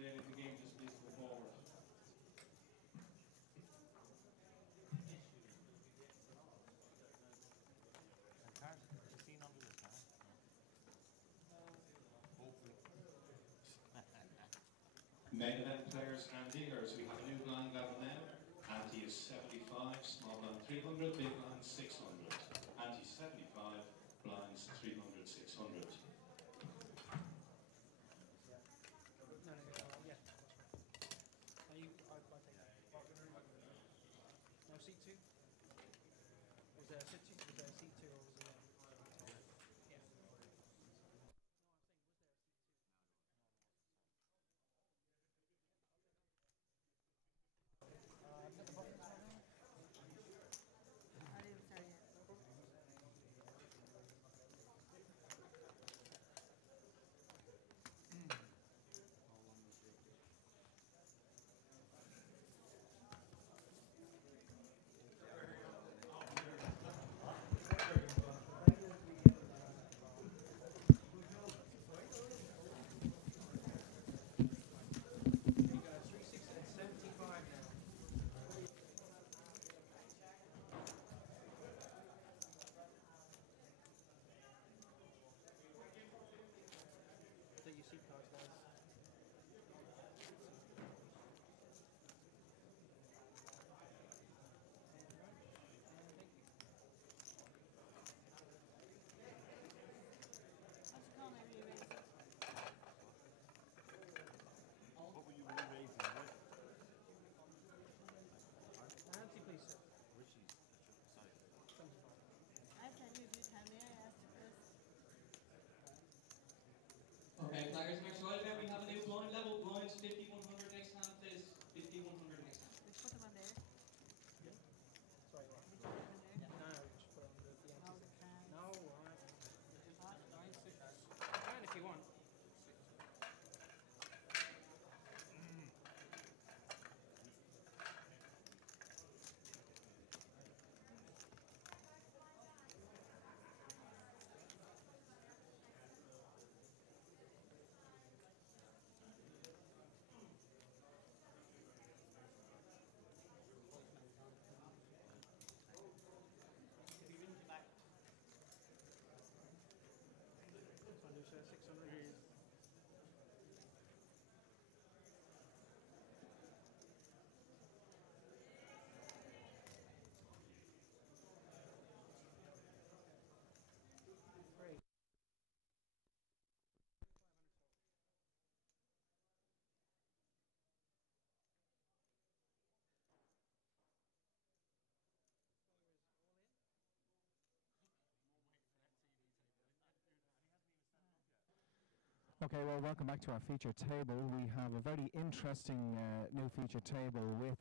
the game just needs to go forward. Main event players and dealers, we have a new blind level now. Ante is 75, small blind 300, big blind 600. Ante 75, blinds 300, 600. No C2? Was there a C2, was there a C2 or was there yeah. I've got the buttons right now. I didn't start yet. You got 375 now. Take your seat cards, guys. What's it called? Maybe erase it. What were you re-raising with? Nancy, please, sir. Richie's. Sorry. 75. I said you do tell me. I asked you first. Okay, players, next slide now we have a new blind level. Blinds 5100 next hand, please. 5100 next hand. Just put them on there. Sorry, what? Did you put them on there? No, just put on the No, empty. they can't. No, alright. What? 9-6. You can if you want. Under 600 here. Great. Okay, well, welcome back to our feature table. We have a very interesting new feature table with,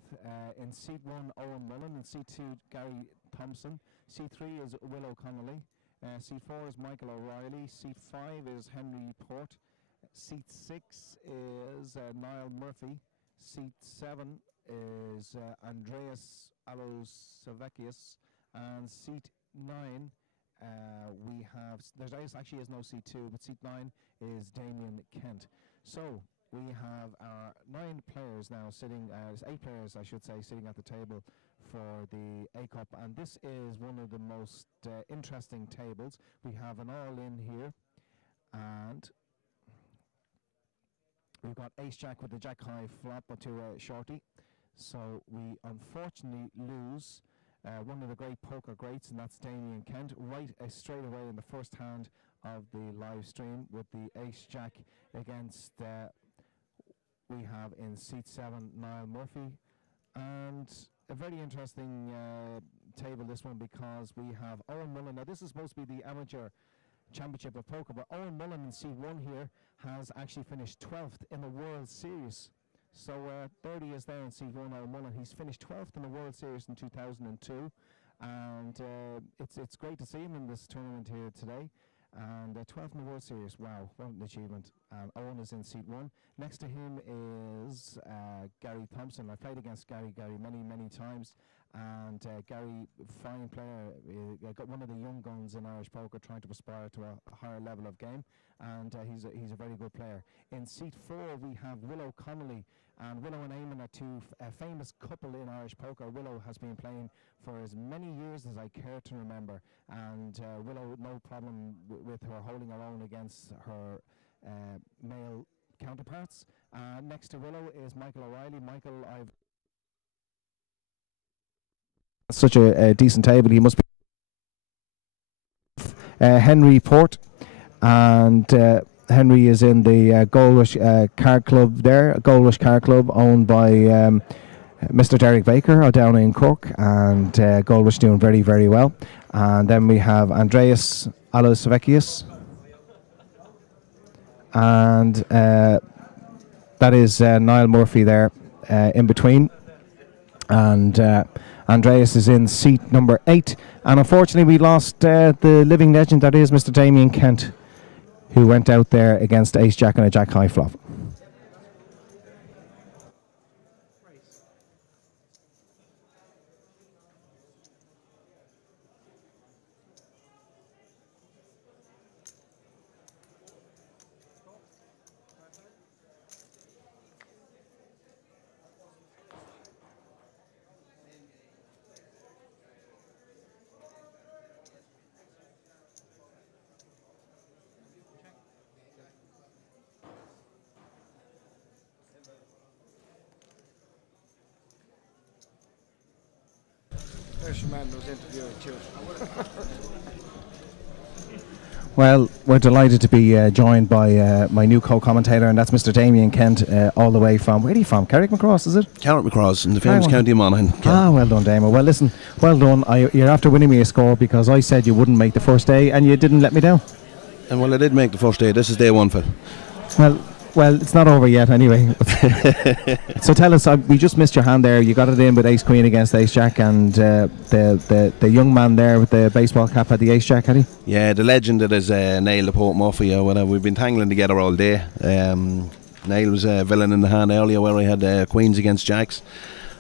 in seat 1, Owen Mullen, in seat 2, Gary Thompson, seat 3 is Will O'Connolly, seat 4 is Michael O'Reilly, seat 5 is Henry Port, seat 6 is Niall Murphy, seat 7 is Andreas Alosavekius, and seat 9 we have, actually is no seat 2, but seat 9 is Damien Kent. So we have our 9 players now sitting, 8 players I should say, sitting at the table for the ACOP, and this is one of the most interesting tables. We have an all-in here, and we've got ace-jack with the jack-high flop to a shorty. So we unfortunately lose one of the great poker greats, and that's Damien Kent, right straight away in the first hand of the live stream with the ace-jack against, we have in seat 7, Niall Murphy. And a very interesting table, this one, because we have Owen Mullen. Now, this is supposed to be the amateur championship of poker, but Owen Mullen in seat 1 here has actually finished 12th in the World Series. So there he is there in seat 1, Owen Mullen. He's finished 12th in the World Series in 2002, and it's great to see him in this tournament here today. And 12th in the World Series, wow, what an achievement. Owen is in seat 1. Next to him is Gary Thompson. I played against Gary many times, And Gary, fine player, got one of the young guns in Irish poker, trying to aspire to a higher level of game, and he's a very good player. In seat 4 we have Willow Connolly, and Willow and Eamon are two famous couple in Irish poker. Willow has been playing for as many years as I care to remember, and Willow no problem with her holding her own against her male counterparts. Next to Willow is Michael O'Reilly. Michael, I've such a decent table. He must be Henry Port, and Henry is in the Gold Rush Card Club there, Gold Rush Card Club, owned by Mr. Derek Baker down in Cork, and Gold Rush doing very, very well. And then we have Andreas Alosavekius, and that is Niall Murphy there in between, and Andreas is in seat number 8, and unfortunately we lost the living legend that is Mr. Damien Kent, who went out there against Ace Jack and a Jack High flop. There's your man who's interviewing too. Well, we're delighted to be joined by my new co-commentator, and that's Mr. Damien Kent, all the way from, where are you from? Carrickmacross, is it? Carrickmacross, in the famous county of Monaghan. Ah, well done, Damien. Well, listen, well done. You're after winning me a score because I said you wouldn't make the first day, and you didn't let me down. And well, I did make the first day. This is day 1, Phil. Well, it's not over yet anyway. So tell us, we just missed your hand there. You got it in with Ace Queen against Ace Jack, and the young man there with the baseball cap had the Ace Jack, had he? Yeah, the legend that is Niall the Poet Murphy. We've been tangling together all day. Niall was a villain in the hand earlier where he had Queens against Jacks,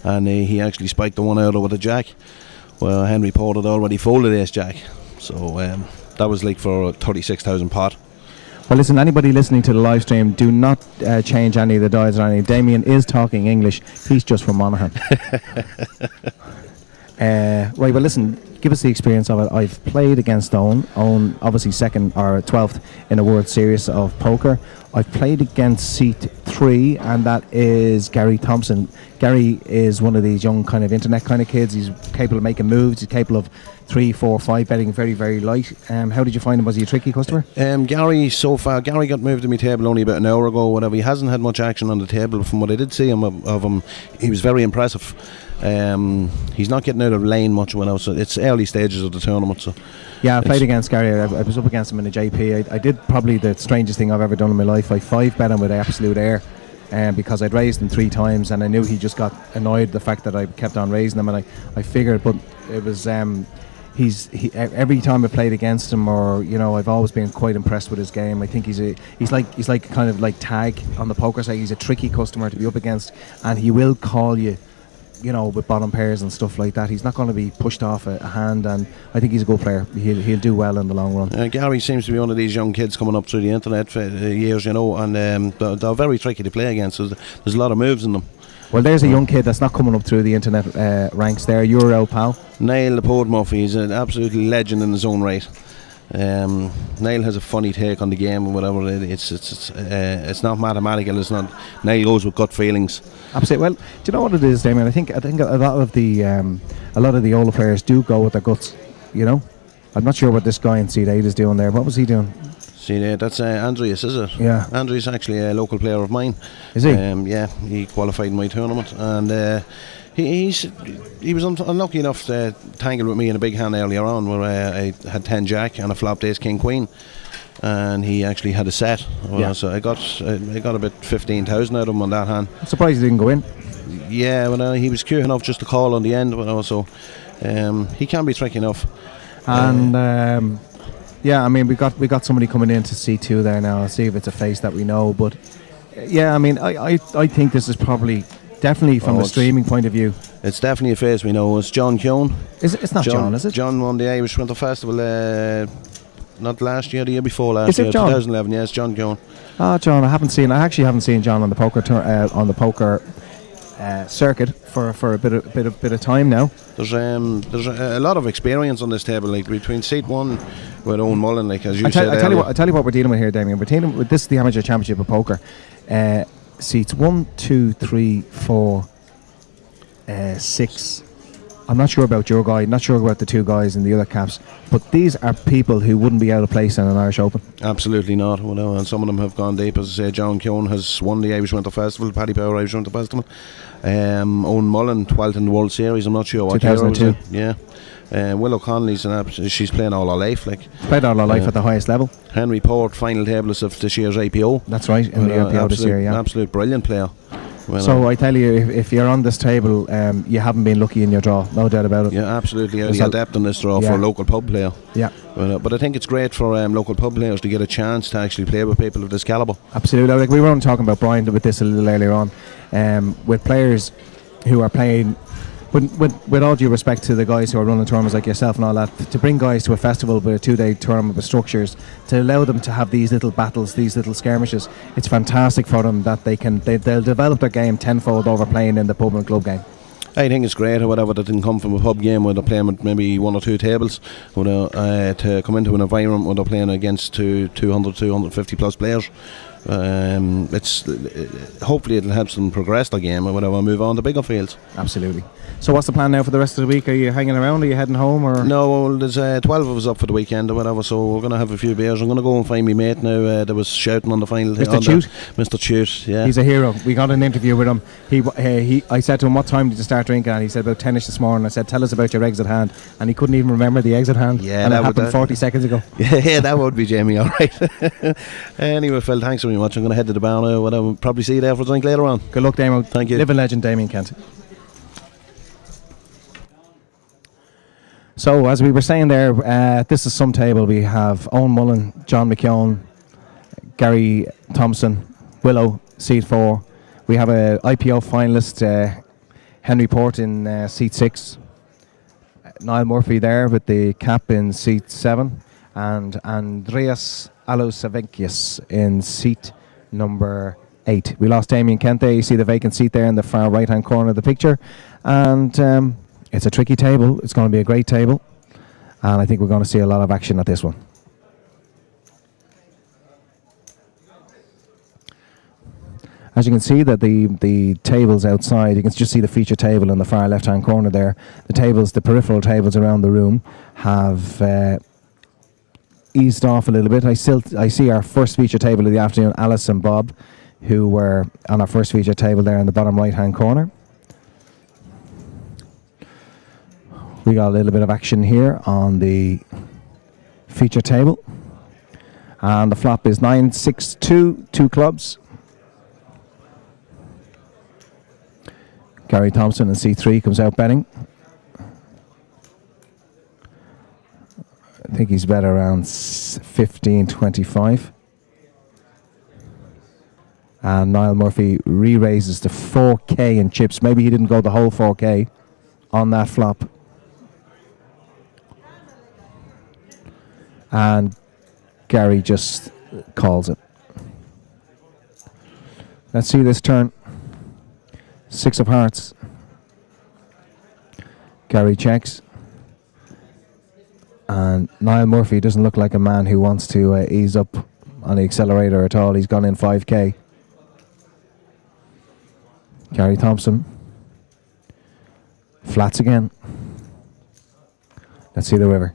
and he actually spiked the one out with a Jack. Well, Henry Port had already folded Ace Jack, so that was like for 36,000 pot. Well, listen, anybody listening to the live stream, do not change any of the dials or anything. Damien is talking English. He's just from Monaghan. Right, well, listen, give us the experience of it. I've played against Owen obviously 2nd or 12th in a World Series of Poker. I've played against seat 3, and that is Gary Thompson. Gary is one of these young kind of internet kind of kids. He's capable of making moves. He's capable of 3, 4, 5 betting very, very light. How did you find him? Was he a tricky customer? Gary got moved to my table only about an hour ago. Whatever, he hasn't had much action on the table. From what I did see of him, he was very impressive. He's not getting out of lane much when else. So it's early stages of the tournament. So yeah, I played against Gary. I was up against him in a JP. I did probably the strangest thing I've ever done in my life. I 5 bet him with absolute air. Because I'd raised him 3 times, and I knew he just got annoyed the fact that I kept on raising him, and I figured, but it was every time I played against him, or I've always been quite impressed with his game. I think he's like kind of like Tag on the poker side. He's a tricky customer to be up against, and he will call you, with bottom pairs and stuff like that. He's not going to be pushed off a hand, and I think he's a good player. He'll do well in the long run. Gary seems to be one of these young kids coming up through the internet for years, and they're very tricky to play against. So there's a lot of moves in them. Well, there's a young kid that's not coming up through the internet ranks there. You're old pal. Niall the Poet Murphy is an absolute legend in his own right. Niall has a funny take on the game and whatever. It's not mathematical. It's not. Niall goes with gut feelings. Absolutely. Well, do you know what it is, Damien? I think a lot of the older players do go with their guts. I'm not sure what this guy in seat 8 is doing there. What was he doing? See, that's Andreas, is it? Yeah. Andreas is actually a local player of mine. Is he? Yeah, he qualified in my tournament, and he was unlucky enough to tangle with me in a big hand earlier on, where I had 10 Jack and a flopped Ace King Queen, and he actually had a set. Yeah. So I got about 15,000 out of him on that hand. I'm surprised he didn't go in. Yeah, well, he was cute enough just to call on the end, but also he can be tricky enough. And yeah, I mean, we got somebody coming in to C2 there now. I'll see if it's a face that we know, but yeah, I mean, I think this is probably definitely from a streaming point of view. It's definitely a face we know. It's John Keown. It's not John, is it? John won the Irish Winter Festival, not last year, the year before last Is it year, John? 2011. Yes, John Keown. Ah, John, I actually haven't seen John on the poker circuit for a bit of time now. There's a lot of experience on this table, like between seat 1 with Owen Mullen, like as you I said. tell you what we're dealing with here, Damien. We're dealing with this is the Amateur Championship of Poker. Seats 1, 2, 3, 4, 6. I'm not sure about your guy, not sure about the two guys in the other caps, but these are people who wouldn't be out of place in an Irish Open. Absolutely not. Well, no, and some of them have gone deep. As I say, John Keown has won the Irish Winter Festival, Paddy Power Irish Winter Festival. Owen Mullen, 12th in the World Series. I'm not sure what year it was 2002. in. Yeah. Will O'Connelly's she's playing all her life. Like Played all her life at the highest level. Henry Port, final tablist of this year's APO. That's right, in the APO this year, yeah. Absolute brilliant player. Well, so I tell you, if you're on this table, you haven't been lucky in your draw, no doubt about it. Yeah, absolutely. You're adept on this draw for a local pub player. Yeah. But I think it's great for local pub players to get a chance to actually play with people of this calibre. Absolutely. Like we were only talking about Brian with this a little earlier on, with players who are playing. With all due respect to the guys who are running tournaments like yourself and all that, to bring guys to a festival with a 2-day tournament with structures, to allow them to have these little battles, these little skirmishes, it's fantastic for them that they'll develop their game tenfold over playing in the pub and club game. I think it's great or whatever that didn't come from a pub game where they're playing with maybe 1 or 2 tables, to come into an environment where they're playing against 250 plus players. Hopefully it'll help them progress their game or whatever, move on to bigger fields. Absolutely. So what's the plan now for the rest of the week? Are you hanging around? Are you heading home? Or no, well, there's 12 of us up for the weekend or whatever, so we're going to have a few beers. I'm going to go and find my mate now that was shouting on the final. Mr. Chute? Mr. Chute, yeah. He's a hero. We got an interview with him. I said to him, what time did you start drinking? And he said about 10ish this morning. I said, tell us about your exit hand. And he couldn't even remember the exit hand. Yeah, and that it happened 40 seconds ago. Yeah, that would be Jamie, all right. Anyway, Phil, thanks very much. I'm going to head to the bar now. I'll probably see you there for a drink later on. Good luck, Damo. Thank you. Living legend, Damien Kent. So, as we were saying there, this is some table. We have Owen Mullen, John McKeown, Gary Thompson, Willow, seat 4. We have a IPO finalist, Henry Port in seat 6. Niall Murphy there with the cap in seat 7. And Andreas Alosavenkius in seat number 8. We lost Damien Kent there. You see the vacant seat there in the far right-hand corner of the picture. And it's a tricky table. It's going to be a great table. And I think we're going to see a lot of action at this one. As you can see that the tables outside, you can just see the feature table in the far left-hand corner there. The tables, the peripheral tables around the room have eased off a little bit. I see our first feature table of the afternoon, Alice and Bob, who were on our first feature table there in the bottom right-hand corner. We got a little bit of action here on the feature table. And the flop is 9-6-2, 2 clubs. Gary Thompson in C3 comes out betting. I think he's bet around 15-25. And Niall Murphy re-raises to 4K in chips. Maybe he didn't go the whole 4K on that flop. And Gary just calls it. Let's see this turn. 6 of hearts. Gary checks. And Niall Murphy doesn't look like a man who wants to ease up on the accelerator at all. He's gone in 5K. Gary Thompson. Flats again. Let's see the river.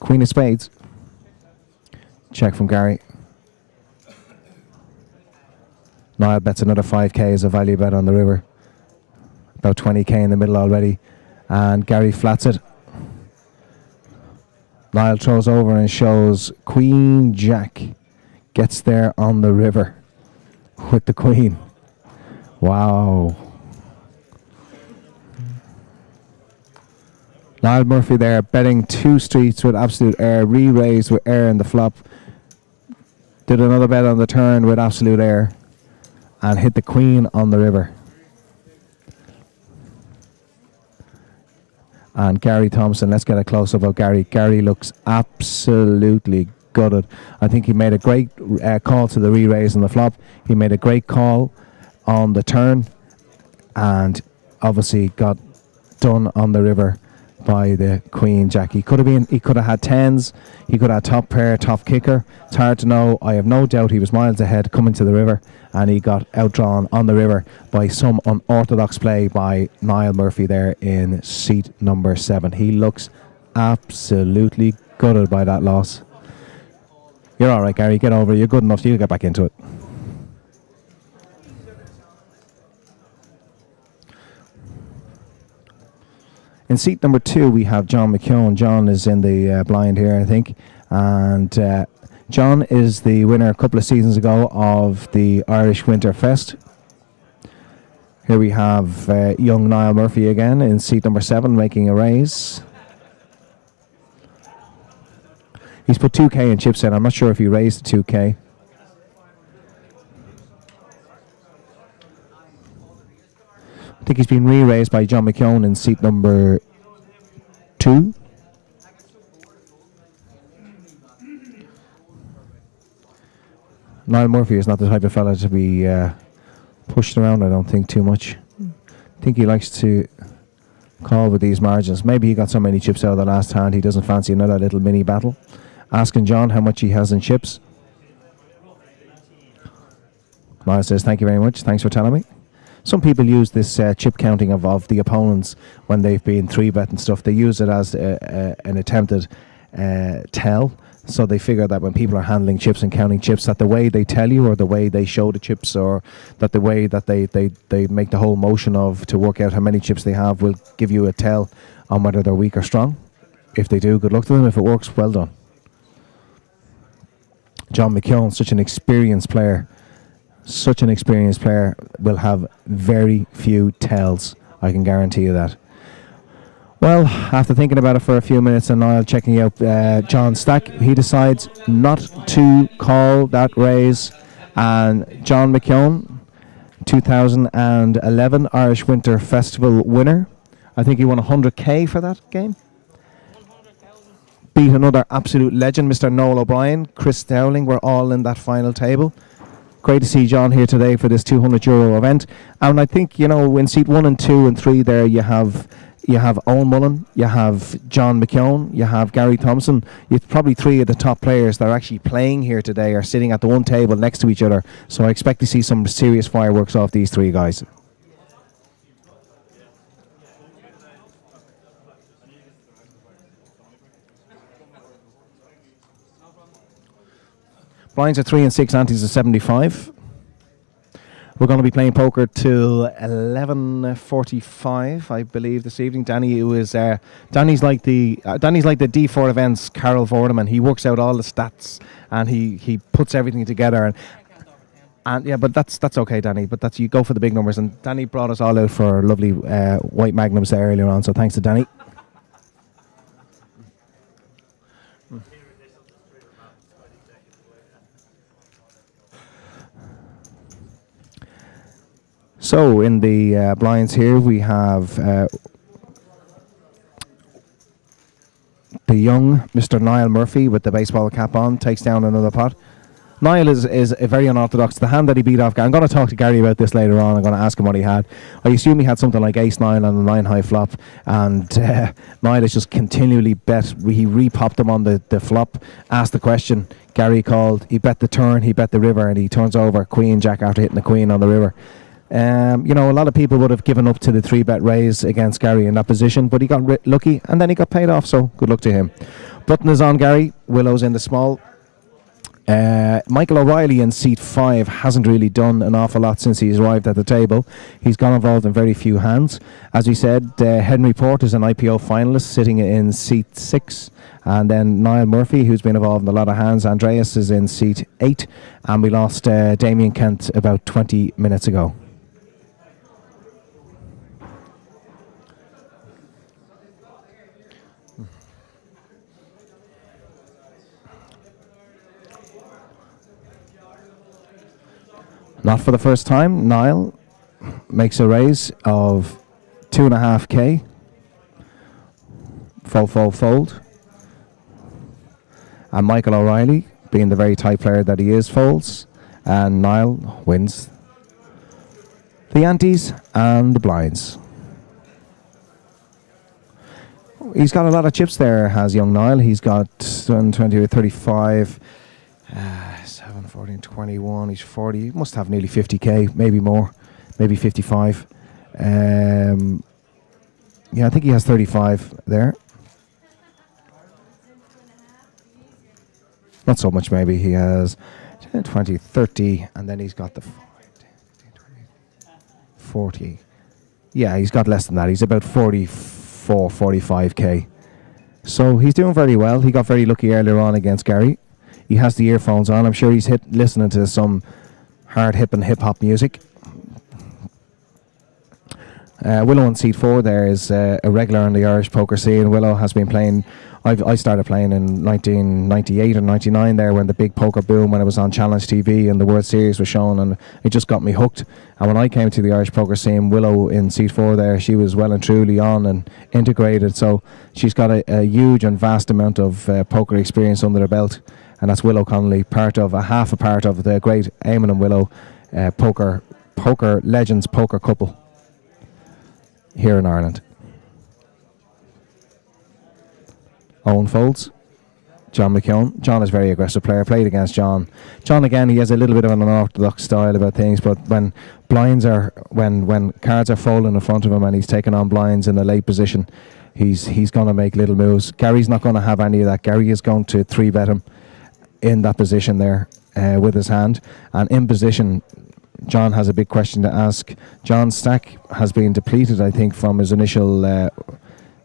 Queen of spades. Check from Gary. Niall bets another 5K as a value bet on the river. About 20K in the middle already. And Gary flats it. Niall throws over and shows Queen Jack. Gets there on the river with the Queen. Wow. Niall Murphy there betting 2 streets with absolute air. Re-raised with air in the flop. Did another bet on the turn with absolute air. And hit the Queen on the river. And Gary Thompson, let's get a close-up of Gary. Gary looks absolutely gutted. I think he made a great call to the re-raise and the flop. He made a great call on the turn, and obviously got done on the river by the Queen Jack. He could have had tens, he could have had top pair, top kicker. It's hard to know. I have no doubt he was miles ahead coming to the river, and he got outdrawn on the river by some unorthodox play by Niall Murphy there in seat number 7. He looks absolutely gutted by that loss. You're all right, Gary. Get over it. You're good enough. You'll get back into it. In seat number 2, we have John McKeown. John is in the blind here, I think. And John is the winner a couple of seasons ago of the Irish Winter Fest. Here we have young Niall Murphy again in seat number 7, making a raise. He's put 2K in chips in. I'm not sure if he raised the 2K. I think he's been re-raised by John McKeown in seat number 2. Niall Murphy is not the type of fella to be pushed around, I don't think, too much. I think he likes to call with these margins. Maybe he got so many chips out of the last hand he doesn't fancy another little mini battle. Asking John how much he has in chips. Niall says, thank you very much. Thanks for telling me. Some people use this chip counting of the opponents when they've been 3-bet and stuff. They use it as an attempted tell. So they figure that when people are handling chips and counting chips, that the way they tell you, or the way they show the chips, or that the way that they make the whole motion of to work out how many chips they have, will give you a tell on whether they're weak or strong. If they do, good luck to them. If it works, well done. John McKeown, such an experienced player. Such an experienced player will have very few tells. I can guarantee you that. Well, after thinking about it for a few minutes and Niall checking out John's stack, he decides not to call that raise. And John McKeown, 2011 Irish Winter Festival winner. I think he won 100k for that game. Beat another absolute legend, Mr. Noel O'Brien, Chris Dowling, were all in that final table. Great to see John here today for this €200 event. And I think, you know, in seat 1 and 2 and 3 there, you have Owen Mullen, you have John McKeown, you have Gary Thompson. It's probably 3 of the top players that are actually playing here today are sitting at the one table next to each other. So I expect to see some serious fireworks off these 3 guys. Blinds are 3 and 6, antes are 75. We're going to be playing poker till 11:45, I believe, this evening. Danny, who is Danny's like the D4 events Carol Vorderman. He works out all the stats and he puts everything together. And yeah, but that's okay, Danny. But that's, you go for the big numbers. And Danny brought us all out for lovely white magnums there earlier on. So thanks to Danny. So in the blinds here, we have the young Mr. Niall Murphy with the baseball cap on, takes down another pot. Niall is a very unorthodox. The hand that he beat off, I'm going to talk to Gary about this later on. I'm going to ask him what he had. I assume he had something like ace-9 on a 9-high flop, and Niall has just continually bet. He re-popped him on the flop, asked the question. Gary called, he bet the turn, he bet the river, and he turns over Queen Jack after hitting the Queen on the river. You know, a lot of people would have given up to the 3-bet raise against Gary in that position, but he got lucky, and then he got paid off, so good luck to him. Button is on Gary, Willow's in the small. Michael O'Reilly in seat 5 hasn't really done an awful lot since he's arrived at the table. He's gone involved in very few hands. As we said, Henry Port is an IPO finalist sitting in seat 6. And then Niall Murphy, who's been involved in a lot of hands. Andreas is in seat 8. And we lost Damien Kent about 20 minutes ago. Not for the first time, Niall makes a raise of 2.5k. fold. And Michael O'Reilly, being the very tight player that he is, folds. And Niall wins the antes and the blinds. He's got a lot of chips there, has young Niall. He's got 20, 35, 7, 14, 21. He's 40. He must have nearly 50k, maybe more, maybe 55. Yeah, I think he has 35 there. Not so much, maybe. He has 20, 30, and then he's got the 40. Yeah, he's got less than that. He's about 44, 45k. So he's doing very well. He got very lucky earlier on against Gary. He has the earphones on. I'm sure he's listening to some hard hip-hop music. Willow in seat 4 there is a regular on the Irish poker scene. Willow has been playing. I started playing in 1998 or 99 there when the big poker boom, when it was on Challenge TV and the World Series was shown, and it just got me hooked. And when I came to the Irish poker scene, Willow in seat 4 there, she was well and truly on and integrated. So she's got a huge and vast amount of poker experience under her belt, and that's Willow Connolly, half a part of the great Eamon and Willow poker legends poker couple here in Ireland. Owen folds. John McKeown. John is a very aggressive player. Played against John. John again, he has a little bit of an unorthodox style about things, but when when cards are folding in front of him and he's taking on blinds in a late position, he's going to make little moves. Gary's not going to have any of that. Gary is going to 3-bet him in that position there with his hand, and in position John has a big question to ask. John's stack has been depleted, I think, from his initial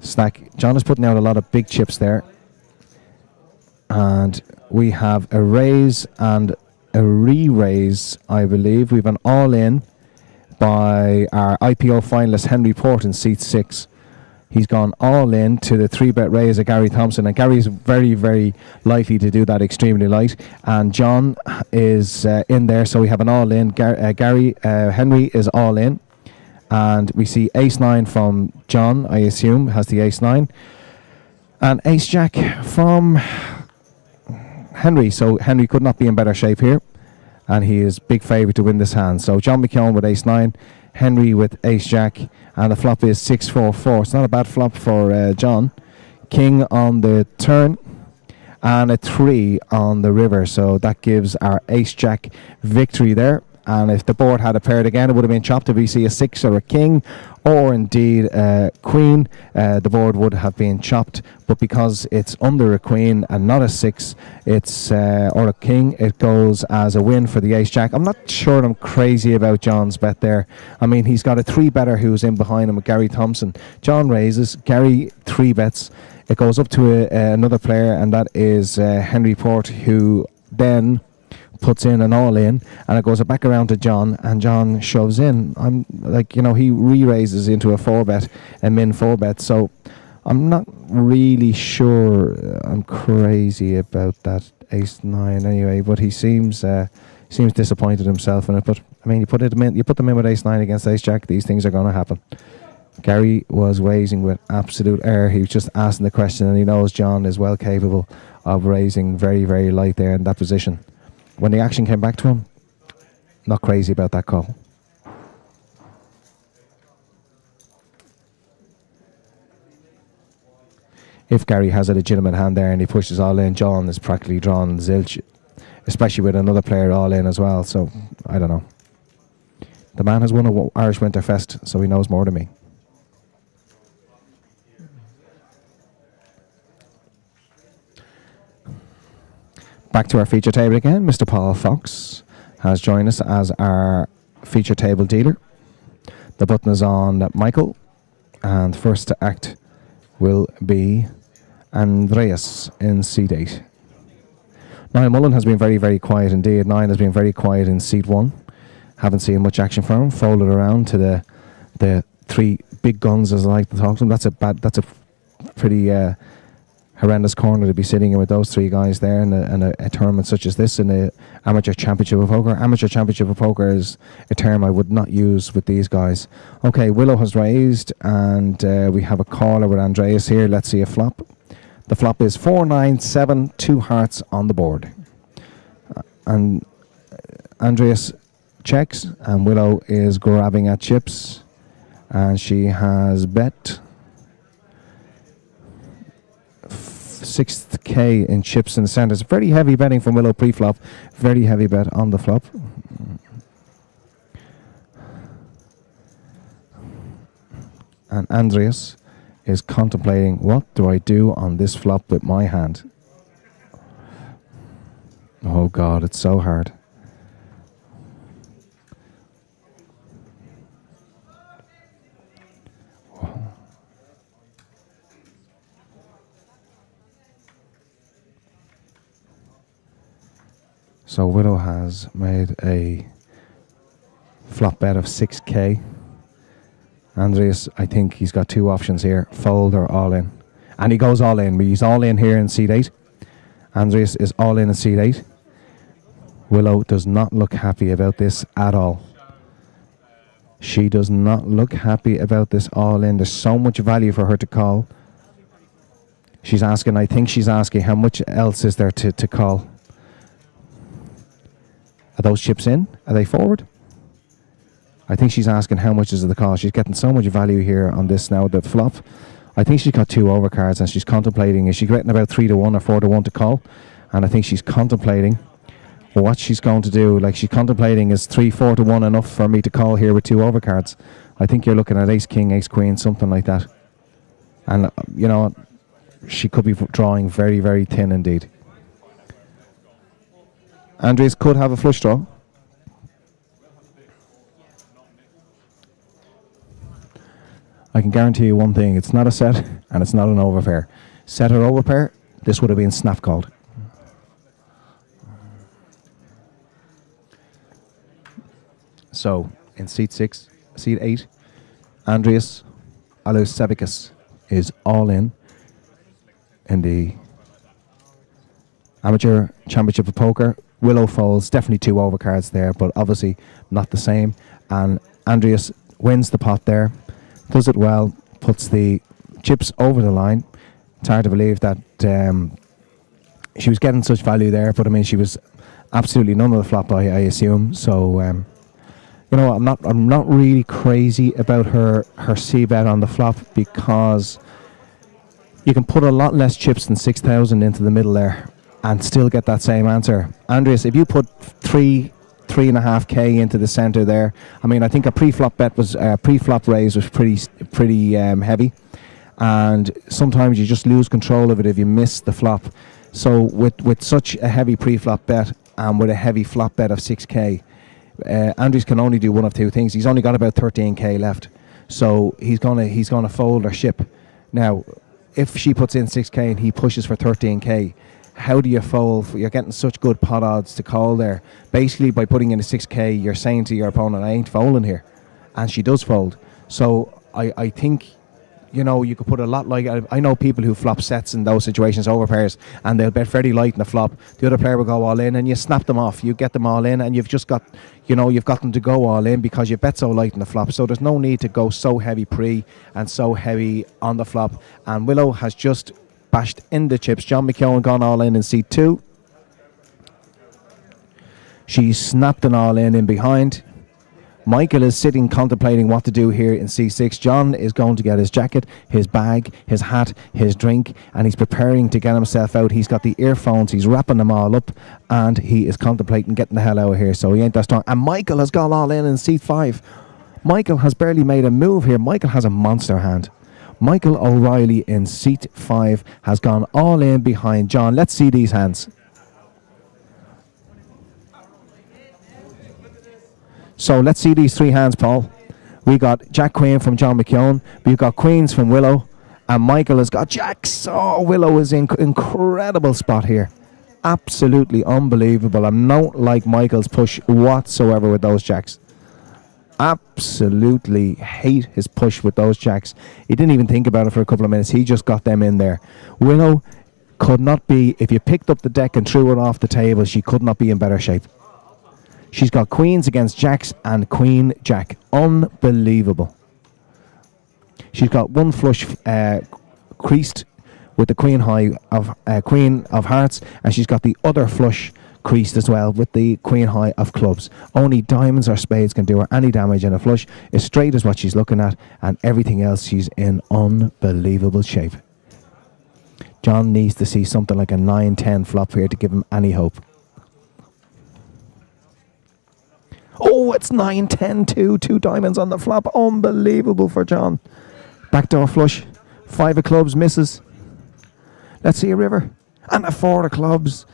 stack. John is putting out a lot of big chips there, and we have a raise and a re-raise, I believe. We've an all-in by our IPO finalist Henry Port in seat 6. He's gone all in to the 3-bet raise of Gary Thompson, and Gary's very, very likely to do that extremely light. And John is in there, so we have an all in. Henry is all in, and we see Ace-9 from John, I assume, has the Ace-9, and Ace-Jack from Henry. So Henry could not be in better shape here, and he is big favourite to win this hand. So John McKeown with Ace-9, Henry with Ace-Jack, and the flop is 6-4-4. It's not a bad flop for John. King on the turn and a 3 on the river. So that gives our Ace-Jack victory there. And if the board had a paired again, it would have been chopped. If we see a 6 or a king, or indeed a queen, the board would have been chopped. But because it's under a queen and not a 6, it's or a king, it goes as a win for the Ace-Jack. I'm not sure I'm crazy about John's bet there. I mean, he's got a 3-better who's in behind him with Gary Thompson. John raises, Gary 3-bets. It goes up to another player, and that is Henry Port, who then puts in an all-in, and it goes back around to John, and John shoves in. I'm like, you know, he re-raises into a 4-bet, a min 4-bet, so I'm not really sure I'm crazy about that Ace-9 anyway, but he seems disappointed himself in it. But I mean, you put them in with Ace-9 against Ace-Jack, these things are going to happen. Gary was raising with absolute air. He was just asking the question, and he knows John is well capable of raising very, very light there in that position. When the action came back to him, not crazy about that call. If Gary has a legitimate hand there and he pushes all in, John is practically drawn zilch, especially with another player all in as well. So, I don't know. The man has won a Irish Winterfest, so he knows more than me. Back to our feature table again. Mr. Paul Fox has joined us as our feature table dealer. The button is on Michael, and first to act will be Andreas in seat 8. Niall Mullen has been very, very quiet indeed. 9 has been very quiet in seat 1. Haven't seen much action from him. Folded around to the 3 big guns, as I like to talk to him. That's a pretty horrendous corner to be sitting in with those three guys there in a tournament such as this, in a amateur championship of poker. Amateur championship of poker is a term I would not use with these guys. Okay, Willow has raised, and we have a caller with Andreas here. Let's see a flop. The flop is 4-9-7, 2 hearts on the board. And Andreas checks, and Willow is grabbing at chips, and she has bet 6K in chips in the centre. It's very heavy betting from Willow pre-flop. Very heavy bet on the flop. And Andreas is contemplating, what do I do on this flop with my hand? Oh God, it's so hard. So Willow has made a flop bet of 6K. Andreas, I think he's got two options here, fold or all in. And he goes all in, but he's all in here in seat 8. Andreas is all in seat 8. Willow does not look happy about this at all. She does not look happy about this all in. There's so much value for her to call. She's asking, I think she's asking, how much else is there to call? Are those chips in? Are they forward? I think she's asking how much is the call. She's getting so much value here on this now. The flop, I think she's got 2 overcards, and she's contemplating, is she getting about 3-1 or 4-1 to call? And I think she's contemplating what she's going to do. Like, she's contemplating, is 3-4-1 enough for me to call here with 2 overcards? I think you're looking at ace king, ace queen, something like that. And you know, she could be drawing very, very thin indeed. Andreas could have a flush draw. I can guarantee you one thing, it's not a set and it's not an overpair. Set or overpair, this would have been snap called. So, in seat 8, Andreas Alusevicius is all in the amateur championship of poker. Willow folds, definitely 2 overcards there, but obviously not the same. And Andreas wins the pot there, does it well, puts the chips over the line. It's hard to believe that she was getting such value there, but I mean, she was absolutely none of the flop, I assume. So, you know, I'm not really crazy about her c-bet on the flop, because you can put a lot less chips than 6,000 into the middle there and still get that same answer. Andreas, if you put 3.5K into the center there, I mean, I think a pre-flop bet was pre-flop raise was pretty heavy, and sometimes you just lose control of it if you miss the flop. So with such a heavy pre-flop bet and with a heavy flop bet of 6K, Andreas can only do one of 2 things. He's only got about 13K left, so he's gonna fold or ship. Now, if she puts in 6K and he pushes for 13K, how do you fold? You're getting such good pot odds to call there. Basically, by putting in a 6K, you're saying to your opponent, I ain't folding here. And she does fold. So I think, you know, you could put a lot, like, I know people who flop sets in those situations, over pairs, and they'll bet very light in the flop. The other player will go all in, and you snap them off. You get them all in, and you've just got, you know, you've got them to go all in because you bet so light in the flop. So there's no need to go so heavy pre and so heavy on the flop. And Willow has just bashed in the chips. John McKeown gone all in seat 2. She snapped an all in behind. Michael is sitting contemplating what to do here in C6. John is going to get his jacket, his bag, his hat, his drink, and he's preparing to get himself out. He's got the earphones, he's wrapping them all up, and he is contemplating getting the hell out of here, so he ain't that strong. And Michael has gone all in seat 5. Michael has barely made a move here. Michael has a monster hand. Michael O'Reilly in seat 5 has gone all in behind John. Let's see these hands. So let's see these 3 hands, Paul. We got Jack Queen from John McKeown. We've got Queens from Willow. And Michael has got Jacks. Oh, Willow is in incredible spot here. Absolutely unbelievable. I don't like Michael's push whatsoever with those Jacks. Absolutely hate his push with those Jacks. He didn't even think about it for a couple of minutes. He just got them in there. Willow could not be, if you picked up the deck and threw it off the table, she could not be in better shape. She's got queens against jacks and queen jack. Unbelievable. She's got one flush creased with the queen of hearts, and she's got the other flush creased as well with the queen high of clubs. Only diamonds or spades can do her any damage, and a flush is straight as what she's looking at, and everything else she's in unbelievable shape. John needs to see something like a 9-10 flop here to give him any hope. Oh, it's 9-10-2, 2 diamonds on the flop. Unbelievable for John. Backdoor flush, 5 of clubs misses. Let's see a river. And a 4 of clubs.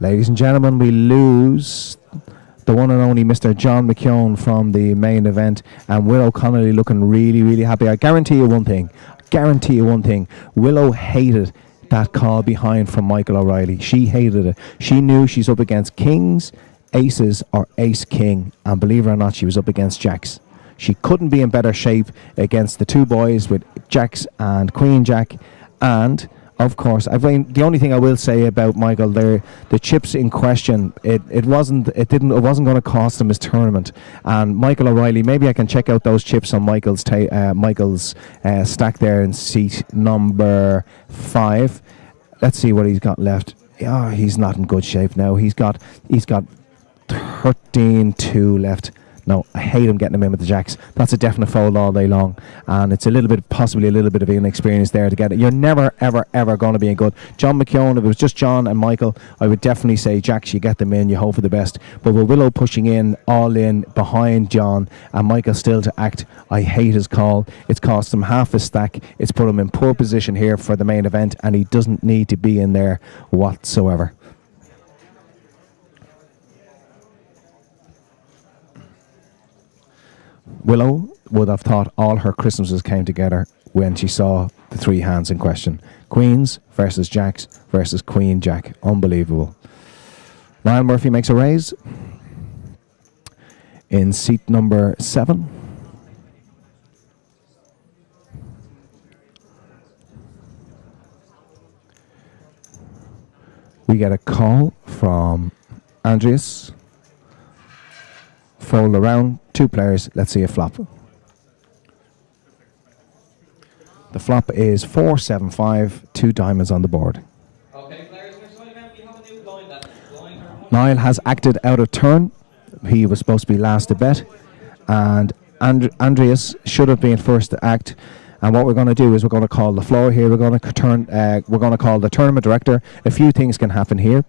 Ladies and gentlemen, we lose the one and only Mr. John McKeown from the main event, and Willow Connolly looking really, really happy. I guarantee you one thing. Willow hated that call behind from Michael O'Reilly. She hated it. She knew she's up against kings, aces, or ace-king, and believe it or not, she was up against jacks. She couldn't be in better shape against the 2 boys with jacks and queen jack. And of course, the only thing I will say about Michael there, the chips in question, it wasn't going to cost him his tournament. And Michael O'Reilly, maybe I can check out those chips on Michael's stack there in seat number 5. Let's see what he's got left. Oh, he's not in good shape now. He's got 13-2 left. No, I hate him getting him in with the jacks. That's a definite fold all day long. And it's possibly a little bit of inexperience there to get it. You're never, ever, ever going to be in good. John McKeown, if it was just John and Michael, I would definitely say jacks, you get them in, you hope for the best. But with Willow pushing in, all in, behind John, and Michael still to act, I hate his call. It's cost him half his stack. It's put him in poor position here for the main event, and he doesn't need to be in there whatsoever. Willow would have thought all her Christmases came together when she saw the 3 hands in question. Queens versus jacks versus queen jack. Unbelievable. Niall Murphy makes a raise in seat number 7. We get a call from Andreas. Fold around, 2 players. Let's see a flop. The flop is 4-7-5, 2 diamonds on the board. Okay, players, next one event, we have a new blind level. Niall has acted out of turn. He was supposed to be last to bet, and Andreas should have been first to act. And what we're going to do is we're going to call the floor here. We're going to call the tournament director. A few things can happen here.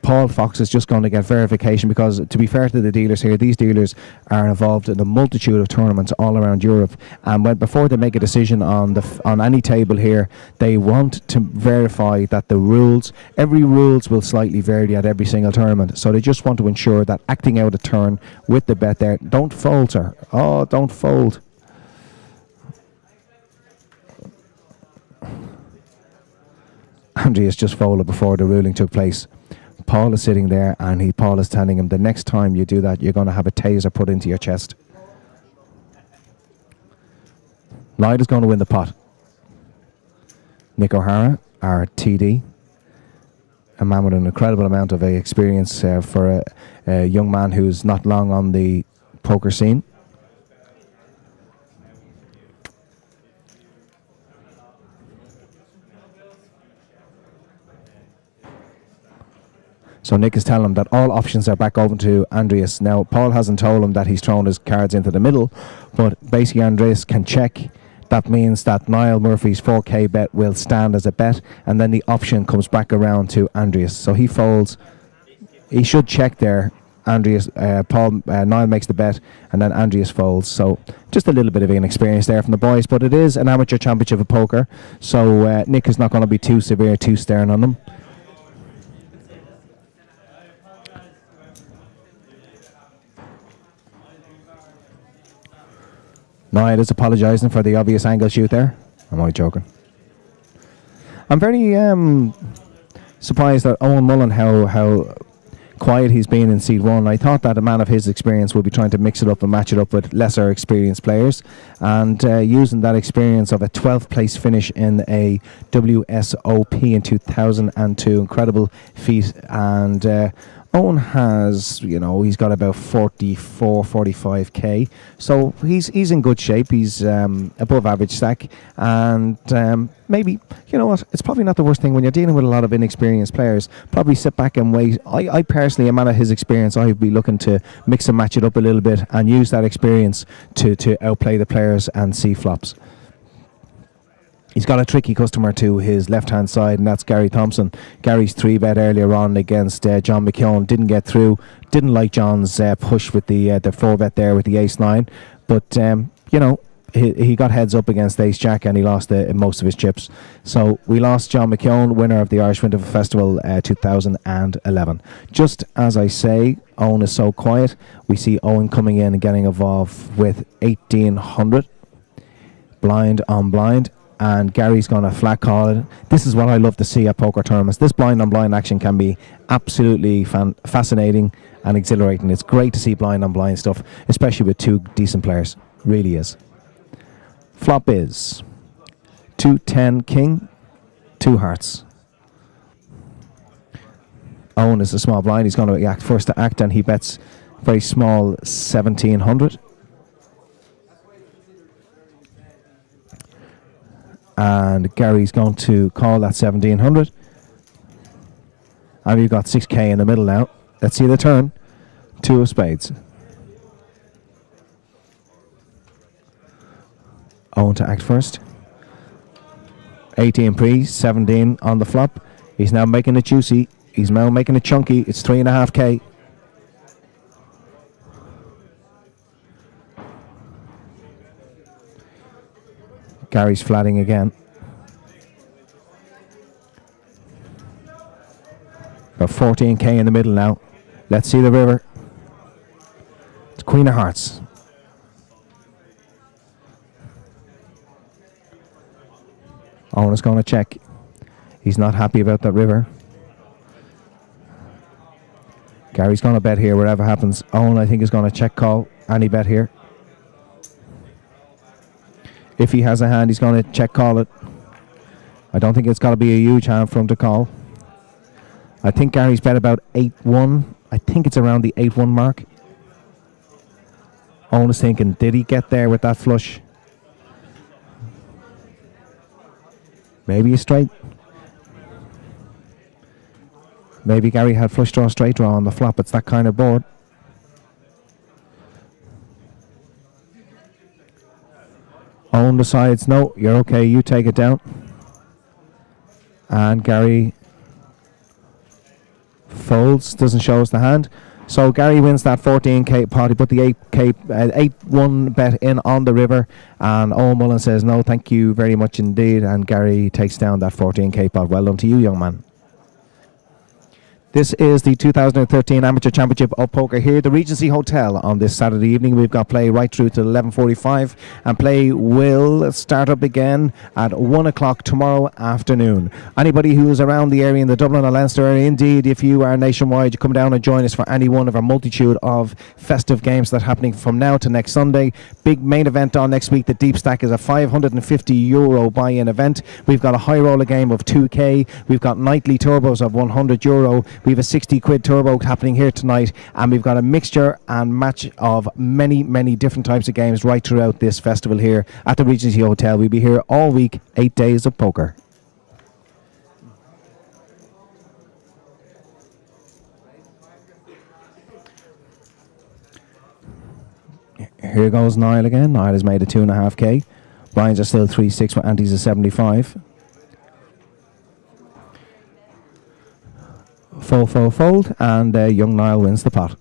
Paul Fox is just going to get verification because, to be fair to the dealers here, these dealers are involved in a multitude of tournaments all around Europe, and before they make a decision on any table here, they want to verify that every rules will slightly vary at every single tournament. So they just want to ensure that acting out a turn with the bet there. Don't fold, sir. Oh, don't fold. Andreas just folded before the ruling took place. Paul is sitting there, and Paul is telling him the next time you do that, you're going to have a taser put into your chest. Lloyd is going to win the pot. Nick O'Hara, our TD, a man with an incredible amount of experience for a young man who's not long on the poker scene. So Nick is telling him that all options are back open to Andreas. Now, Paul hasn't told him that he's thrown his cards into the middle, but basically Andreas can check. That means that Niall Murphy's 4K bet will stand as a bet, and then the option comes back around to Andreas. So he folds. He should check there. Niall makes the bet, and then Andreas folds. So just a little bit of inexperience there from the boys, but it is an amateur championship of poker, so Nick is not going to be too severe, too stern on them. Niall is apologising for the obvious angle shoot there. I'm only joking. I'm very surprised that Owen Mullen, how quiet he's been in Seed 1. I thought that a man of his experience would be trying to mix it up and match it up with lesser experienced players, and using that experience of a 12th place finish in a WSOP in 2002. Incredible feat. And Owen has, you know, he's got about 44, 45k, so he's in good shape. He's above average stack, and maybe, you know what, it's probably not the worst thing when you're dealing with a lot of inexperienced players. Probably sit back and wait. I personally, a man of his experience, I'd be looking to mix and match it up a little bit and use that experience to outplay the players and see flops. He's got a tricky customer to his left-hand side, and that's Gary Thompson. Gary's 3-bet earlier on against John McKeown. Didn't get through. Didn't like John's push with the 4-bet there with the ace-9. But, you know, he got heads up against ace-jack, and he lost most of his chips. So we lost John McKeown, winner of the Irish Winter Festival 2011. Just as I say, Owen is so quiet. We see Owen coming in and getting involved with 1800. Blind on blind. And Gary's going to flat call it. This is what I love to see at poker tournaments. This blind on blind action can be absolutely fascinating and exhilarating. It's great to see blind on blind stuff, especially with two decent players. Really is. Flop is 2-10 king, 2 hearts. Owen is a small blind. He's going to act first to act, and he bets very small 1700. And Gary's going to call that 1700. And we've got 6k in the middle now. Let's see the turn. 2 of spades. Owen to act first. 18 pre, 17 on the flop. He's now making it juicy. He's now making it chunky. It's 3.5k. Gary's flatting again. About 14k in the middle now. Let's see the river. It's Queen of Hearts. Owen is going to check. He's not happy about that river. Gary's going to bet here, whatever happens. Owen, I think, is going to check call any bet here. If he has a hand, he's going to check call it. I don't think it's got to be a huge hand for him to call. I think Gary's bet about 8-1. I think it's around the 8-1 mark. Owen is thinking, did he get there with that flush? Maybe a straight. Maybe Gary had flush draw, straight draw on the flop. It's that kind of board. Owen decides, no, you're okay, you take it down. And Gary folds, doesn't show us the hand. So Gary wins that 14k pot. He put the 8-1 bet in on the river, and Owen Mullen says, no, thank you very much indeed, and Gary takes down that 14k pot. Well done to you, young man. This is the 2013 Amateur Championship of Poker here at the Regency Hotel on this Saturday evening. We've got play right through to 11:45, and play will start up again at 1 o'clock tomorrow afternoon. Anybody who is around the area in the Dublin or Leinster area, indeed, if you are nationwide, you come down and join us for any one of our multitude of festive games that are happening from now to next Sunday. Big main event on next week. The Deep Stack is a €550 buy-in event. We've got a high roller game of 2k. We've got nightly turbos of €100. We have a 60 quid turbo happening here tonight, and we've got a mixture and match of many, many different types of games right throughout this festival here at the Regency Hotel. We'll be here all week, 8 days of poker. Here goes Niall again. Niall has made a 2.5k. Brian's are still 3-6 with antes of 75. Fold, and young Niall wins the pot.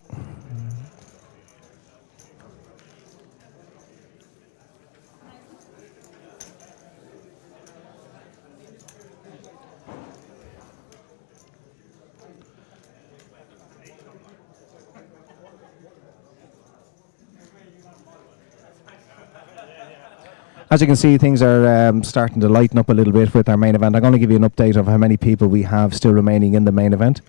As you can see, things are starting to lighten up a little bit with our main event. I'm going to give you an update of how many people we have still remaining in the main event.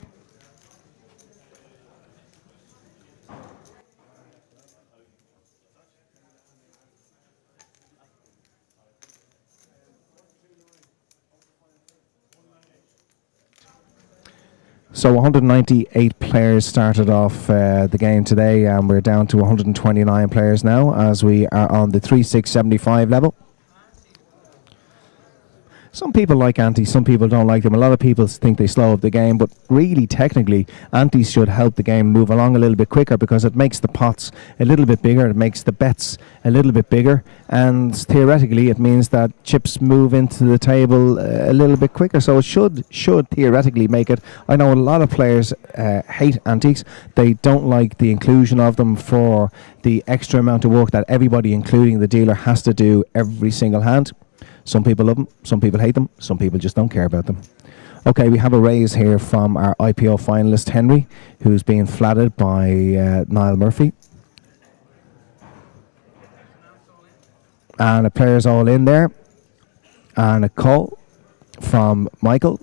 So 198 players started off the game today, and we're down to 129 players now as we are on the 3-6-75 level. Some people like antes, some people don't like them. A lot of people think they slow up the game, but really, technically, antes should help the game move along a little bit quicker because it makes the pots a little bit bigger, it makes the bets a little bit bigger, and theoretically it means that chips move into the table a little bit quicker, so it should theoretically make it. I know a lot of players hate antes. They don't like the inclusion of them for the extra amount of work that everybody, including the dealer, has to do every single hand. Some people love them, some people hate them, some people just don't care about them. Okay, we have a raise here from our IPO finalist Henry, who's being flattered by Niall Murphy. And a player's all in there. And a call from Michael.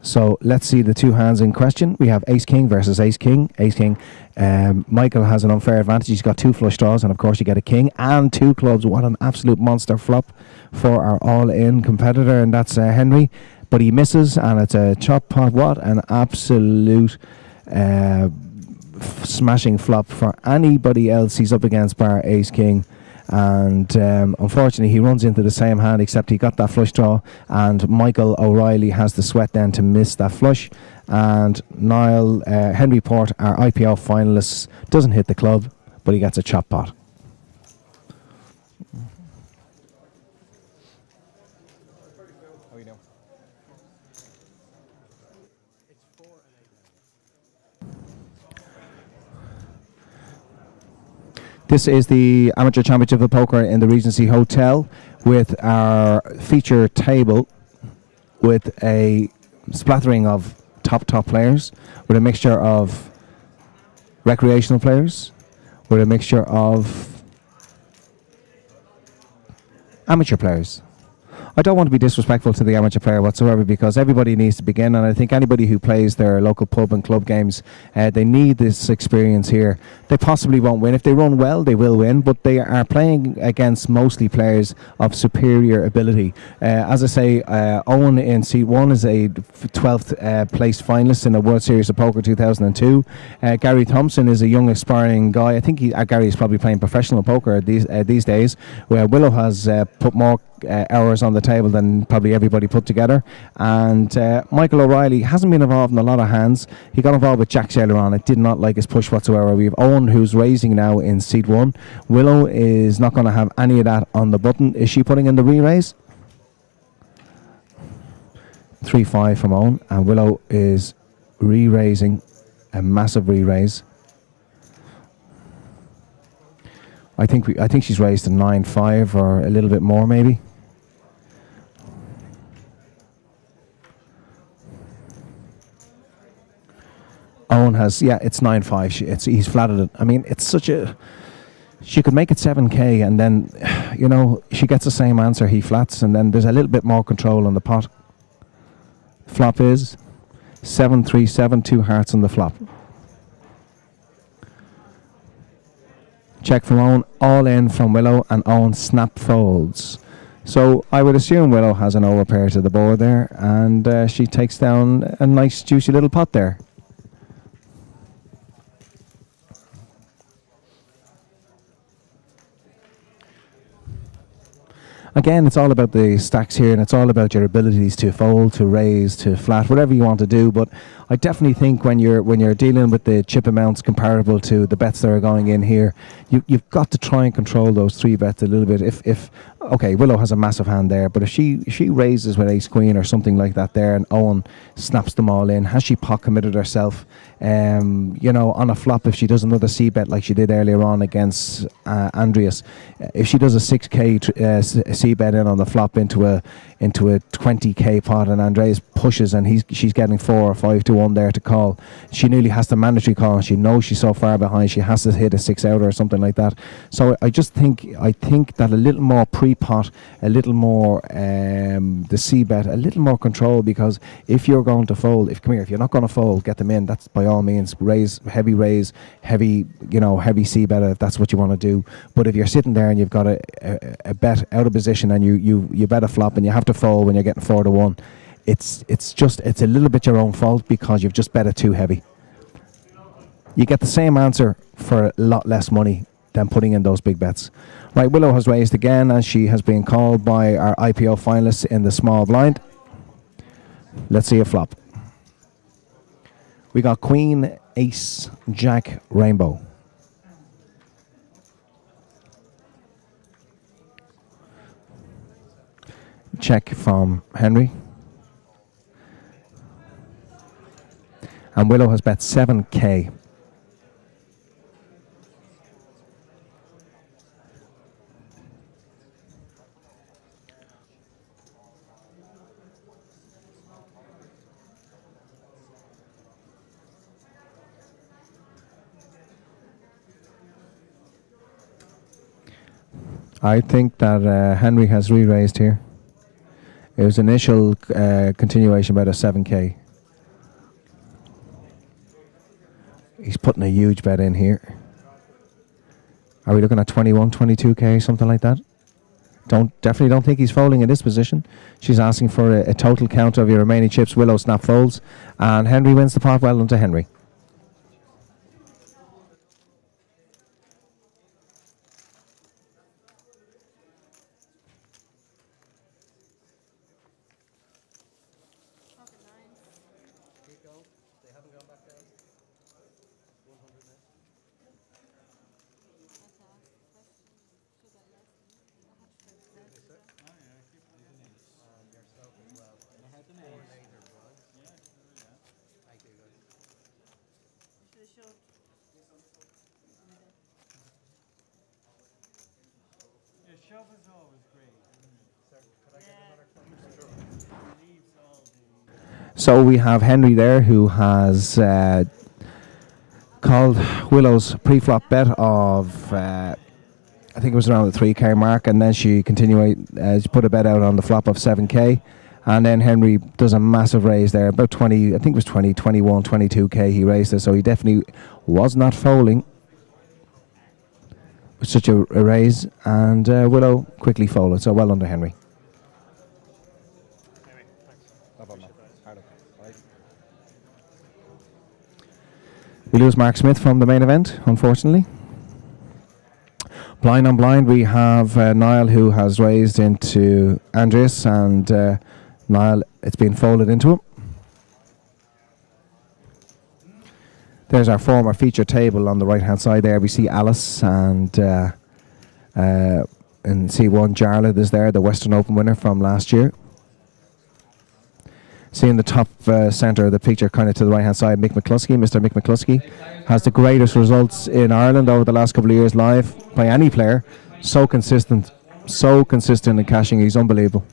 So let's see the two hands in question. We have Ace King versus Ace King. Ace King. Michael has an unfair advantage. He's got 2 flush draws, and of course you get a king and 2 clubs. What an absolute monster flop for our all-in competitor, and that's Henry. But he misses, and it's a chop pot. What an absolute smashing flop for anybody else he's up against bar Ace King. And unfortunately he runs into the same hand, except he got that flush draw, and Michael O'Reilly has the sweat then to miss that flush. And Niall Henry Port, our IPL finalist, doesn't hit the club, but he gets a chop pot. This is the Amateur Championship of Poker in the Regency Hotel with our feature table with a splattering of top players, with a mixture of recreational players, with a mixture of amateur players. I don't want to be disrespectful to the amateur player whatsoever, because everybody needs to begin, and I think anybody who plays their local pub and club games, they need this experience here. They possibly won't win. If they run well, they will win, but they are playing against mostly players of superior ability. As I say, Owen in seat 1 is a 12th place finalist in the World Series of Poker 2002. Gary Thompson is a young aspiring guy. I think Gary is probably playing professional poker these days, where Willow has put more hours on the table than probably everybody put together. And Michael O'Reilly hasn't been involved in a lot of hands. He got involved with Jacks earlier on. I did not like his push whatsoever. We have Owen, who's raising now in seat 1. Willow is not going to have any of that on the button. Is she putting in the re-raise? 3-5 from Owen, and Willow is re-raising, a massive re-raise. I think she's raised to 9-5 or a little bit more maybe. Owen has, yeah, it's 9-5. He's flatted it. I mean, it's such a... She could make it 7k, and then, you know, she gets the same answer. He flats, and then there's a little bit more control on the pot. Flop is 7-3-7, 2 hearts on the flop. Check from Owen, all in from Willow, and Owen snap folds. So I would assume Willow has an overpair to the board there, and she takes down a nice juicy little pot there. Again, it's all about the stacks here, and it's all about your abilities to fold, to raise, to flat, whatever you want to do. But I definitely think when you're dealing with the chip amounts comparable to the bets that are going in here, you've got to try and control those 3 bets a little bit. If okay, Willow has a massive hand there, but if she raises with Ace Queen or something like that there, and Owen snaps them all in, has she pot committed herself? You know, on a flop, if she does another C bet like she did earlier on against Andreas, if she does a 6k C bet in on the flop into a 20k pot, and Andreas pushes and she's getting 4 or 5 to 1 there to call, she nearly has to mandatory call, and she knows she's so far behind she has to hit a 6-outer or something like that. So I think that a little more pre-pot, a little more the C bet, a little more control, because if you're going to fold, if you're not going to fold, get them in. That's by all means heavy C bet if that's what you want to do. But if you're sitting there and you've got a bet out of position, and you bet a flop and you have to fold when you're getting 4 to 1, it's a little bit your own fault because you've just bet it too heavy. You get the same answer for a lot less money than putting in those big bets. Right, Willow has raised again, and she has been called by our IPO finalists in the small blind. Let's see a flop. We got Queen, Ace, Jack, Rainbow. Check from Henry. And Willow has bet 7k. I think that Henry has re-raised here. It was initial continuation about a 7k. He's putting a huge bet in here. Are we looking at 21, 22k, something like that? Definitely don't think he's folding in this position. She's asking for a total count of your remaining chips. Willow snap folds, and Henry wins the pot. Well done to Henry. So we have Henry there, who has called Willow's pre-flop bet of, I think it was around the 3k mark, and then she she put a bet out on the flop of 7k, and then Henry does a massive raise there, about 20, I think it was 20, 21, 22k he raised it, so he definitely was not folding with such a raise, and Willow quickly folded, so well done to Henry. We lose Mark Smith from the main event, unfortunately. Blind on blind, we have Niall, who has raised into Andreas, and Niall, it's been folded into him. There's our former feature table on the right-hand side there. We see Alice, and in C1, Jarlath is there, the Western Open winner from last year. See in the top centre of the picture, kind of to the right-hand side, Mick McCluskey. Mr. Mick McCluskey has the greatest results in Ireland over the last couple of years live by any player. So consistent in cashing. He's unbelievable.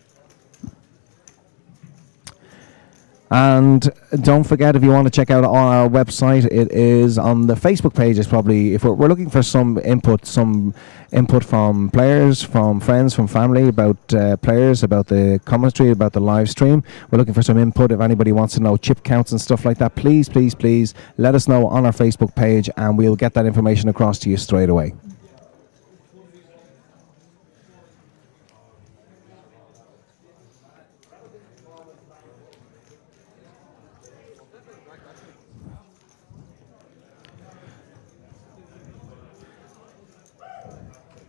And don't forget, if you want to check out on our website, it is on the Facebook pages. Probably, if we're looking for some input from players, from friends, from family about players, about the commentary, about the live stream. We're looking for some input. If anybody wants to know chip counts and stuff like that, please let us know on our Facebook page, and we'll get that information across to you straight away.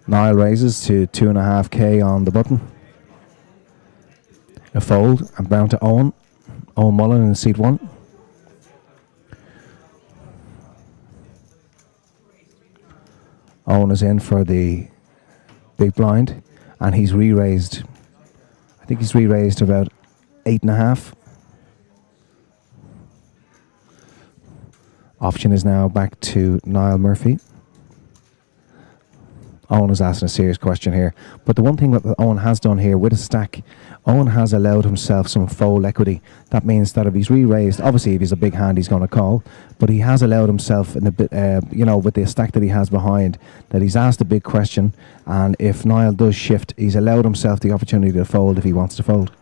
Niall raises to 2.5k on the button. A fold, and bound to Owen Mullen in seat 1. Owen is in for the big blind, and he's re-raised. I think he's re-raised about 8.5. Option is now back to Niall Murphy. Owen is asking a serious question here. But the one thing that Owen has done here with a stack, Owen has allowed himself some fold equity. That means that if he's re-raised, obviously if he's a big hand, he's going to call. But he has allowed himself, in a bit, with the stack that he has behind, that he's asked a big question. And if Niall does shift, he's allowed himself the opportunity to fold if he wants to fold.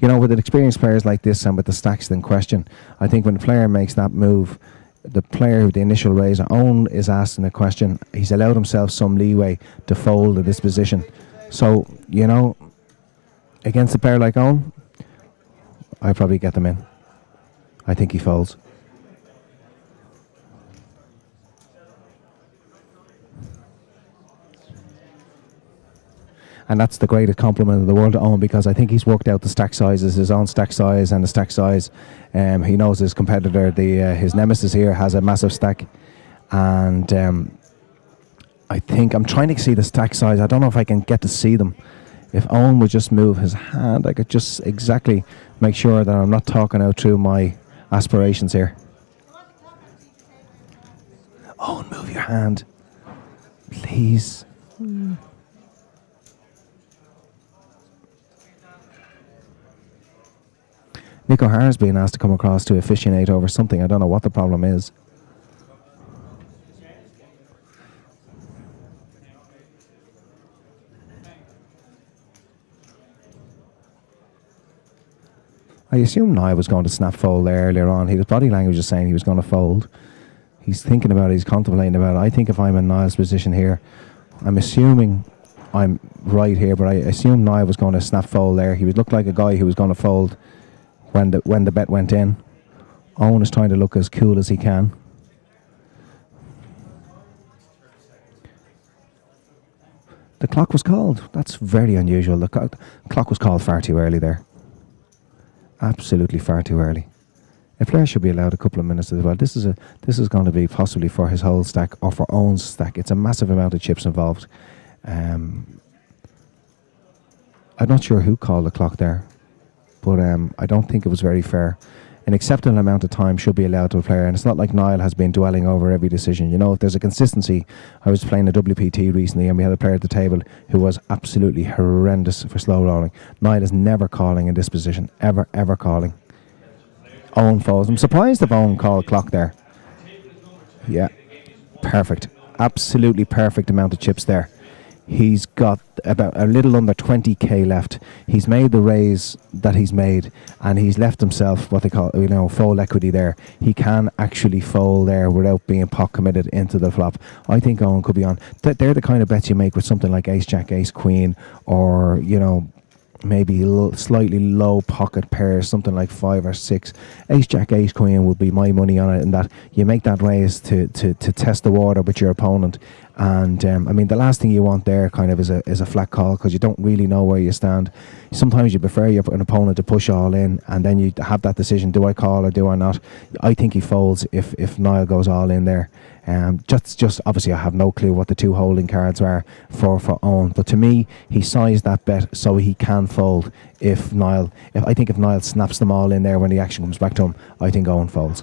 You know, with experienced players like this and with the stacks in question, I think when a player makes that move, the player with the initial raise, Owen is asking a question. He's allowed himself some leeway to fold in this position. So, you know, against a player like Owen, I'd probably get them in. I think he folds. And that's the greatest compliment in the world to Owen, because I think he's worked out the stack sizes, his own stack size and the stack size. He knows his competitor, his nemesis here, has a massive stack. And I think I'm trying to see the stack size. I don't know if I can get to see them. If Owen would just move his hand, I could just exactly make sure that I'm not talking out through my aspirations here. Owen, move your hand, please. Nick O'Hara's being asked to come across to officiate over something. I don't know what the problem is. I assume Niall was going to snap fold there earlier on. His body language is saying he was going to fold. He's thinking about it. He's contemplating about it. I think if I'm in Niall's position here, I'm assuming I'm right here, but I assume Niall was going to snap fold there. He would look like a guy who was going to fold when the bet went in. Owen is trying to look as cool as he can. The clock was called. That's very unusual. The clock was called far too early there. Absolutely far too early. A player should be allowed a couple of minutes as well. This is going to be possibly for his whole stack or for Owen's stack. It's a massive amount of chips involved. I'm not sure who called the clock there, but I don't think it was very fair. An acceptable amount of time should be allowed to a player, and it's not like Niall has been dwelling over every decision. You know, if there's a consistency, I was playing a WPT recently, and we had a player at the table who was absolutely horrendous for slow rolling. Niall is never calling in this position, ever calling. Owen falls. I'm surprised if Owen called clock there. Yeah, perfect, absolutely perfect amount of chips there. He's got about a little under 20k left. He's made the raise that he's made, and he's left himself what they call, fold equity there. He can actually fold there without being pot committed into the flop. I think Owen could be on. They're the kind of bets you make with something like Ace Jack, Ace Queen, or maybe slightly low pocket pairs, something like 5 or 6. Ace Jack, Ace Queen would be my money on it, in that you make that raise to test the water with your opponent. And I mean, the last thing you want there kind of is a flat call, because you don't really know where you stand. Sometimes you prefer an opponent to push all in, and then you have that decision: do I call or do I not? I think he folds if Niall goes all in there. Just obviously, I have no clue what the two holding cards are for Owen, but to me, he sized that bet so he can fold if Niall snaps them all in there when the action comes back to him. I think Owen folds.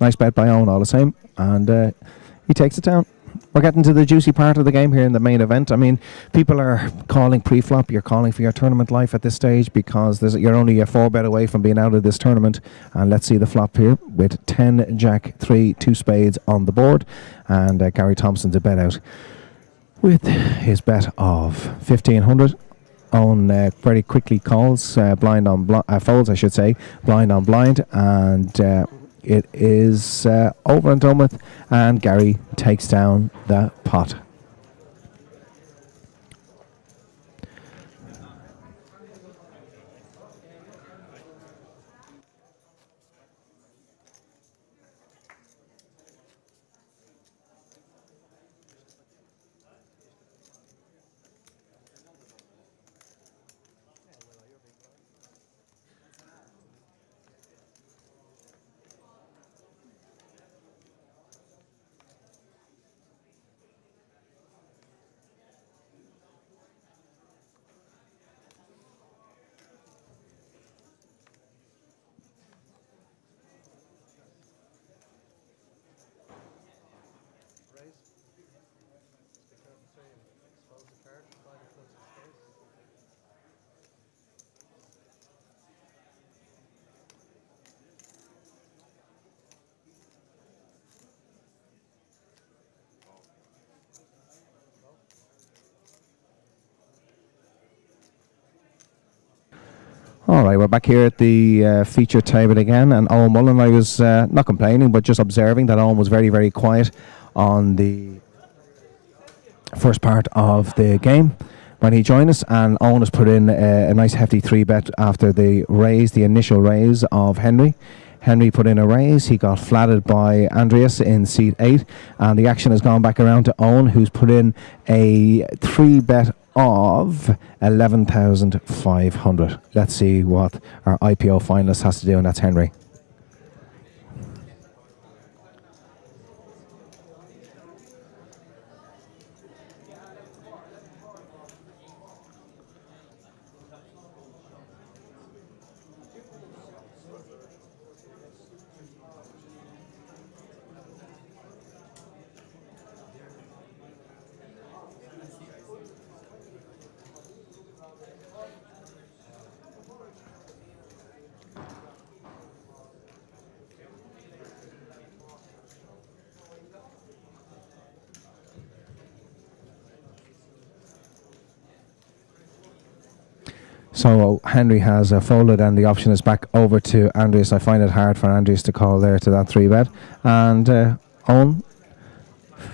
Nice bet by Owen all the same, and he takes it down. We're getting to the juicy part of the game here in the main event. I mean, people are calling pre-flop. You're calling for your tournament life at this stage, because you're only a 4-bet away from being out of this tournament. And let's see the flop here with 10, Jack, 3, 2 spades on the board, and Gary Thompson to bet out with his bet of 1,500. Owen very quickly calls, blind on folds, I should say, blind on blind, and it is over and done with, and Gary takes down the pot. All right, we're back here at the feature table again, and Owen Mullen, I was not complaining, but just observing that Owen was very, very quiet on the first part of the game when he joined us, and Owen has put in a nice hefty 3-bet after the raise, the initial raise of Henry. Henry put in a raise, he got flatted by Andreas in seat 8, and the action has gone back around to Owen, who's put in a 3-bet of 11,500. Let's see what our IPO finalist has to do, and that's Henry. So Henry has folded, and the option is back over to Andreas. I find it hard for Andreas to call there to that 3-bet. And Owen,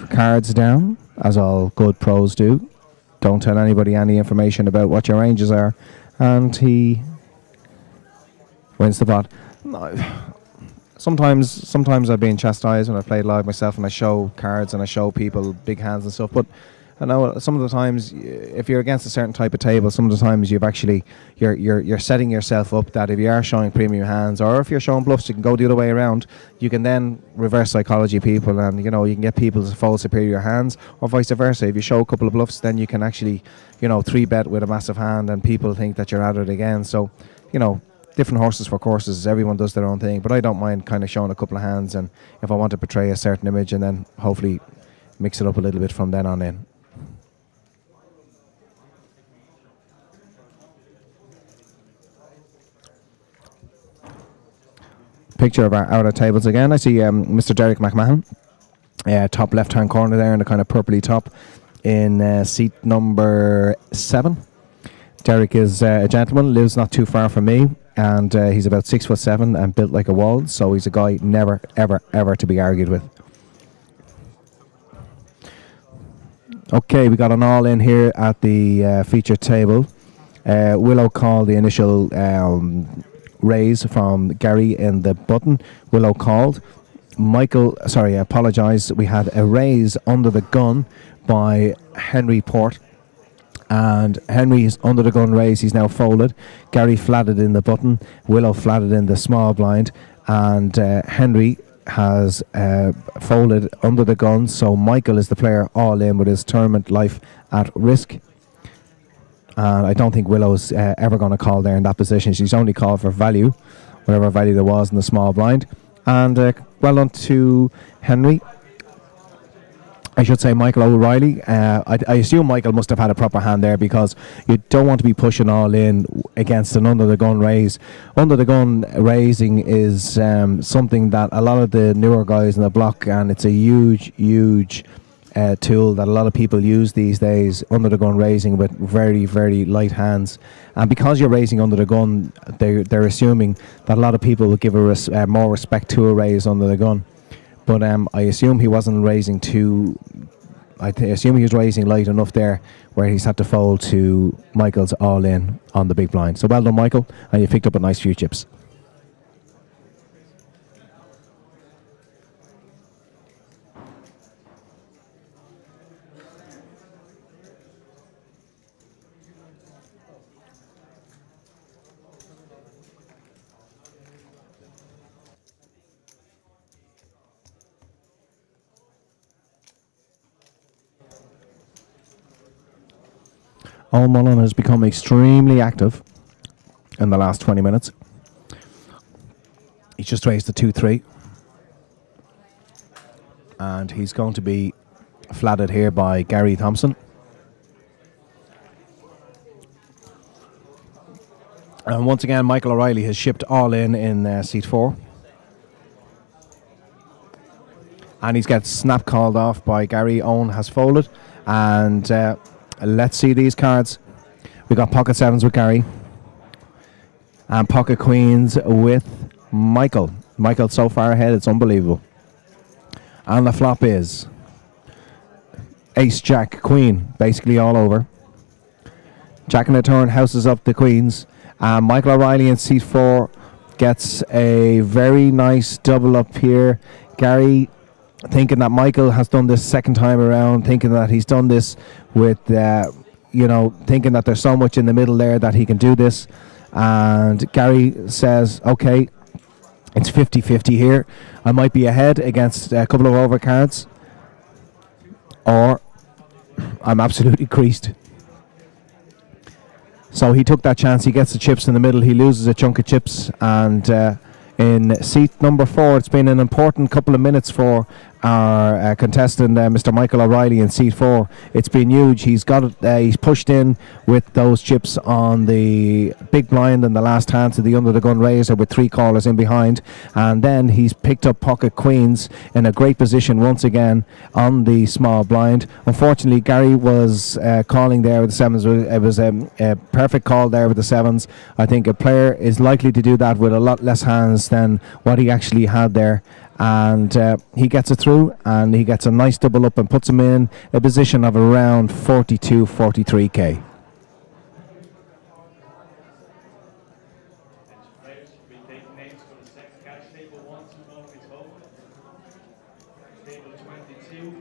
cards down, as all good pros do. Don't tell anybody any information about what your ranges are. And he wins the pot. Sometimes I've been chastised when I played live myself, and I show cards and I show people big hands and stuff. But I know some of the times, if you're against a certain type of table, some of the times you're setting yourself up that if you are showing premium hands, or if you're showing bluffs, you can go the other way around. You can then reverse psychology people, and you can get people to fold superior hands, or vice versa. If you show a couple of bluffs, then you can actually 3-bet with a massive hand, and people think that you're at it again. So different horses for courses. Everyone does their own thing, but I don't mind kind of showing a couple of hands, and if I want to portray a certain image, and then hopefully mix it up a little bit from then on in. Picture of our outer tables again. I see Mr. Derek McMahon, top left-hand corner there in the kind of purpley top in seat number 7. Derek is a gentleman, lives not too far from me, and he's about 6'7" and built like a wall, so he's a guy never, ever, ever to be argued with. Okay, we got an all-in here at the feature table. Willow called the initial raise from Gary in the button. Willow called. Michael, sorry, I apologise. We had a raise under the gun by Henry Port, and Henry's under the gun raise. He's now folded. Gary flatted in the button. Willow flatted in the small blind, and Henry has folded under the gun. So Michael is the player all in with his tournament life at risk. And I don't think Willow's ever going to call there in that position. She's only called for value, whatever value there was in the small blind. And well done to Henry. I should say Michael O'Reilly. I assume Michael must have had a proper hand there, because you don't want to be pushing all in against an under-the-gun raise. Under-the-gun raising is something that a lot of the newer guys in the block, and it's a huge, huge tool that a lot of people use these days, under the gun raising with very, very light hands. And because you're raising under the gun, they're assuming that a lot of people will give more respect to a raise under the gun. But I assume he wasn't raising too... I assume he was raising light enough there where he's had to fold to Michael's all-in on the big blind. So well done, Michael, and you picked up a nice few chips. Owen Mullen has become extremely active in the last 20 minutes. He's just raised the 2-3. And he's going to be flatted here by Gary Thompson. And once again, Michael O'Reilly has shipped all in seat 4. And he's got snap called off by Gary. Owen has folded. And let's see these cards. We got pocket sevens with Gary. And pocket queens with Michael. Michael so far ahead, it's unbelievable. And the flop is ace, jack, queen, basically all over. Jack in a turn houses up the queens. Michael O'Reilly in seat 4 gets a very nice double up here. Gary thinking that Michael has done this second time around, thinking that he's done this with, thinking that there's so much in the middle there that he can do this. And Gary says, okay, it's 50-50 here. I might be ahead against a couple of overcards, or I'm absolutely creased. So he took that chance. He gets the chips in the middle. He loses a chunk of chips. And in seat number 4, it's been an important couple of minutes for our contestant, Mr. Michael O'Reilly, in seat 4. It's been huge. He's got it. He's pushed in with those chips on the big blind and the last hand to the under the gun raiser with 3 callers in behind, and then he's picked up pocket queens in a great position once again on the small blind. Unfortunately, Gary was calling there with the 7s. It was a perfect call there with the 7s. I think a player is likely to do that with a lot less hands than what he actually had there. And he gets it through, and he gets a nice double up and puts him in a position of around 42-43k. Table 22.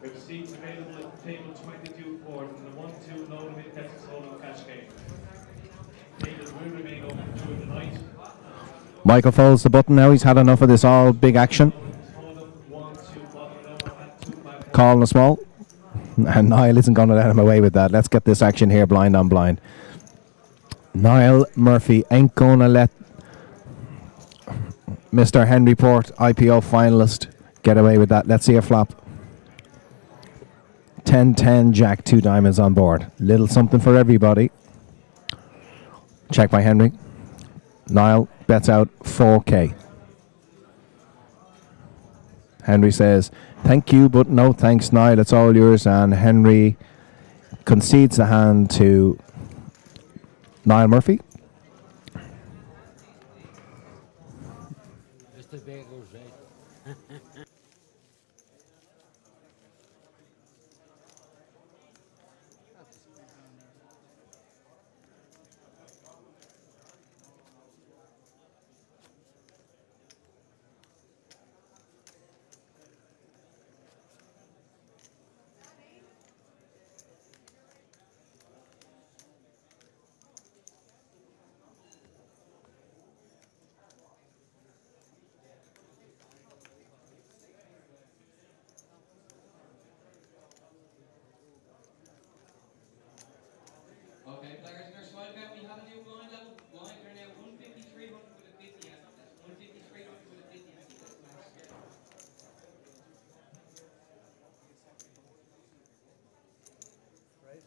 We have seats available at table 22 for the 1-2 no limit Texas Hold'em cash game. Tables will remain open during the night. Michael folds the button now. He's had enough of this all big action. Call in a small. And Niall isn't going to let him away with that. Let's get this action here, blind on blind. Niall Murphy ain't going to let Mr. Henry Port, IPO finalist, get away with that. Let's see a flop. 10-10 jack, 2 diamonds on board. Little something for everybody. Check by Henry. Niall bets out 4k. Henry says, thank you, but no thanks, Niall. It's all yours. And Henry concedes the hand to Niall Murphy. Okay, players in our slide bet, we have a new blind level. Blind are now 150, 300 with a 50 hand. That's 150, 300 with a 50 hand. That's max. Right.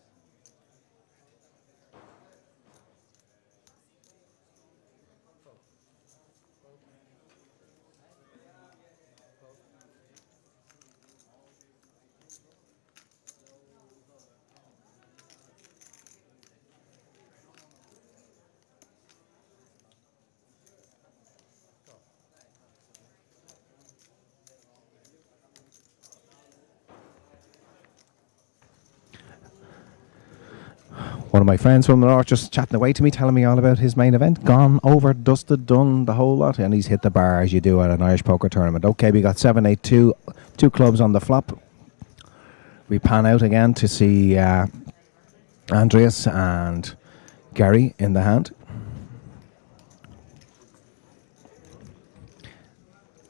One of my friends from the north just chatting away to me, telling me all about his main event. Gone, over, dusted, done, the whole lot. And he's hit the bar as you do at an Irish poker tournament. Okay, we got 7-8-2, 2 clubs on the flop. We pan out again to see Andreas and Gary in the hand.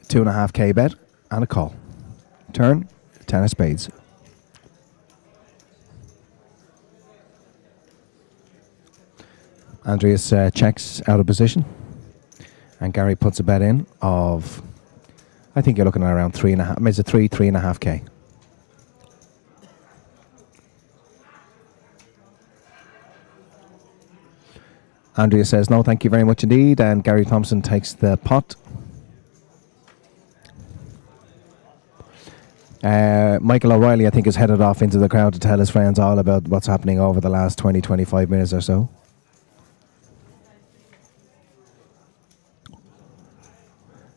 2.5k bet and a call. Turn, 10 of spades. Andreas checks out of position, and Gary puts a bet in of, I think you're looking at around 3.5, it's a 3.5k. Andreas says no, thank you very much indeed, and Gary Thompson takes the pot. Michael O'Reilly, I think, is headed off into the crowd to tell his friends all about what's happening over the last 20-25 minutes or so.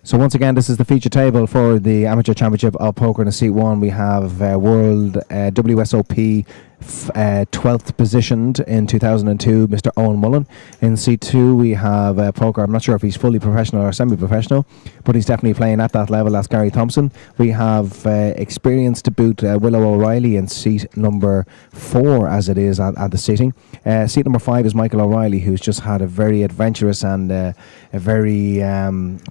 So once again, this is the feature table for the Amateur Championship of Poker in Seat 1. We have World WSOP 12th positioned in 2002, Mr. Owen Mullen. In Seat 2, we have Poker. I'm not sure if he's fully professional or semi-professional, but he's definitely playing at that level. That's Gary Thompson. We have experience to boot Willow O'Reilly in seat number 4, as it is at the sitting. Seat number 5 is Michael O'Reilly, who's just had a very adventurous and a very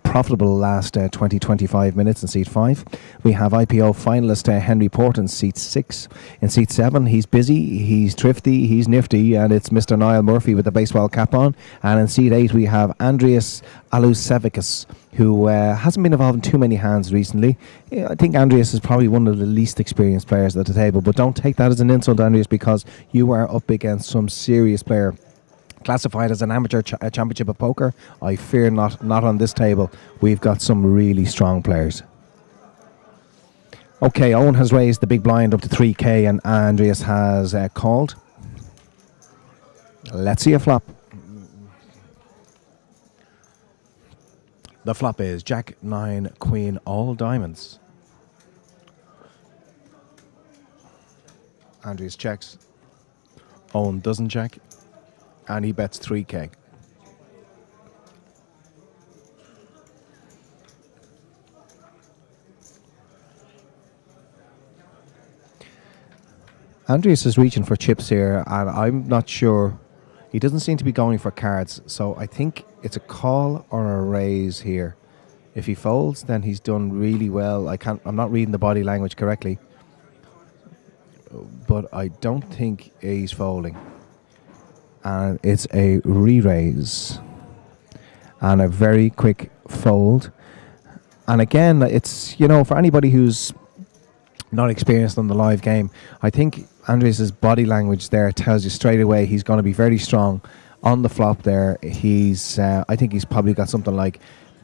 profitable last 20-25 minutes in seat 5. We have IPO finalist Henry Port in seat 6. In seat 7, he's busy, he's thrifty, he's nifty, and it's Mr. Niall Murphy with the baseball cap on. And in seat 8, we have Andreas Alusevicus, who hasn't been involved in too many hands recently. I think Andreas is probably one of the least experienced players at the table, but don't take that as an insult, Andreas, because you are up against some serious player. Classified as an amateur championship of poker, I fear not on this table. We've got some really strong players. Okay, Owen has raised the big blind up to 3k and Andreas has called. Let's see a flop. The flop is Jack, 9, Queen, all diamonds. Andreas checks. Owen doesn't check. And he bets 3k. Andreas is reaching for chips here, and I'm not sure. He doesn't seem to be going for cards, so I think it's a call or a raise here. If he folds, then he's done really well. I'm not reading the body language correctly, but I don't think he's folding. And it's a re-raise and a very quick fold. And again, it's, you know, for anybody who's not experienced on the live game, I think Andreas's body language there tells you straight away he's going to be very strong on the flop there. He's I think he's probably got something like,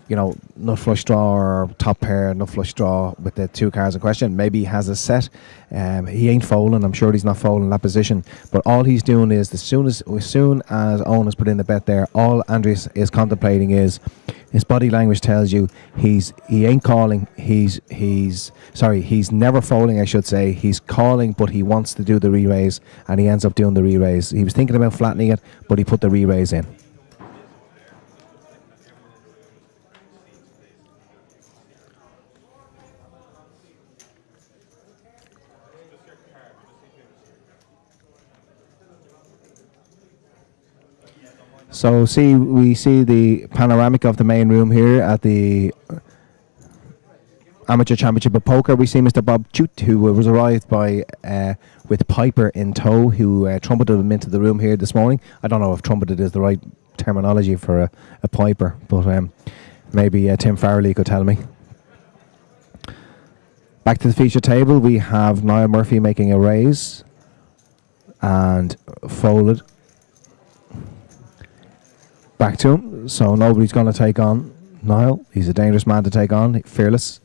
you know, nut flush draw or top pair nut flush draw with the 2 cards in question. Maybe he has a set. He ain't folding. I'm sure he's not folding that position. But all he's doing is, as soon as Owen has put in the bet there, all Andreas is contemplating is, his body language tells you he ain't calling. He's never folding, I should say. He's calling, but he wants to do the re-raise, and he ends up doing the re-raise. He was thinking about flattening it, but he put the re-raise in. So we see the panoramic of the main room here at the Amateur Championship of Poker. We see Mr. Bob Chute, who was arrived by with Piper in tow, who trumpeted him into the room here this morning. I don't know if trumpeted is the right terminology for a Piper, but maybe Tim Farrelly could tell me. Back to the feature table, we have Niall Murphy making a raise and folded. Back to him, so nobody's going to take on Niall. He's a dangerous man to take on, fearless.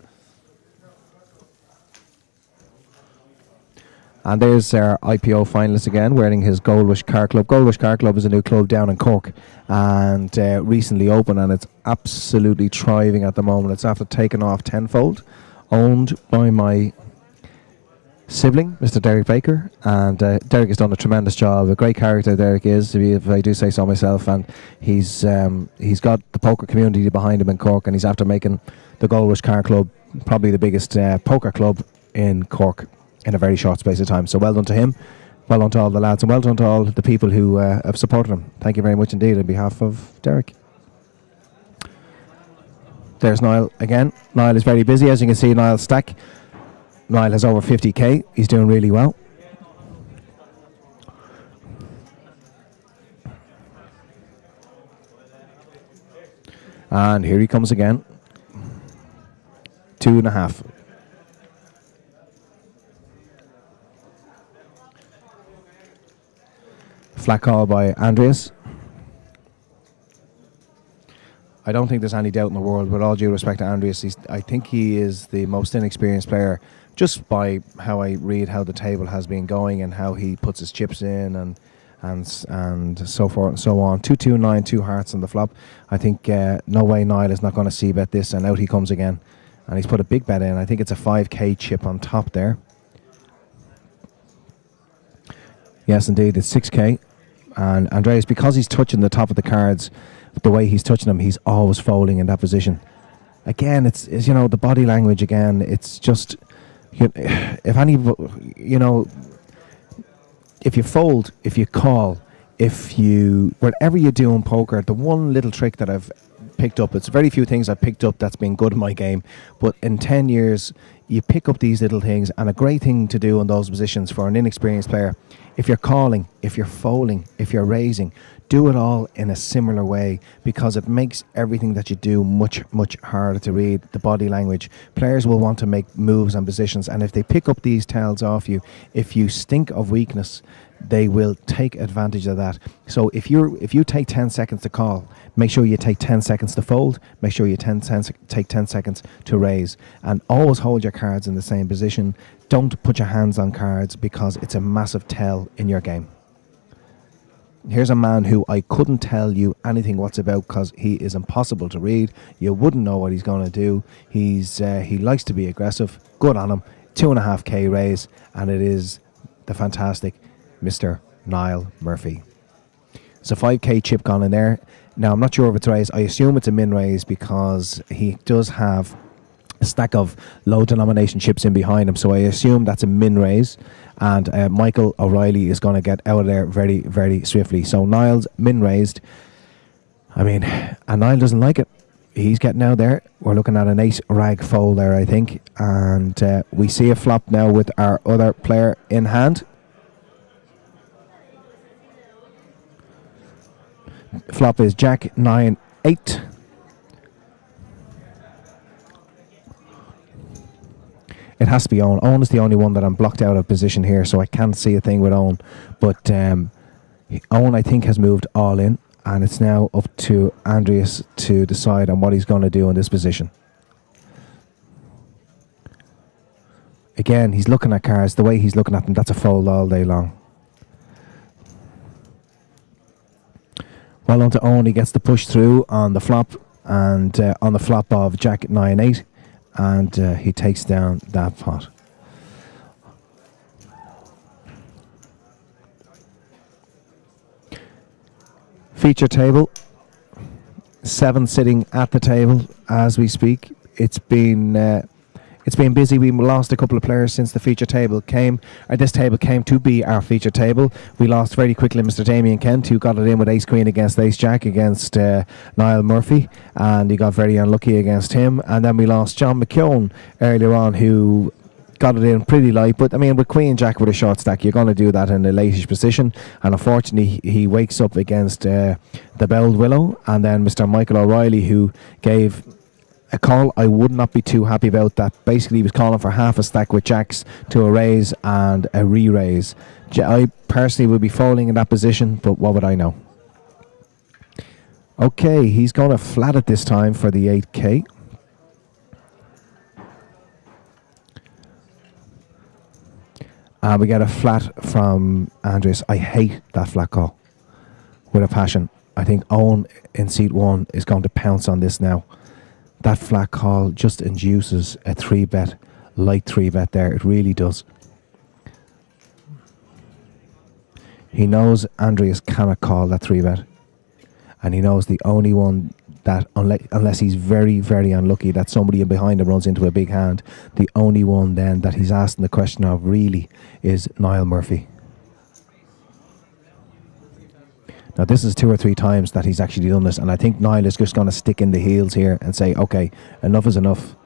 And there's our IPO finalist again, wearing his Gold Rush Car Club. Gold Rush Car Club is a new club down in Cork and recently opened, and it's absolutely thriving at the moment. It's after taking off tenfold, owned by my sibling, Mr. Derek Baker, and Derek has done a tremendous job. A great character Derek is, if I do say so myself, and he's got the poker community behind him in Cork, and he's after making the Gold Rush Car Club probably the biggest poker club in Cork in a very short space of time. So well done to him, well done to all the lads, and well done to all the people who have supported him. Thank you very much indeed on behalf of Derek. There's Niall again. Niall is very busy, as you can see. Niall's stack. Niall has over 50k. He's doing really well. And here he comes again. 2.5. Flat call by Andreas. I don't think there's any doubt in the world, with all due respect to Andreas, I think he is the most inexperienced player, just by how I read how the table has been going and how he puts his chips in and so forth and so on. 2-2-9, 2 hearts on the flop. I think no way Niall is not going to see bet this, and out he comes again. And he's put a big bet in. I think it's a 5k chip on top there. Yes, indeed, it's 6k. And Andreas, because he's touching the top of the cards, the way he's touching them, he's always folding in that position. Again, it's you know, the body language again, it's just, if any, you know, if you fold, if you call, if you, whatever you do in poker, the one little trick that I've picked up, it's very few things I've picked up that's been good in my game, but in 10 years, you pick up these little things, and a great thing to do in those positions for an inexperienced player, if you're calling, if you're folding, if you're raising, do it all in a similar way, because it makes everything that you do much, much harder to read, the body language. Players will want to make moves and positions, and if they pick up these tells off you, if you stink of weakness, they will take advantage of that. So if you take 10 seconds to call, make sure you take 10 seconds to fold, make sure you take 10 seconds to raise, and always hold your cards in the same position. Don't put your hands on cards, because it's a massive tell in your game. Here's a man who I couldn't tell you anything what's about, because he is impossible to read. You wouldn't know what he's going to do. He likes to be aggressive. Good on him. 2.5k raise, and it is the fantastic Mr. Niall Murphy. It's a 5k chip gone in there. Now, I'm not sure if it's raised. I assume it's a min raise, because he does have a stack of low denomination chips in behind him, so I assume that's a min raise. And Michael O'Reilly is going to get out of there very, very swiftly. So Niall's min raised. I mean, and Niall doesn't like it. He's getting out there. We're looking at an ace rag fold there, I think. And we see a flop now with our other player in hand. Flop is Jack 9-8. It has to be Owen. Owen is the only one that I'm blocked out of position here, so I can't see a thing with Owen. But Owen, I think, has moved all in, and it's now up to Andreas to decide on what he's going to do in this position. Again, he's looking at cards. The way he's looking at them, that's a fold all day long. Well on to Owen. He gets the push through on the flop, and on the flop of Jack 9-8. And he takes down that pot. Feature table. 7 sitting at the table as we speak. It's been busy. We lost a couple of players since the feature table came. This table came to be our feature table. We lost very quickly Mr. Damien Kent, who got it in with ace queen against ace jack against Niall Murphy, and he got very unlucky against him. And then we lost John McKeown earlier on, who got it in pretty light. But I mean, with queen jack with a short stack, you're going to do that in a latish position. And unfortunately, he wakes up against the Belled Willow, and then Mr. Michael O'Reilly, who gave a call I would not be too happy about. That basically he was calling for half a stack with jacks to a raise and a re-raise. I personally would be folding in that position, but what would I know? Okay, he's going to flat it this time for the 8k. And we get a flat from Andres. I hate that flat call with a passion. I think Owen in seat 1 is going to pounce on this now. That flat call just induces a 3-bet, light 3-bet there. It really does. He knows Andreas cannot call that 3-bet. And he knows the only one that, unless he's very, very unlucky that somebody behind him runs into a big hand, the only one then that he's asking the question of really is Niall Murphy. Now, this is 2 or 3 times that he's actually done this, and I think Niall is just going to stick in the heels here and say, okay, enough is enough.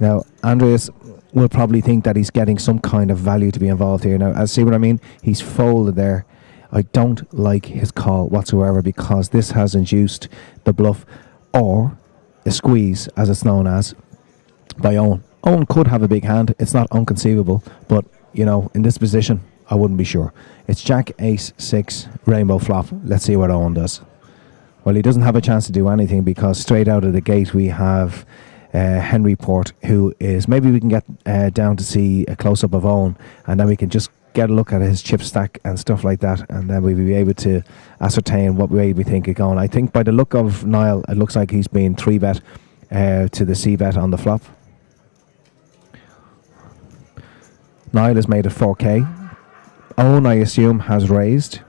Now, Andreas will probably think that he's getting some kind of value to be involved here. Now, see what I mean? He's folded there. I don't like his call whatsoever, because this has induced the bluff, or a squeeze, as it's known as, by Owen. Owen could have a big hand. It's not unconceivable, but, you know, in this position, I wouldn't be sure. It's Jack, Ace, 6, Rainbow flop. Let's see what Owen does. Well, he doesn't have a chance to do anything, because straight out of the gate we have Henry Port, who is... Maybe we can get down to see a close-up of Owen, and then we can just get a look at his chip stack and stuff like that, and then we'll be able to ascertain what way we think it's going. I think by the look of Niall, it looks like he's been 3-bet to the C-bet on the flop. Niall has made it 4K. Owen, I assume, has raised.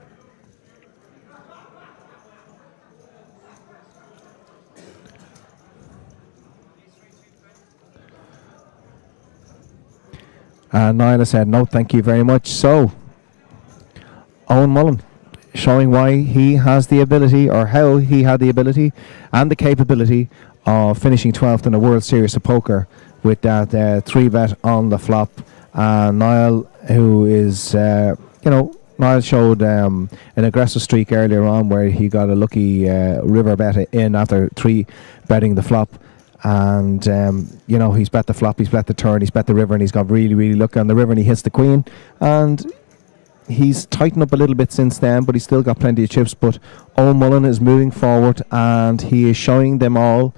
And Niall has said, no, thank you very much. So, Owen Mullen showing why he has the ability, or how he had the ability and the capability of finishing 12th in a World Series of Poker with that 3-bet on the flop. Niall, who is, Niall showed an aggressive streak earlier on where he got a lucky river bet in after 3-betting the flop. And, he's bet the flop, he's bet the turn, he's bet the river, and he's got really, really lucky on the river, and he hits the queen. And he's tightened up a little bit since then, but he's still got plenty of chips. But Owen Mullen is moving forward, and he is showing them all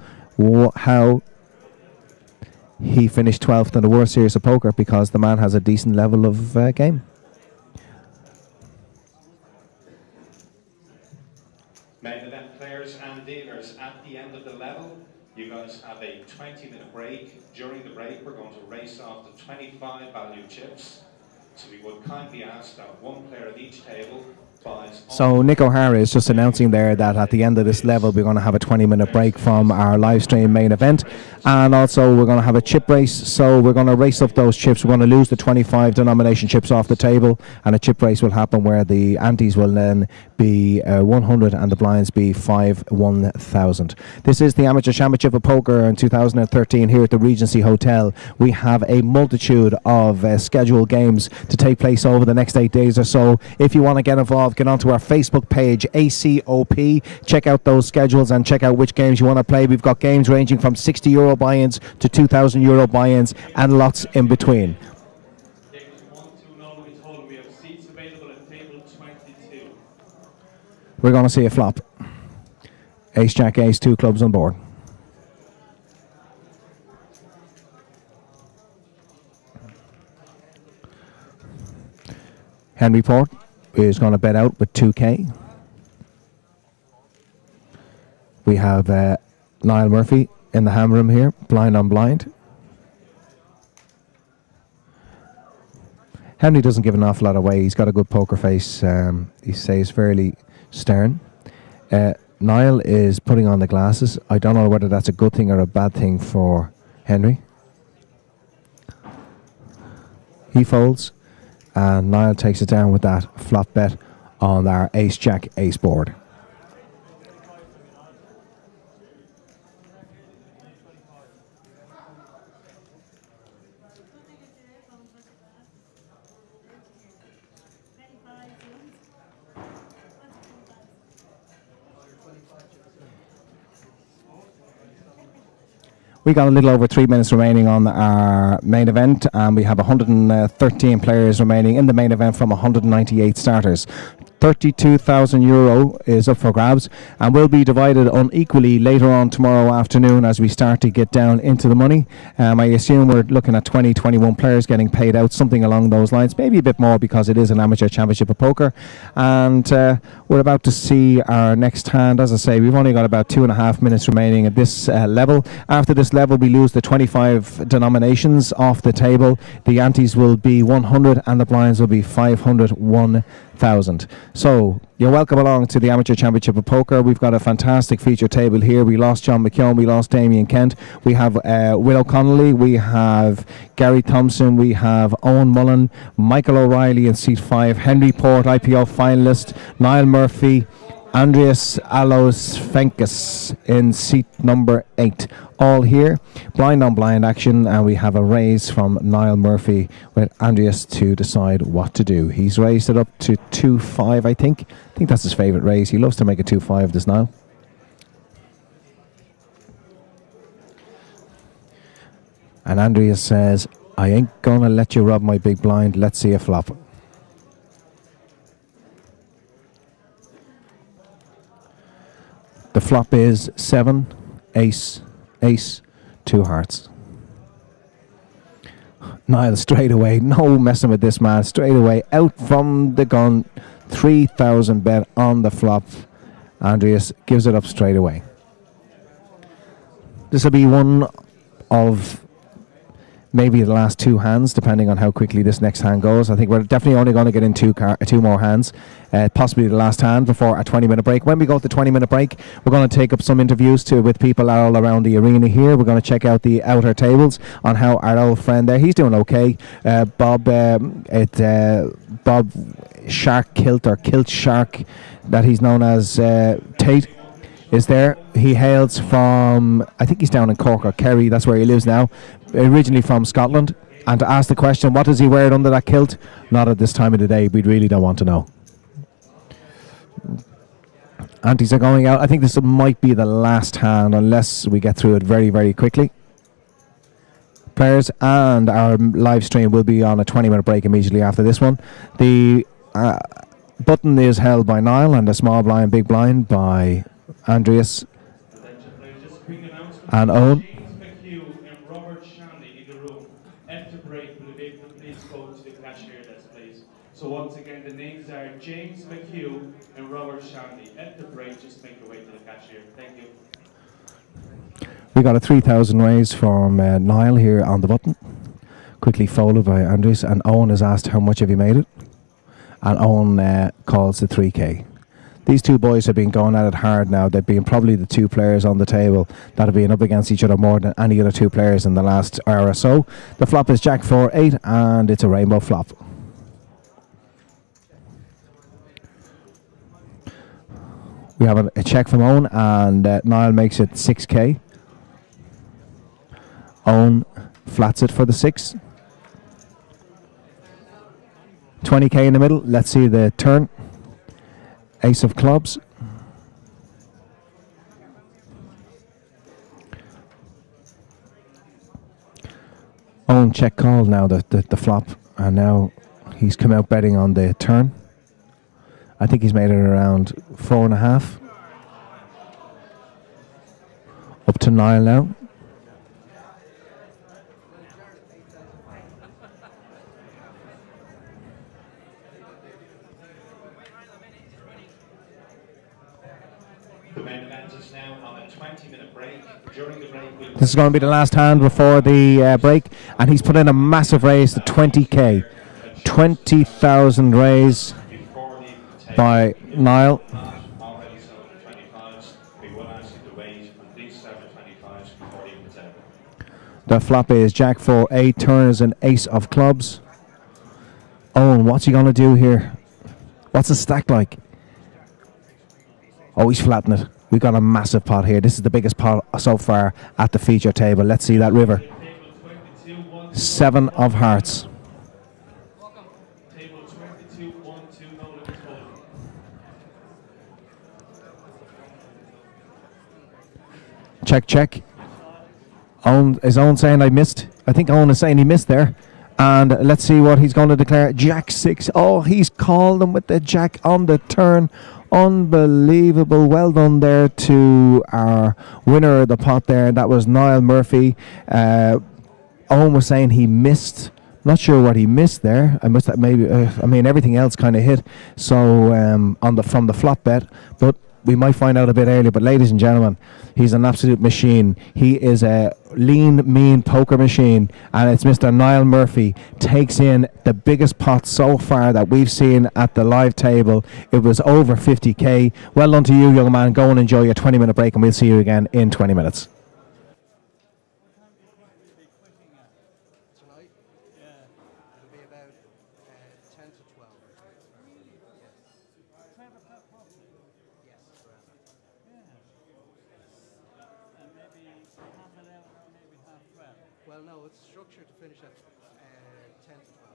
how he finished 12th in the World Series of Poker, because the man has a decent level of game. Main event players and dealers, at the end of the level, you guys have a 20-minute break. During the break, we're going to race off the 25 value chips. So we would kindly ask that one player at each table buys. So Nick O'Hara is just announcing there that at the end of this level, we're going to have a 20-minute break from our live stream main event. And also we're going to have a chip race. So we're going to race up those chips. We're going to lose the 25 denomination chips off the table, and a chip race will happen where the antes will then be 100 and the blinds be 1,000. This is the Amateur Championship of Poker in 2013 here at the Regency Hotel. We have a multitude of scheduled games to take place over the next 8 days or so. If you want to get involved, get onto our Facebook page, ACOP. Check out those schedules and check out which games you want to play. We've got games ranging from €60 buy-ins to €2,000 buy-ins and lots in between. We're going to see a flop. Ace, Jack, Ace, 2 clubs on board. Henry Port is going to bet out with 2K. We have Niall Murphy in the ham room here, blind on blind. Henry doesn't give an awful lot away. He's got a good poker face. He stays fairly stern. Niall is putting on the glasses. I don't know whether that's a good thing or a bad thing for Henry. He folds, and Niall takes it down with that flop bet on our Ace Jack Ace board. We got a little over 3 minutes remaining on our main event, and we have 113 players remaining in the main event from 198 starters. €32,000 is up for grabs and will be divided unequally later on tomorrow afternoon as we start to get down into the money. I assume we're looking at 20, 21 players getting paid out, something along those lines, maybe a bit more because it is an amateur championship of poker. And we're about to see our next hand. As I say, we've only got about 2.5 minutes remaining at this level. After this level, we lose the 25 denominations off the table. The antes will be 100 and the blinds will be 500, 1,000. So you're welcome along to the Amateur Championship of Poker. We've got a fantastic feature table here. We lost John McKeown, we lost Damien Kent, we have Will O'Connolly, we have Gary Thompson, we have Owen Mullen, Michael O'Reilly in seat 5, Henry Port, IPO finalist, Niall Murphy, Andreas Alos Fenkes in seat number 8. All here, blind on blind action, and we have a raise from Niall Murphy with Andreas to decide what to do. He's raised it up to 2-5, I think. I think that's his favourite raise. He loves to make a 2-5 this now. And Andreas says, I ain't gonna let you rob my big blind. Let's see a flop. The flop is 7, Ace, Ace, 2 hearts. Niall straight away, no messing with this man, straight away, out from the gun, 3,000 bet on the flop. Andreas gives it up straight away. This will be one of maybe the last two hands, depending on how quickly this next hand goes. I think we're definitely only going to get in two more hands, possibly the last hand before a 20-minute break. When we go to the 20-minute break, we're going to take up some interviews with people all around the arena here. We're going to check out the outer tables on how our old friend there, he's doing okay. Bob Shark Kilt, or Kilt Shark, that he's known as Tate, is there. He hails from, I think he's down in Cork or Kerry, that's where he lives now, originally from Scotland. And to ask the question, what does he wear under that kilt? Not at this time of the day, we really don't want to know. Antes are going out. I think this might be the last hand unless we get through it very, very quickly. Players, and our live stream will be on a 20-minute break immediately after this one. The button is held by Niall and the small blind, big blind by Andreas and Owen. James McHugh and Robert Shanley in the room. After break, will the victim please go to the cashier desk, please? So once again, the names are James McHugh and Robert Shanley. After break, just make your way to the cashier. Thank you. We got a 3,000 raise from Niall here on the button. Quickly followed by Andreas, and Owen has asked how much have you made it? And Owen calls the 3K. These two boys have been going at it hard now. They've been probably the two players on the table that have been up against each other more than any other two players in the last hour or so. The flop is Jack 4-8, and it's a rainbow flop. We have a check from Owen, and Niall makes it 6K. Owen flats it for the 6. 20K in the middle. Let's see the turn. Ace of clubs. Owen check call now, the flop, and now he's come out betting on the turn. I think he's made it around 4.5. Up to Niall now. The main event is now on a 20-minute break. During the break, This is going to be the last hand before the break, and he's put in a massive raise to 20K. 20,000 raise by Niall. already sold the 25s. We will ask you to wait and please sell the 25s before you can sell. The flop is Jack 4-8, turn is an ace of clubs. Owen, what's he going to do here? What's the stack like? Oh, he's flattening it. We've got a massive pot here. This is the biggest pot so far at the feature table. Let's see that river. 7 of hearts. Table 22, 1, 2, no limit total. Check, check. Is Owen saying I missed? I think Owen is saying he missed there. And let's see what he's going to declare. Jack 6. Oh, he's called him with the jack on the turn. Unbelievable. Well done there to our winner of the pot there. That was Niall Murphy. Owen was saying he missed. Not sure what he missed there. I must have maybe. I mean, everything else kind of hit. So from the flop bet, but we might find out a bit earlier. But ladies and gentlemen, he's an absolute machine. He is a lean, mean poker machine, and it's Mr. Niall Murphy. Takes in the biggest pot so far that we've seen at the live table. It was over 50K. Well done to you, young man. Go and enjoy your 20-minute break, and we'll see you again in 20 minutes. Tonight? Yeah. It'll be about 10 to 12. Yes. 12 o'clock coffee? Yes. Yeah. And maybe half 11 or maybe half 12? Well, no, it's structured to finish at 10 to 12.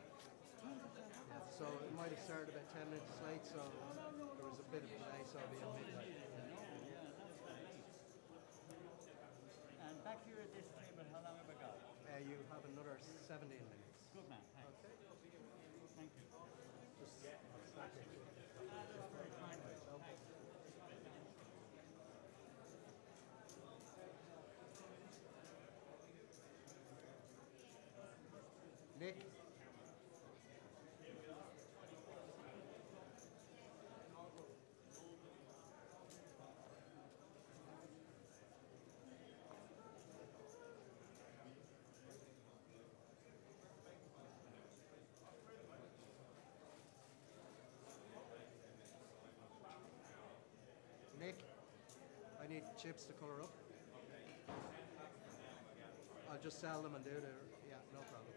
10 to 12? Yeah. So it might have started about 10 minutes late, so there was a bit of a delay, so it'll be at midnight. And back here at this table, how long have I got? You have another 17 minutes. Good man, thanks. Okay. Thank you. Nick, chips to colour up. I'll just sell them and do the, yeah, no problem.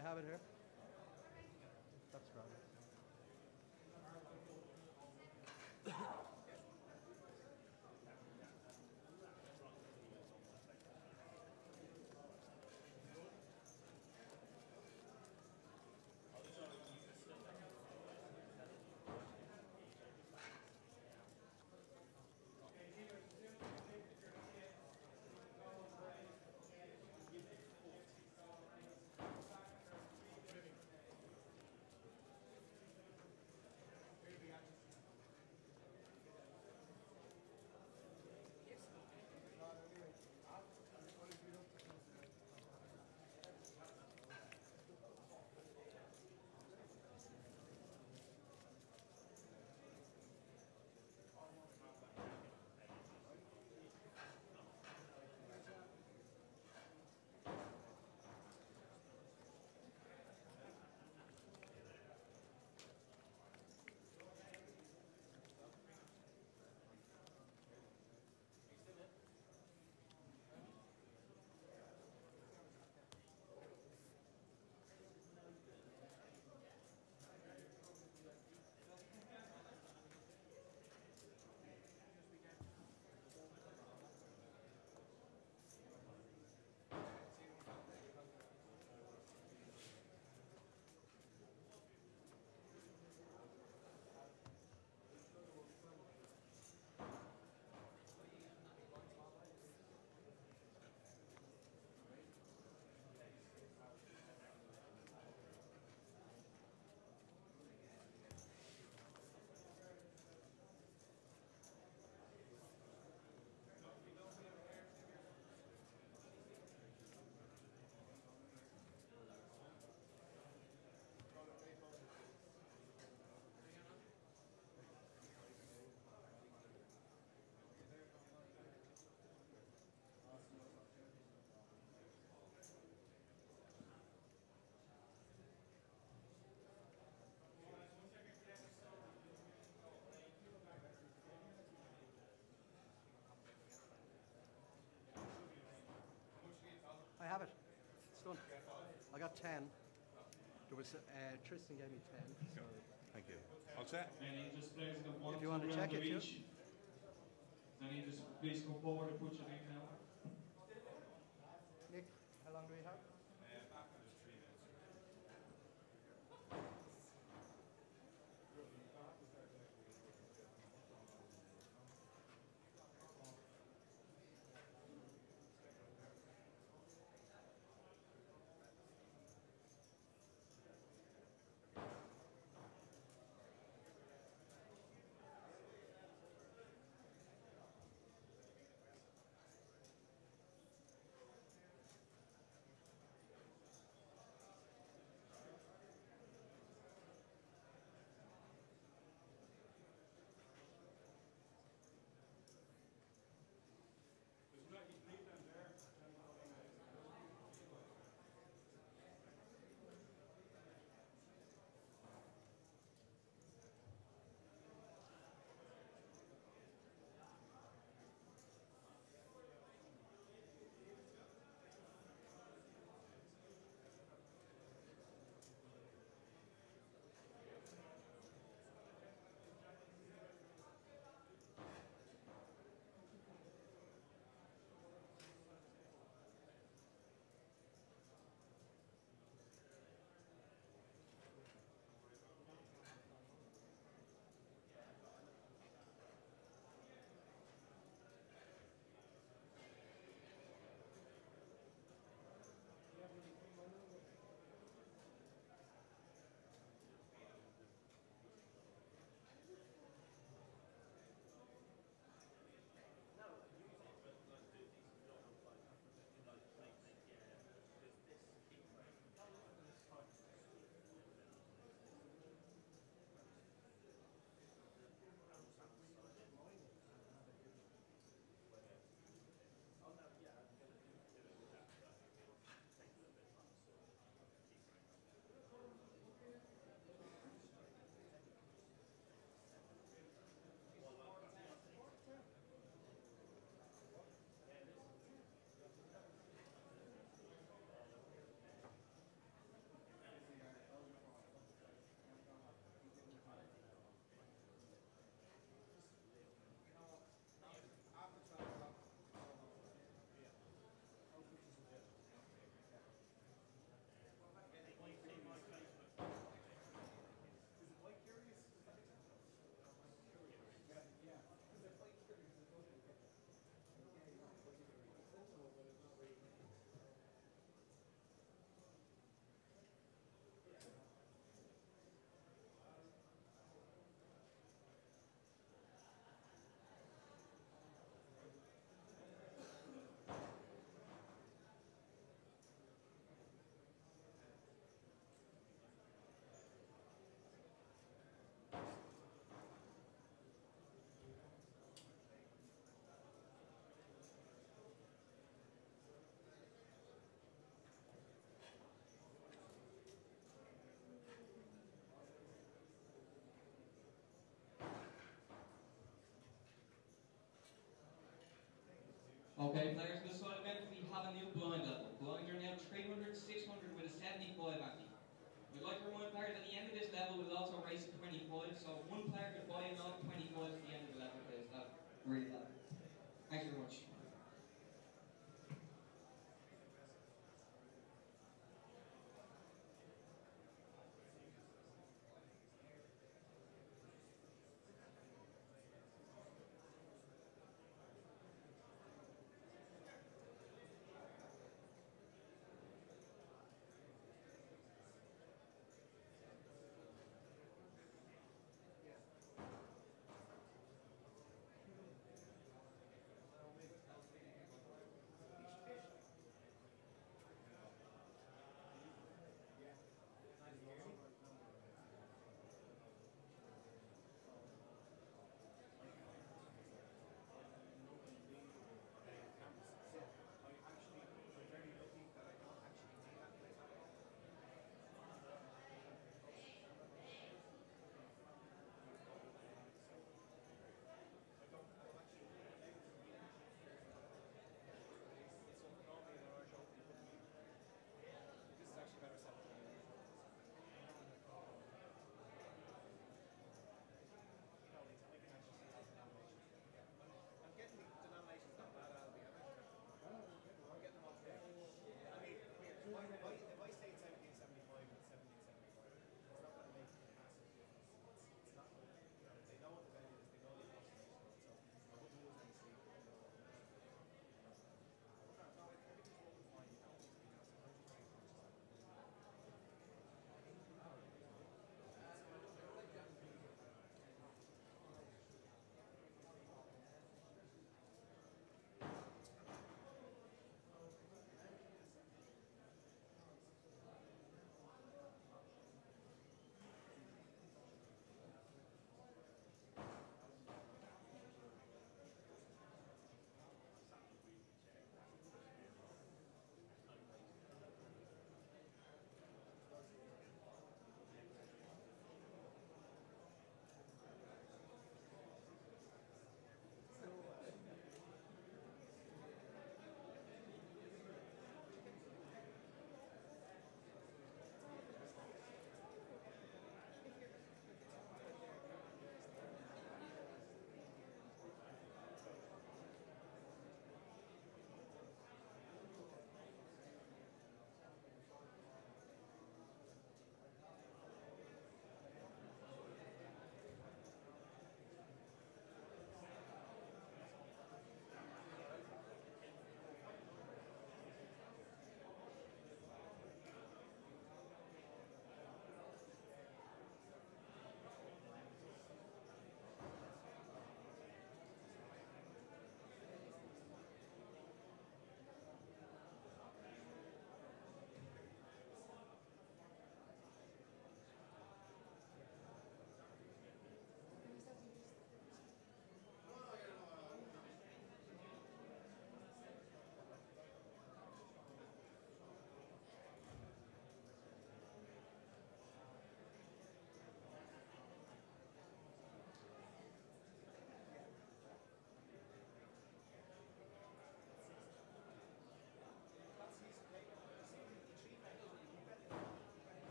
I have it here. That's right. I have it. It's done. I got 10. There was Tristan gave me 10. So Thank you. All set? Any just players got one if you want to check it, each. Any just please come forward and put your name down. Nick, how long do we have?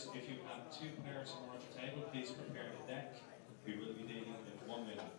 players. If you have 2 players or more at your table, please prepare the deck. We will be dealing in 1 minute.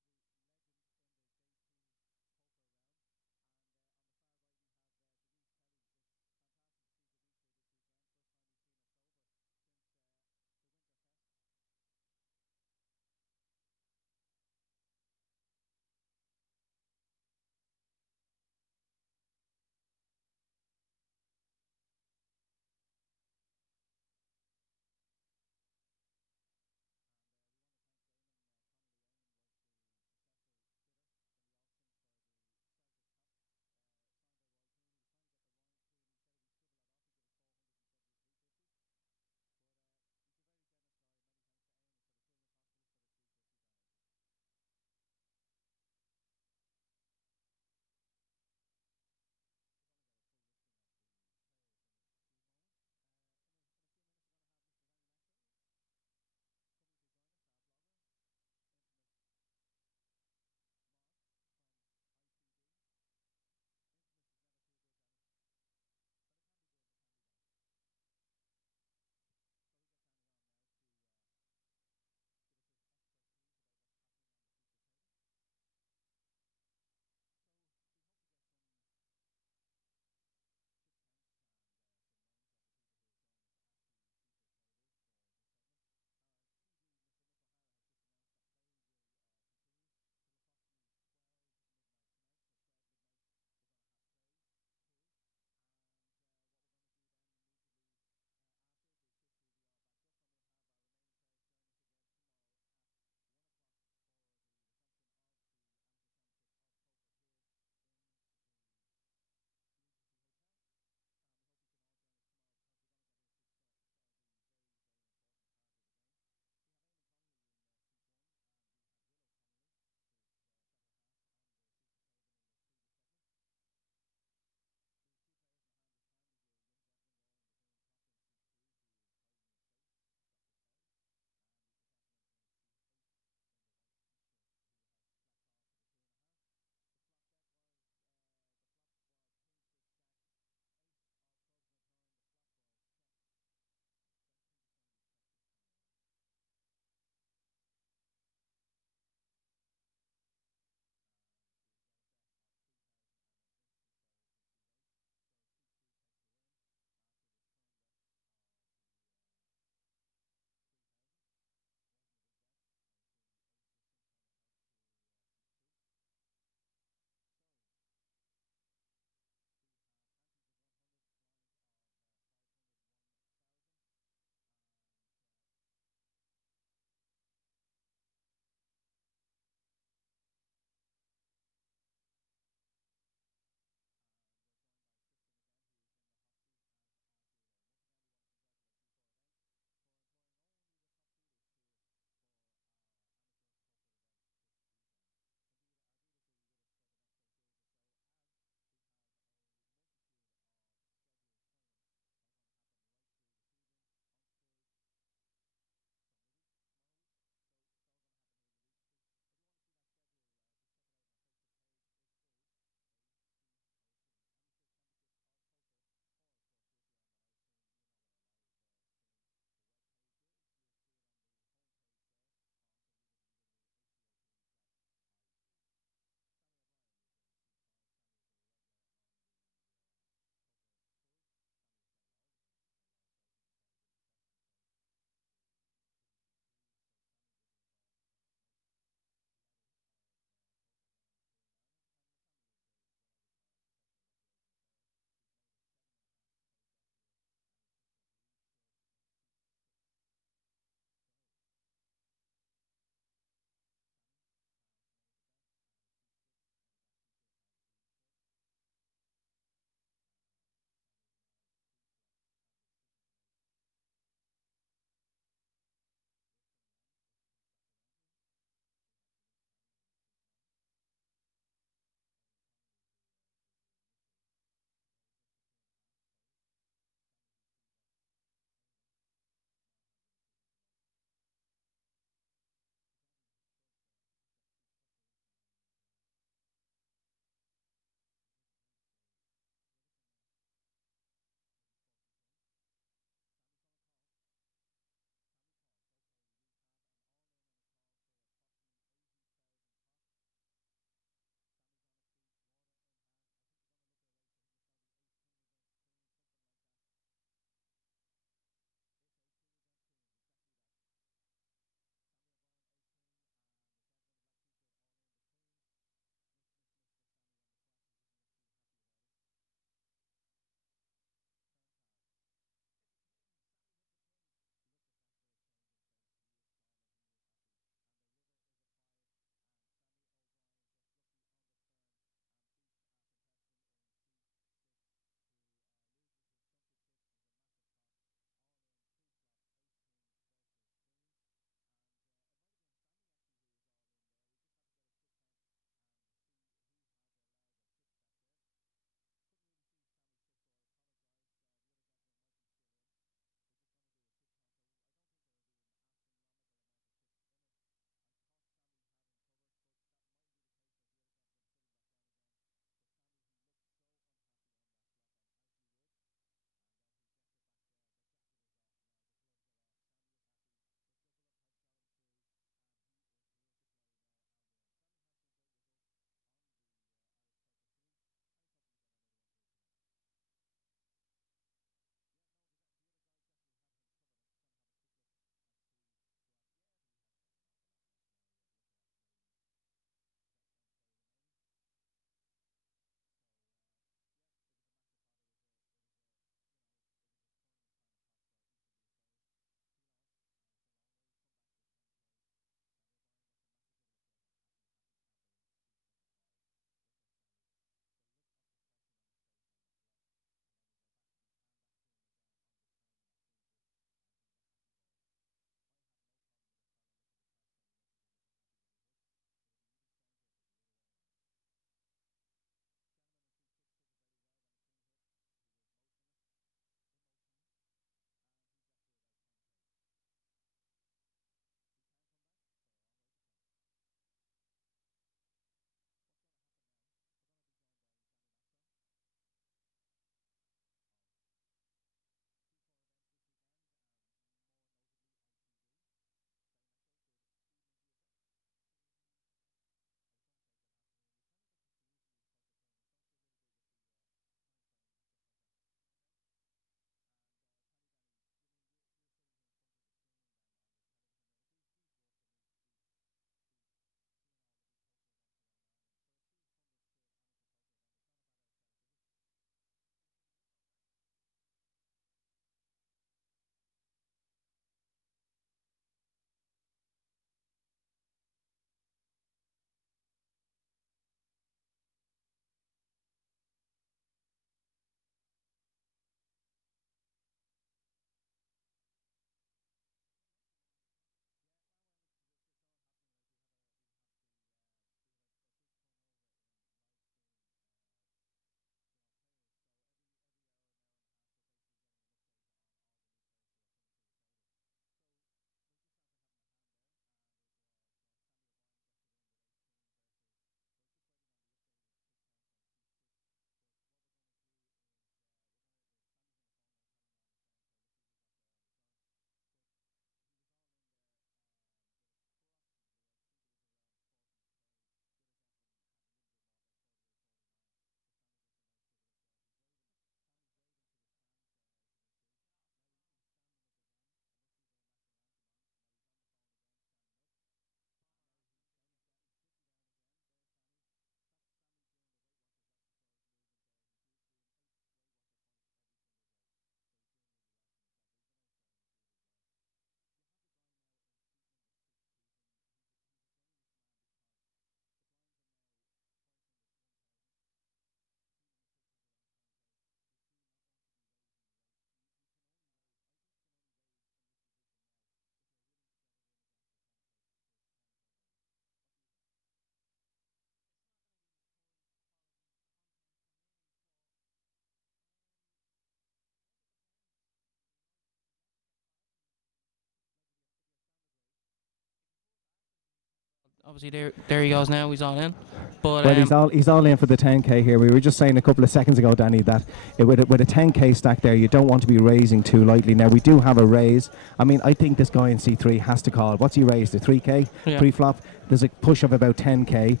Obviously, there he goes now. He's all in. But Well, he's all in for the 10k here. We were just saying a couple of seconds ago, Danny, that with a 10k stack there, you don't want to be raising too lightly. Now we do have a raise. I mean, I think this guy in C3 has to call. What's he raised? A 3k pre-flop. There's a push of about 10k.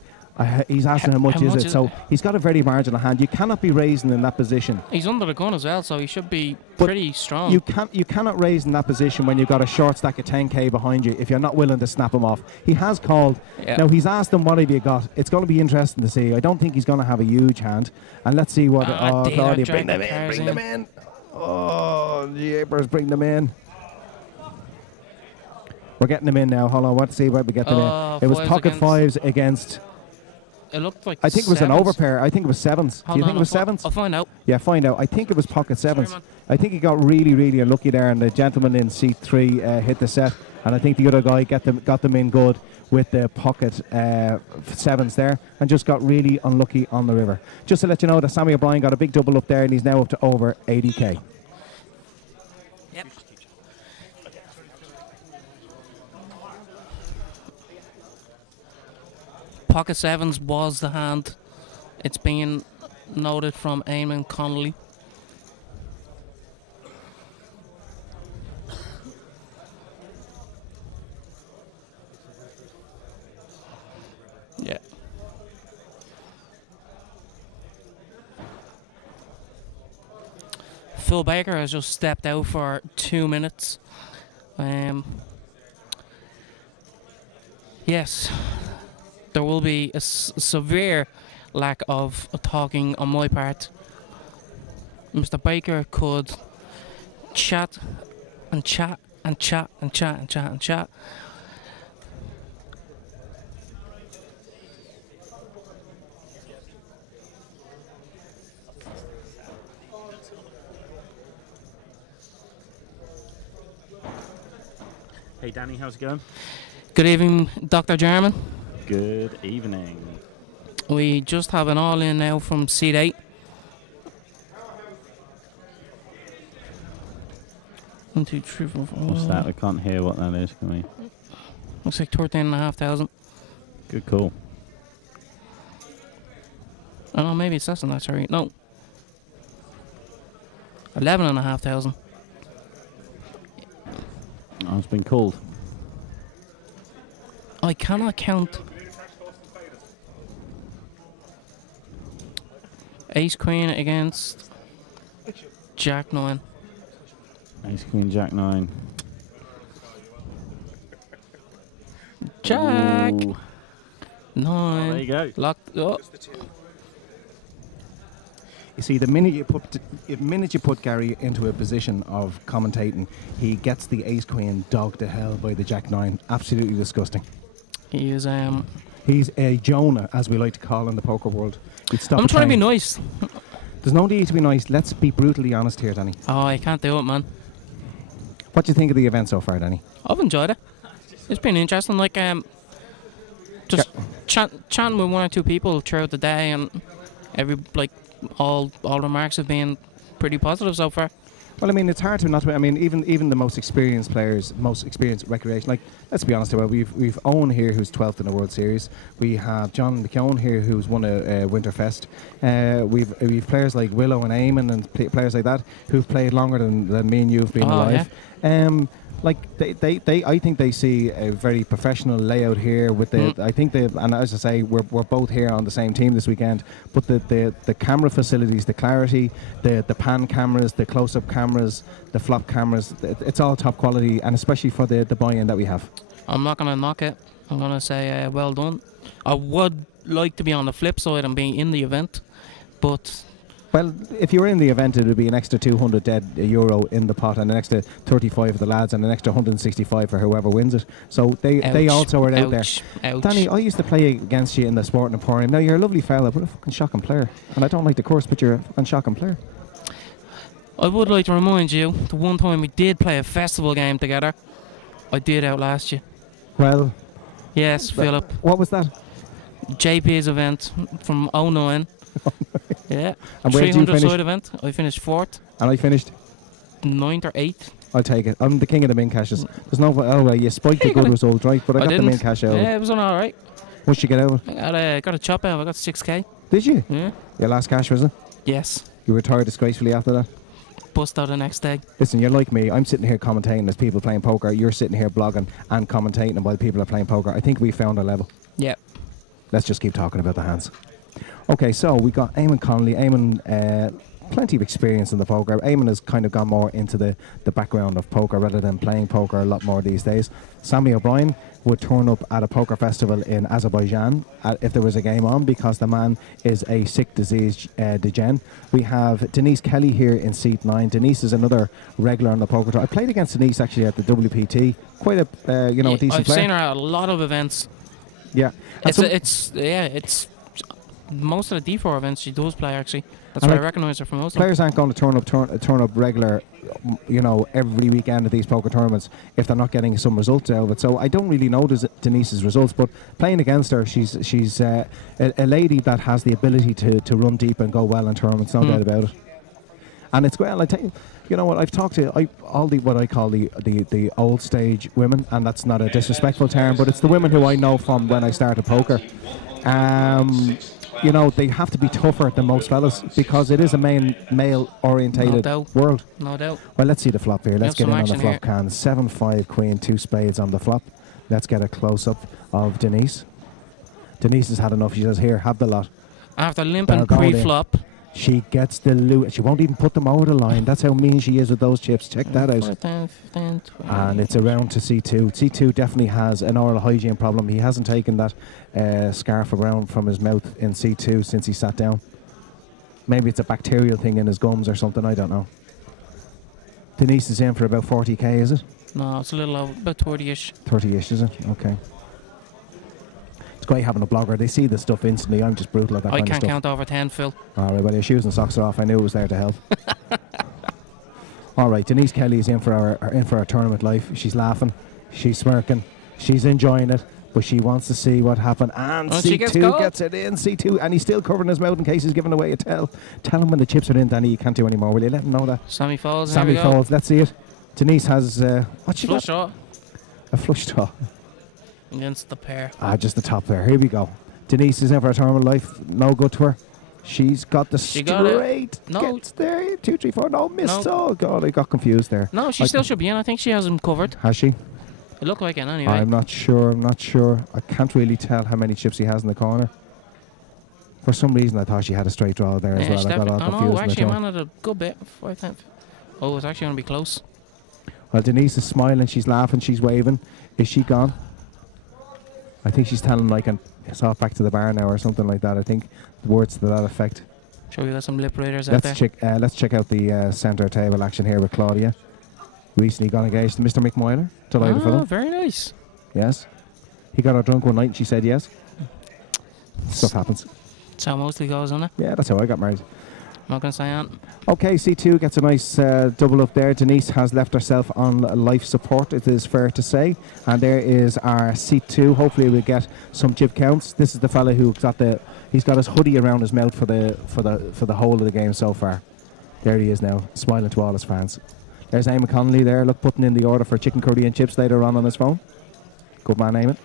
He's asking how much is it. So he's got a very marginal hand. You cannot be raising in that position. He's under the gun as well, so he should be pretty strong. You cannot raise in that position when you've got a short stack of 10k behind you if you're not willing to snap him off. He has called. Yeah. Now he's asked him, what have you got? It's going to be interesting to see. I don't think he's going to have a huge hand. And let's see what... Claudia, bring them in. Oh, the Apers, bring them in. We're getting them in now. Hold on, let's see where we get them in. It was pocket fives against... It looked like I think it was an overpair. I think it was sevens. Do you think it was sevens? I'll find out. Yeah, find out. I think it was pocket sevens. Sorry, I think he got really, really unlucky there, and the gentleman in seat 3 hit the set, and I think the other guy got them in good with the pocket sevens there, and just got really unlucky on the river. Just to let you know that Sammy O'Brien got a big double up there, and he's now up to over 80k. Yep. Pocket sevens was the hand. It's being noted from Eamon Connolly. Yeah. Phil Baker has just stepped out for 2 minutes. Yes. There will be a severe lack of talking on my part. Mr. Baker could chat and chat and chat and chat and chat and chat. Hey Danny, how's it going? Good evening, Dr. Jarman. Good evening. We just have an all-in now from seat 8. 1, 2, 3, 4, 5. What's that? I can't hear what that is. Can we? Looks like 13,500. Good call. Oh no, maybe it's less than that, sorry. No. 11,500. Oh, it's been called. I cannot count. Ace Queen against Jack 9. Ace Queen Jack 9. Jack Ooh. 9. Oh, there you go. Locked up. You see, the minute you put Gary into a position of commentating, he gets the Ace Queen dogged to hell by the Jack 9. Absolutely disgusting. He is He's a Jonah, as we like to call in the poker world. I'm trying to be nice. There's no need to be nice. Let's be brutally honest here, Danny. Oh, I can't do it, man. What do you think of the event so far, Danny? I've enjoyed it. It's been interesting. Like, just chatting with 1 or 2 people throughout the day, and all remarks have been pretty positive so far. Well, I mean, it's hard to not. I mean, even the most experienced players, most experienced recreation. Like, let's be honest about it. We've Owen here, who's 12th in the World Series. We have John McKeown here, who's won a Winterfest. We've players like Willow and Eamon and players like that who've played longer than me and you've been alive. Yeah. Like I think they see a very professional layout here with the. I think and as I say, we're both here on the same team this weekend. But the camera facilities, the clarity, the pan cameras, the close-up cameras, the flop cameras, it's all top quality, and especially for the buy-in that we have. I'm not gonna knock it. I'm gonna say well done. I would like to be on the flip side and be in the event, but. Well, if you were in the event, it would be an extra 200 dead euro in the pot, and an extra 35 for the lads, and an extra 165 for whoever wins it. So they also are out there. Ouch. Danny, I used to play against you in the Sporting Emporium. Now, you're a lovely fella, but a fucking shocking player. And I don't like the course, but you're a fucking shocking player. I would like to remind you, the one time we did play a festival game together, I did outlast you. Well... Yes, Philip. What was that? JP's event from 09. Yeah. And where did you 300 finish? side event. I finished 4th. And I finished? 9th or 8th. I'll take it. I'm the king of the min cashes. There's no... Oh, well, you spiked a good result, right? But I got the min cash out. Yeah, it was alright. What'd you get out of it? I got a chop out. I got 6k. Did you? Yeah. Your last cash, was it? Yes. You retired disgracefully after that? Bust out the next day. Listen, you're like me. I'm sitting here commentating as people playing poker. You're sitting here blogging and commentating while people are playing poker. I think we found a level. Yeah. Let's just keep talking about the hands. Okay, so we got Eamon Connolly. Eamon, plenty of experience in the poker. Eamon has kind of gone more into the background of poker rather than playing poker a lot more these days. Sammy O'Brien would turn up at a poker festival in Azerbaijan if there was a game on, because the man is a sick disease degen. We have Denise Kelly here in seat 9. Denise is another regular on the poker tour. I played against Denise actually at the WPT. Quite a a decent I've player. seen her at a lot of events. Yeah. And It's most of the D4 events she does play actually. That's why I recognise her from most of them. Players aren't going to turn up regular, every weekend at these poker tournaments if they're not getting some results out of it. So I don't really know Denise's results, but playing against her, she's a lady that has the ability to run deep and go well in tournaments, no doubt about it. And it's great. I tell you, you know what? I've talked to what I call the old stage women, and that's not a disrespectful term, but it's the women who I know from when I started poker. They have to be tougher than most fellas because it is a male-orientated world. No doubt. Well, let's see the flop here. Let's get in on the flop here. can. 7-5 queen, 2 spades on the flop. Let's get a close-up of Denise. Denise has had enough. She says, here, have the lot. After limping pre-flop. She gets the loot. She won't even put them over the line. That's how mean she is with those chips. Check that out. 14, 15, 20. And it's around to C2. C2 definitely has an oral hygiene problem. He hasn't taken that scarf around from his mouth in C2 since he sat down. Maybe it's a bacterial thing in his gums or something. I don't know. Denise is in for about 40k, is it? No, it's a little over, about 30-ish. 30-ish, is it? Okay. It's great having a blogger. They see the stuff instantly. I'm just brutal at that kind of stuff. I can't count over 10, Phil. All right, well, your shoes and socks are off. I knew it was there to help. All right, Denise Kelly is in for our tournament life. She's laughing. She's smirking. She's enjoying it. But she wants to see what happened. And C2 gets it in. C2. And he's still covering his mouth in case he's giving away a tell. Tell him when the chips are in, Danny. You can't do any more. Will you let him know that? Sammy falls. Sammy falls. Let's see it. Denise has... what's she got? Flush draw. A flush draw. Against the pair. Just the top there. Here we go. Denise is in for a tournament life. No good to her. She's got the straight. No. Gets there. 2, 3, 4. No, missed. No. Oh, God, I got confused there. No, she still should be in. I think she has him covered. Has she? It looked like it anyway. I'm not sure. I can't really tell how many chips he has in the corner. For some reason, I thought she had a straight draw there as well. I got all confused. No, actually, man had a good bit. I think. Oh, it's actually going to be close. Well, Denise is smiling. She's laughing. She's waving. Is she gone? I think she's telling like it's off back to the bar now or something like that. I think the words to that effect. Sure, we got some lip readers out there. Let's check out the centre table action here with Claudia. Recently got engaged to Mr. Mick Moyler. Delighted for them. Very nice. Yes. He got her drunk one night and she said yes. Stuff happens. That's how it mostly goes, isn't it? Yeah, that's how I got married. I'm not going to say that. Okay, C2 gets a nice double up there. Denise has left herself on life support, it is fair to say. And there is our C2. Hopefully we'll get some chip counts. This is the fella who he's got his hoodie around his mouth for the whole of the game so far. There he is now, smiling to all his fans. There's Eamon Connolly there, look, putting in the order for chicken curry and chips later on his phone. Good man, Eamon.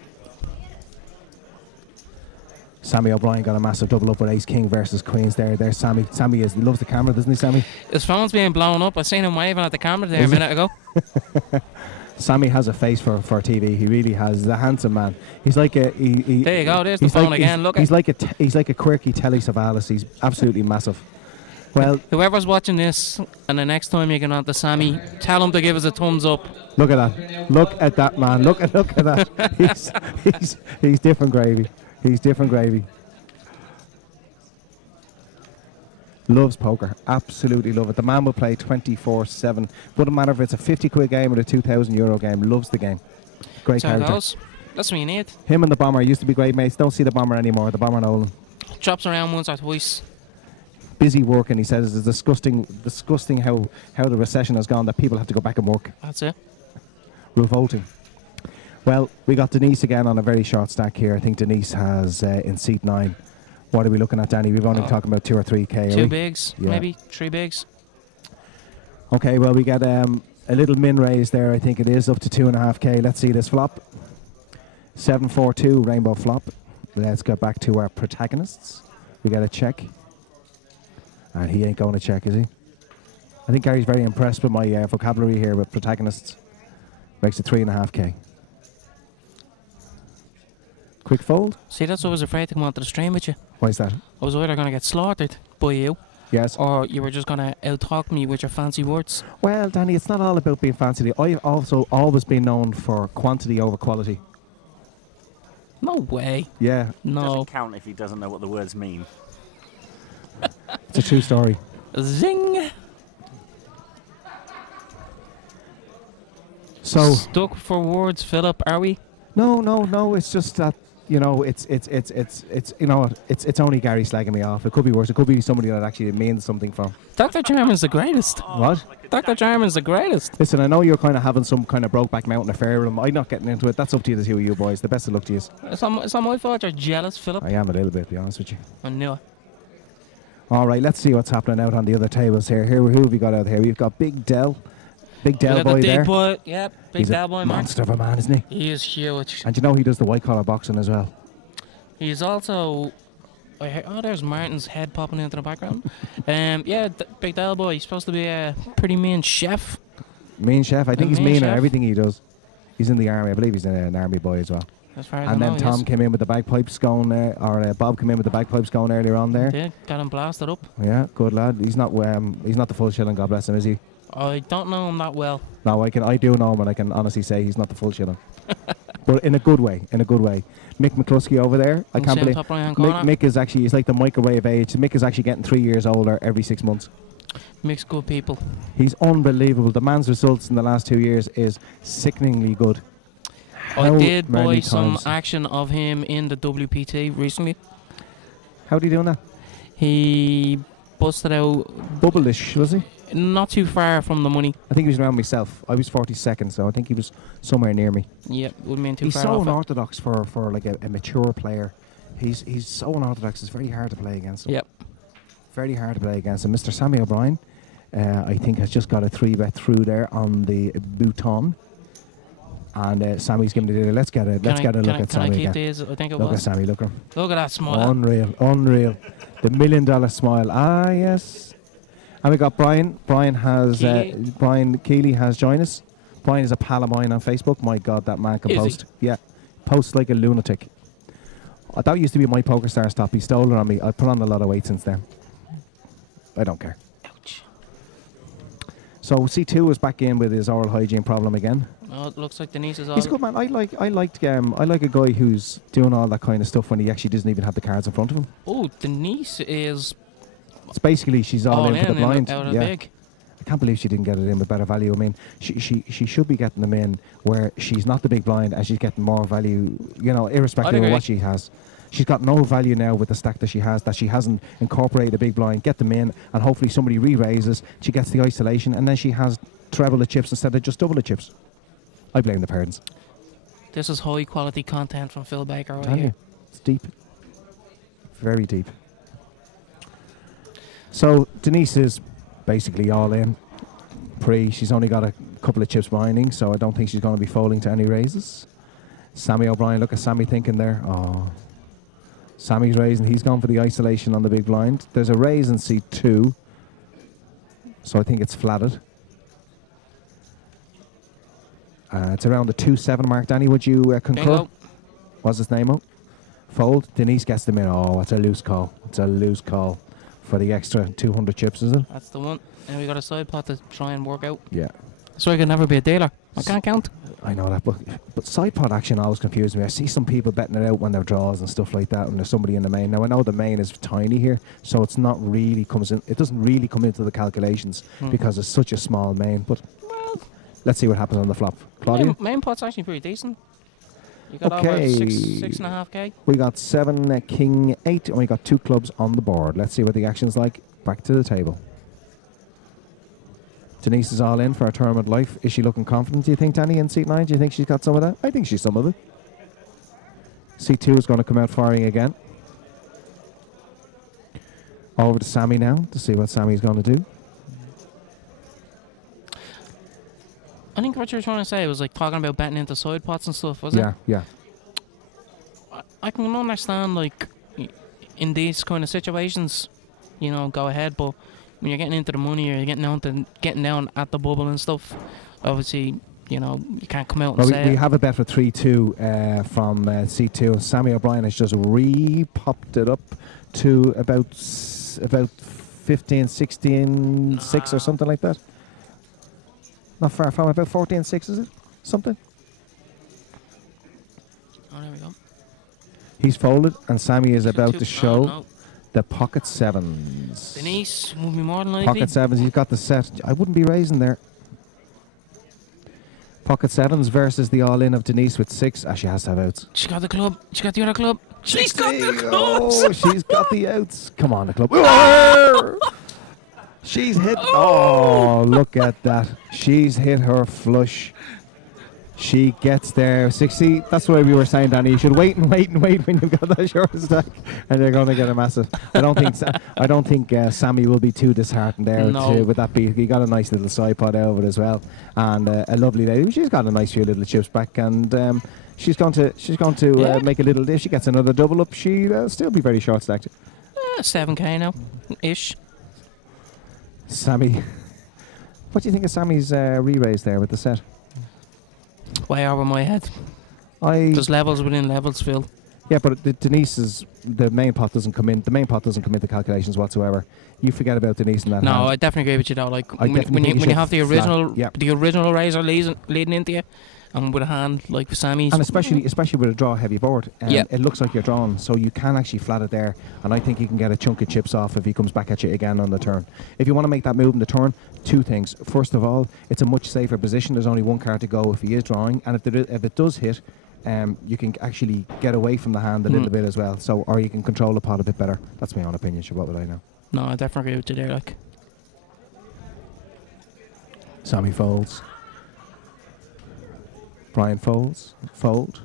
Sammy O'Brien got a massive double up with Ace King versus Queens there. There's Sammy. Sammy he loves the camera, doesn't he, Sammy? His phone's being blown up. I seen him waving at the camera there a minute ago. Sammy has a face for TV. He really has. He's a handsome man. He's like a... there you go, there's the phone again. Look, he's like a quirky Telly Savalas. He's absolutely massive. Well, whoever's watching this, and the next time you get on to Sammy, tell him to give us a thumbs up. Look at that! Look at that man! Look at that! He's different gravy. He's different gravy. Loves poker. Absolutely love it. The man will play 24/7. Wouldn't matter if it's a 50 quid game or a €2,000 game. Loves the game. Great character. That's what you need. Him and the Bomber used to be great mates. Don't see the Bomber anymore. The Bomber Nolan. Chops around once or twice. Busy working, he says. It's disgusting how the recession has gone that people have to go back and work. That's it. Revolting. Well, we got Denise again on a very short stack here. I think Denise has in seat 9. What are we looking at, Danny? We've only talking about 2 or 3k. 2 bigs, maybe 3 bigs. Okay, well, we get a little min raise there. I think it is up to 2.5k. Let's see this flop. 7-4-2 rainbow flop. Let's get back to our protagonists. We got a check. And he ain't going to check, is he? I think Gary's very impressed with my vocabulary here with protagonists. Makes it 3.5k. Quick fold. See, that's why I was afraid to come onto the stream with you. Why is that? I was either going to get slaughtered by you, Yes. or you were just going to out-talk me with your fancy words. Well, Danny, it's not all about being fancy. I've also always been known for quantity over quality. No way. Yeah, No. Doesn't count if he doesn't know what the words mean. it's a true story. Zing. So Stuck for words, Philip, are we? no. It's just that it's only Gary slagging me off. It could be worse. It could be somebody that actually means something from. Dr. Jarman's the greatest. What? Dr. Jarman's the greatest. Listen, I know you're kind of having some kind of Brokeback Mountain affair with him. I'm not getting into it. That's up to you, the two of you boys. The best of luck to you. It's not my fault you're jealous, Philip. I am a little bit, to be honest with you. I knew it. All right, let's see what's happening out on the other tables here. Who have we got out here? We've got Big Del. Big Del We got boy the there. big boy. Yep, big He's Del a boy, man. monster of a man, isn't he? He is huge. And you know he does the white collar boxing as well. He's also... there's Martin's head popping into the background. Big Del boy. He's supposed to be a pretty mean chef. Mean chef. I think he's mean mean at chef. everything he does. He's in the army. I believe he's an army boy as well. As far as And I know, then Tom yes. came in with the bagpipes going, Bob came in with the bagpipes going earlier on there. Did. Got him blasted up. Yeah, good lad. He's not the full shilling, God bless him, is he? I don't know him that well. No, I do know him, and I can honestly say he's not the full shilling. But in a good way, Mick McCluskey over there, I can't believe Top right-hand corner. Mick is actually, he's like the microwave age. Mick is actually getting 3 years older every 6 months. Mix good people. He's unbelievable. The man's results in the last 2 years is sickeningly good. I How did buy many some times? action of him in the WPT recently. How'd he doing that? He busted out Bubble-ish, was he? not too far from the money. I think he was around myself. I was 42nd, so I think he was somewhere near me. Yep, wouldn't mean too He's far so off it. unorthodox for like a mature player. He's so unorthodox. It's very hard to play against him. Yep. Very hard to play against him. Mr. Sammy O'Brien, I think, has just got a 3-bet through there on the Bhutan. And Sammy's giving the deal. Let's get a look at Can Sammy I keep again. these? I think it Look at was. Sammy. Look at him. Look at that smile. Unreal. The $1 million smile. Ah, yes. And we got Brian. Brian Keeley has joined us. Brian is a pal of mine on Facebook. My God, that man can Is he? post. Yeah, posts like a lunatic. That used to be my Poker Star stop. He stole it on me. I put on a lot of weight since then. I don't care. Ouch. So C2 is back in with his oral hygiene problem again. Oh, it looks like Denise is all... He's a good man. I like a guy who's doing all that kind of stuff when he actually doesn't even have the cards in front of him. Oh, Denise is It's basically she's all in for the blind. out of Yeah. big. I can't believe she didn't get it in with better value. I mean, she should be getting them in where she's not the big blind and she's getting more value, irrespective of agree. what she has. She's got no value now with the stack that she hasn't incorporated a big blind. Get them in and hopefully somebody re-raises. She gets the isolation and then she has treble the chips instead of just double the chips. I blame the parents. This is high quality content from Phil Baker right Tell here. you, it's deep. Very deep. So Denise is basically all in. She's only got a couple of chips binding, so I don't think she's going to be folding to any raises. Sammy O'Brien, look at Sammy thinking there. Oh, Sammy's raising. He's gone for the isolation on the big blind. There's a raise in C2, so I think it's flatted. It's around the 2-7 mark. Danny, would you concur? Bingo. What's his name? Fold. Denise gets them in. Oh, it's a loose call. It's a loose call for the extra 200 chips, is it? That's the one. And we got a side pot to try and work out. Yeah. So I can never be a dealer. I can't count. I know that, but side pot action always confuses me. I see some people betting it out when they're draws and stuff like that, and there's somebody in the main. Now I know the main is tiny here, so it's not really comes in. It doesn't really come into the calculations because it's such a small main. But Well, let's see what happens on the flop. Claudia, main pot's actually pretty decent. You got over Okay. 6.5k. we got 7 King 8, and we got 2 clubs on the board. Let's see what the action's like. Back to the table. Denise is all in for a tournament life. Is she looking confident, do you think, Danny, in seat 9? Do you think she's got some of that? I think she's some of it. Seat 2 is going to come out firing again. Over to Sammy now to see what Sammy's going to do. I think what you were trying to say was like talking about betting into side pots and stuff, was it? Yeah. I can understand, like, in these kind of situations, you know, go ahead. But when you're getting into the money or you're getting down at the bubble and stuff, obviously, you know, you can't come out and Well, say we it. have a bet for 3-2 from C2. Sammy O'Brien has just popped it up to about 15, 16, 6 or something like that. Not far from about 14, 6, is it? Something. Oh, there we go. He's folded, and Sammy is about to Oh, show no. the pocket sevens. Denise will be more than likely. Pocket sevens, he's got the set. I wouldn't be raising there. Pocket sevens versus the all-in of Denise with 6. She has to have outs. She got the club. She got the other club. She's got the clubs. Oh, she's got the outs. Come on, the club. Oh! She's hit. Oh, look at that. She's hit her flush. She gets there. 60. That's why we were saying, Danny, you should wait when you've got that short stack, and you're going to get a massive. I don't think Sammy will be too disheartened there with that beat. He got a nice little side pot out of it as well, and a lovely lady. She's got a nice few little chips back, and she's going to make a little. If she gets another double up, she'll still be very short stacked. 7k now, ish. Sammy, what do you think of Sammy's re-raise there with the set? Way over my head. There's levels within levels, Phil. Yeah, but Denise's the main pot doesn't come in. The main pot doesn't come into calculations whatsoever. You forget about Denise in that. No, hand. I definitely agree with you though. Like I when definitely think you you have the should flat. original, Yep. the original razor leading into you, and with a hand like Sammy's, And especially with a draw heavy board, it looks like you're drawn, so you can actually flat it there. And I think you can get a chunk of chips off if he comes back at you again on the turn. If you want to make that move in the turn, 2 things. First of all, it's a much safer position. There's only 1 card to go if he is drawing, and if it does hit, you can actually get away from the hand a little bit as well. So, or you can control the pot a bit better. That's my own opinion. Sure, what would I know? No, I definitely agree with you there. Like Sammy folds. Brian folds. Fold.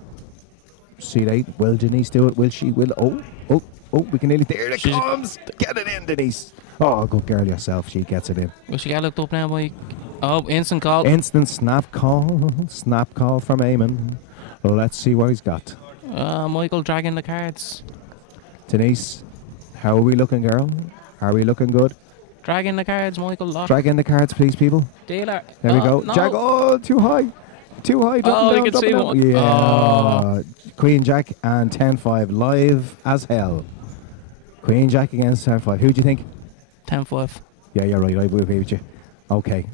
Seat 8. Will Denise do it? Will she? Oh, we can nearly. There it comes. Get it in, Denise. Oh, good girl yourself. She gets it in. Well, she got looked up now by. Oh, instant call. Instant snap call. Snap call from Eamon. Let's see what he's got. Michael dragging the cards. Denise, how are we looking, girl? Are we looking good? Dragging the cards, Michael. Lock. Drag in the cards, please, people. Dealer. There we go. No. Jack. Oh, too high. Too high. Oh, you down, can see down. one. Yeah. Oh. Queen Jack and 10-5. Live as hell. Queen Jack against 10-5. Who do you think? 10-5. Yeah, you're right. I will agree with you. Okay.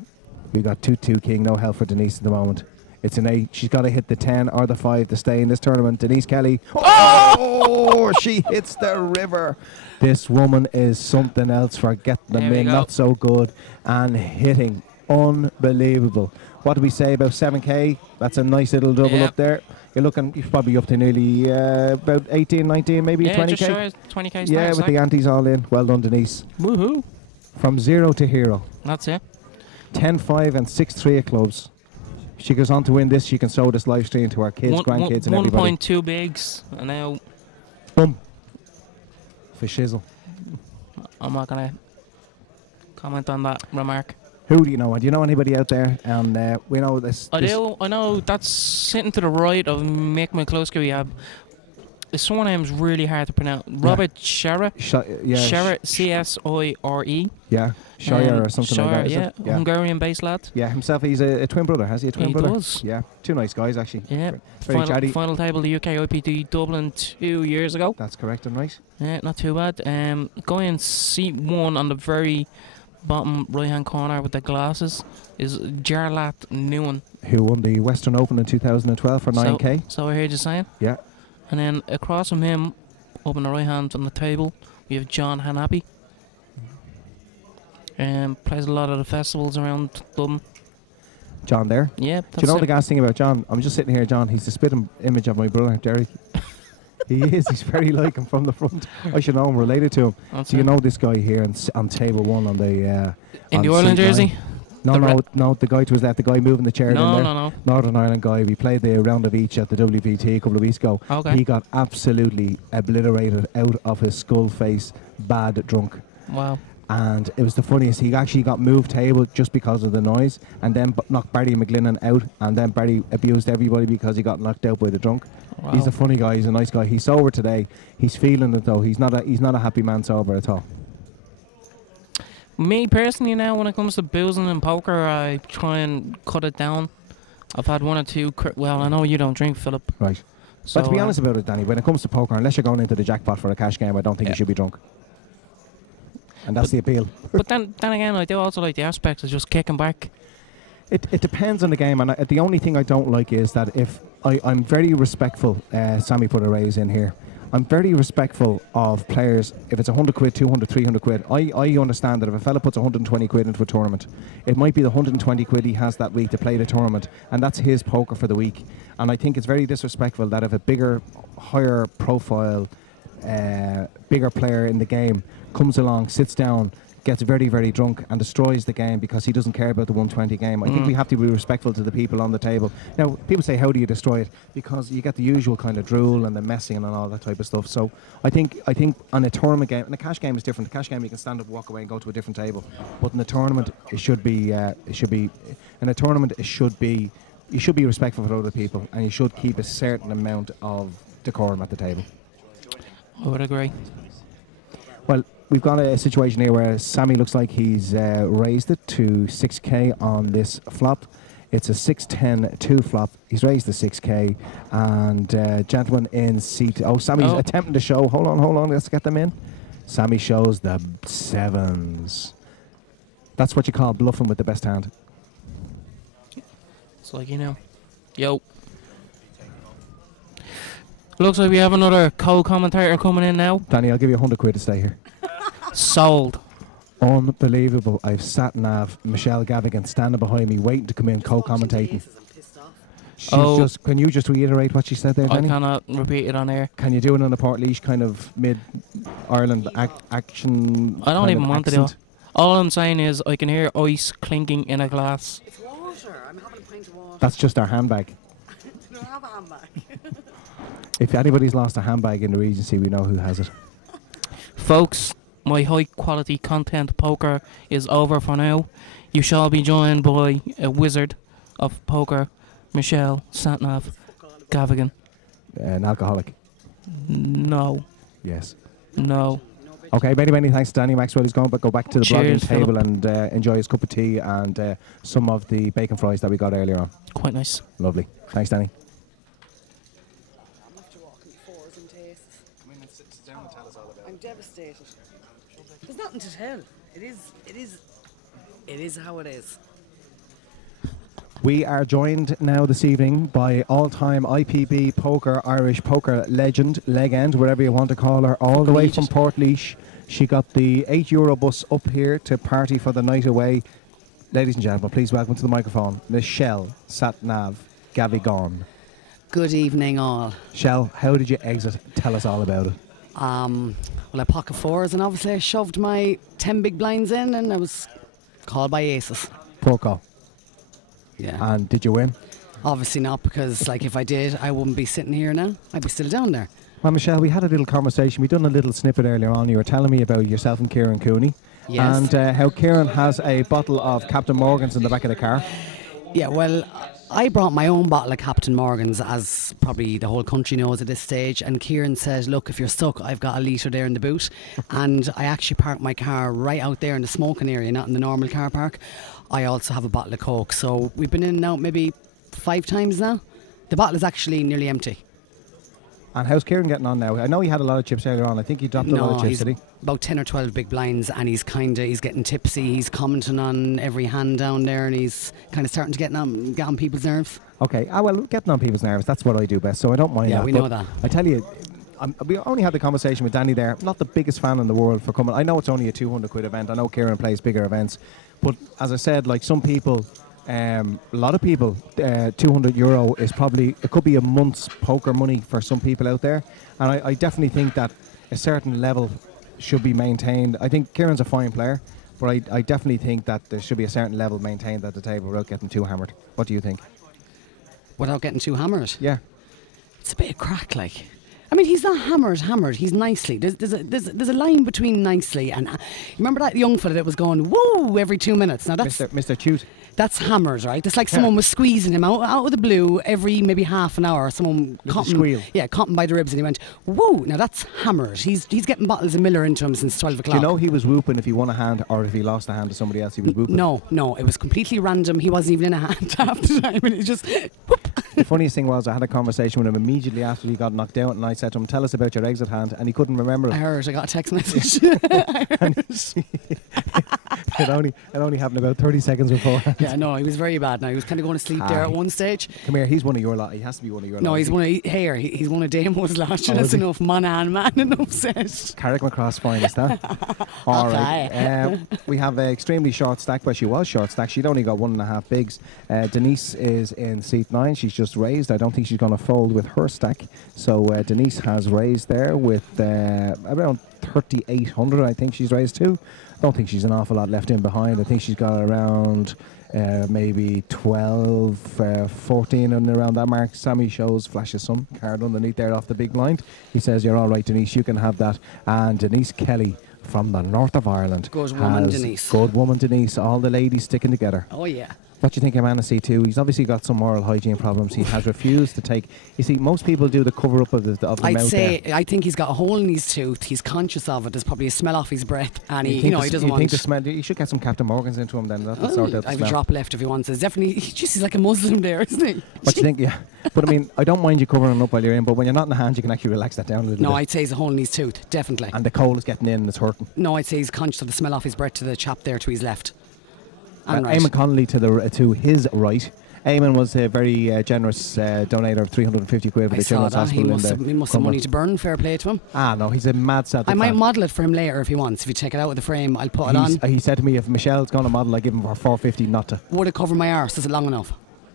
We got 2-2 king. No help for Denise at the moment. It's an 8. She's got to hit the 10 or the 5 to stay in this tournament. Denise Kelly. Oh! She hits the river. This woman is something else for getting them in. Not so good. And hitting. Unbelievable. What do we say about 7k? That's a nice little double up there. You're probably up to nearly about 18, 19, maybe 20k. Just shy of 20k. Yeah, with the antes all in. Well done, Denise. Woohoo. From 0 to hero. That's it. 10-5 and 6-3 at clubs. If she goes on to win this, she can show this live stream to our kids, grandkids, and everybody. 1.2 bigs, and now. Boom. For shizzle. I'm not gonna comment on that remark. Who do you know? Do you know anybody out there? And we know this. I do. I know that's sitting to the right of Mick McCluskey. We have. His surname's really hard to pronounce. Robert Scherer. Scherer, C-S-I-R-E. Yeah, Scherer or something like that. Yeah, Hungarian-based lad. Yeah, himself. He's a twin brother. Has he a twin brother? He does. Yeah, 2 nice guys actually. Yeah. Very chatty. Final table of the UK IPT Dublin 2 years ago. That's correct and right. Yeah, not too bad. Going seat 1 on the very bottom right-hand corner with the glasses is Jarlath Newen. Who won the Western Open in 2012 for 9k. So I heard you saying. Yeah. And then across from him, up on the right hand on the table, we have John Hanapi. Plays a lot of the festivals around Dublin. John there? Yeah. Do you know the gas thing about John? I'm just sitting here, John. He's the spit image of my brother, Derek. He is. He's very like him from the front. I should know I'm related to him. So you know this guy here on table 1 on the... in the Ireland jersey? No, the guy to his left, the guy moving the chair down there. No. Northern Ireland guy. We played the round of each at the WPT a couple of weeks ago. Okay. He got absolutely obliterated out of his skull face, bad drunk. Wow. And it was the funniest. He actually got moved table just because of the noise, and then knocked Barry McGlinnan out, and then Barry abused everybody because he got knocked out by the drunk. Wow. He's a funny guy. He's a nice guy. He's sober today. He's feeling it though. He's not a happy man sober at all. Me personally now, when it comes to boozing and poker, I try and cut it down. I've had one or two. Well, I know you don't drink, Philip. Right. So, But to be honest about it, Danny, when it comes to poker, unless you're going into the jackpot for a cash game, I don't think you should be drunk. And that's the appeal. But then again, I do also like the aspect of just kicking back. It depends on the game, and the only thing I don't like is that if I'm very respectful. Sammy put a raise in here. I'm very respectful of players. If it's 100 quid, 200, 300 quid, I understand that if a fella puts 120 quid into a tournament, it might be the 120 quid he has that week to play the tournament, and that's his poker for the week. And I think it's very disrespectful that if a bigger, higher profile, bigger player in the game comes along, sits down, gets very, very drunk and destroys the game because he doesn't care about the 120 game. I think we have to be respectful to the people on the table. Now, people say, how do you destroy it? Because you get the usual kind of drool and the messing and all that type of stuff. So I think on a tournament game, and a cash game is different. The cash game you can stand up, walk away and go to a different table. But in a tournament, you should be respectful for other people, and you should keep a certain amount of decorum at the table. I would agree. Well, we've got a situation here where Sammy looks like he's raised it to 6k on this flop. It's a 6-10-2 flop. He's raised the 6k, and gentleman in seat. Oh, Sammy's attempting to show. Hold on. Let's get them in. Sammy shows the sevens. That's what you call bluffing with the best hand. It's like, yo. Looks like we have another co-commentator coming in now. Danny, I'll give you 100 quid to stay here. Sold. Unbelievable. I've sat nav Michelle Gavigan standing behind me waiting to come in co-commentating. Can you just reiterate what she said there, Danny? I cannot repeat it on air. Can you do it on a Port Leash kind of mid-Ireland action? I don't even want to do it. All I'm saying is I can hear ice clinking in a glass. It's water. I'm having a pint of water. That's just our handbag. I don't have a handbag. If anybody's lost a handbag in the Regency, we know who has it. Folks, my high quality content poker is over for now. You shall be joined by a wizard of poker, Michelle Satnav Gavigan. An alcoholic. No. Yes. No. Okay, many thanks to Danny Maxwell. He's going to go back to the Cheers, blogging table Philip. and enjoy his cup of tea and some of the bacon fries that we got earlier on. Quite nice. Lovely. Thanks, Danny. I'm after walking fours and aces. I'm devastated. There's nothing to tell. It is how it is. We are joined now this evening by all-time IPB poker, Irish poker legend, whatever you want to call her, all the way from Port Leash. She got the €8 bus up here to party for the night away. Ladies and gentlemen, please welcome to the microphone, Michelle Satnav Gavigan. Good evening, all. Shell, how did you exit? Tell us all about it. Well, I pocket fours, and obviously I shoved my 10 big blinds in, and I was called by aces. Poor call. Yeah. And did you win? Obviously not, because if I did, I wouldn't be sitting here now. I'd be still down there. Well, Michelle, we had a little conversation. We done a little snippet earlier on. You were telling me about yourself and Kieran Cooney. Yes. And how Kieran has a bottle of Captain Morgan's in the back of the car. Yeah, well, I brought my own bottle of Captain Morgan's, as probably the whole country knows at this stage, and Kieran said, look, if you're stuck, I've got a litre there in the boot. And I actually parked my car right out there in the smoking area, not in the normal car park. I also have a bottle of Coke, so we've been in and out maybe 5 times now. The bottle is actually nearly empty. And how's Kieran getting on now? I know he had a lot of chips earlier on. I think he dropped a lot of chips, did he? About 10 or 12 big blinds, and he's getting tipsy. He's commenting on every hand down there, and he's kind of starting to get on people's nerves. Okay, well, getting on people's nerves, that's what I do best, so I don't mind that. Yeah, we know that. I tell you, we only had the conversation with Danny there. I'm not the biggest fan in the world for coming. I know it's only a 200 quid event. I know Kieran plays bigger events. But as I said, like some people, a lot of people, €200 is probably, it could be a month's poker money for some people out there. And I definitely think that a certain level should be maintained. I think Kieran's a fine player, but I definitely think that there should be a certain level maintained at the table without getting too hammered. What do you think? Without getting too hammered? Yeah. It's a bit of crack, like. I mean, he's not hammered. He's nicely. There's a line between nicely and. Remember that young fella that was going woo every 2 minutes? Now that's Mr. Tute. That's hammered, right? It's like someone was squeezing him out of the blue every maybe half an hour. Someone caught him, caught him by the ribs, and he went woo. Now that's hammered. He's getting bottles of Miller into him since 12 o'clock. Do you know he was whooping if he won a hand or if he lost a hand to somebody else? He was whooping. No, it was completely random. He wasn't even in a hand half the time, and he just whoop. The funniest thing was I had a conversation with him immediately after he got knocked out, and I said to him, "Tell us about your exit hand," and he couldn't remember it. I got a text message. It only happened about 30 seconds beforehand. Yeah, no, he was very bad. Now he was kind of going to sleep there at one stage. Come here, he's one of your lot. He has to be one of your lot. No, he's one of Damo's lot. That's enough man enough said. Carrick McCross finest, huh? All right. We have an extremely short stack, but she was short stack. She'd only got 1.5 bigs. Denise is in seat 9. She's just raised. I don't think she's going to fold with her stack. So Denise has raised there with around 3,800. I think she's raised too. I don't think she's an awful lot left in behind. I think she's got around maybe 12, 14 and around that mark. Sammy flashes some card underneath there off the big blind. He says, "You're all right, Denise, you can have that." And Denise Kelly from the north of Ireland. Good woman, Denise. Good woman, Denise. All the ladies sticking together. Oh, yeah. What do you think of man C2? He's obviously got some oral hygiene problems. He has refused to take. You see, most people do the cover up of the mouth. I think he's got a hole in his tooth. He's conscious of it. There's probably a smell off his breath, and he doesn't want. Think the smell? You should get some Captain Morgans into him then. That'll sort out the I have smell. a drop left if he wants. It's definitely. He's like a Muslim there, isn't he? What do you think? Yeah, but I mean, I don't mind you covering it up while you're in. But when you're not in the hand, you can actually relax that down a little bit. No, I'd say he's a hole in his tooth, definitely. And the coal is getting in and it's hurting. No, I'd say he's conscious of the smell off his breath to the chap there to his left. Right. Eamon Connolly to his right. Eamon was a very generous donator of 350 quid for the Children's Hospital. He must have money to burn. Fair play to him. No, he's a mad sad. I might model it for him later if he wants. If you take it out of the frame, I'll put it on. He said to me, if Michelle's going to model, I give him for 450 not to. Would it cover my arse? Is it long enough?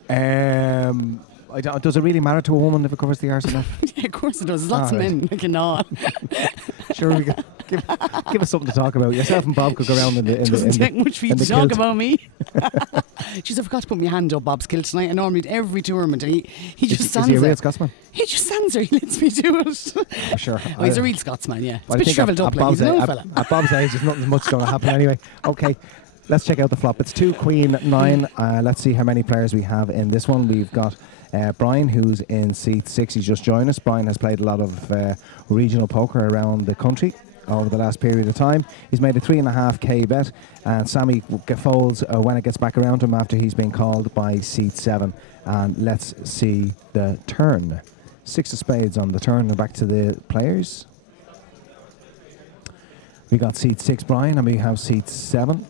Does it really matter to a woman if it covers the arse enough? Yeah, of course it does. There's lots of men making nod. Sure, we can give us something to talk about. Yourself and Bob could go around in the Doesn't take much for you to kilt. talk about me. Jeez, I forgot to put my hand up Bob's kilt tonight. I normally do every tournament, and he just stands there. Is he a real Scotsman? He just stands there. He lets me do it. Oh, sure. Oh, he's a real Scotsman, yeah. Well, It's a bit shriveled up, like he's an old fella. At Bob's age, there's nothing much going to happen anyway. Okay. Let's check out the flop. It's 2 Queen 9. Let's see how many players we have in this one. We've got Brian, who's in seat 6. He's just joined us. Brian has played a lot of regional poker around the country over the last period of time. He's made a 3.5k bet, and Sammy folds when it gets back around to him after he's been called by seat 7. And let's see the turn. 6 of spades on the turn. And back to the players. We got seat 6 Brian, and we have seat 7.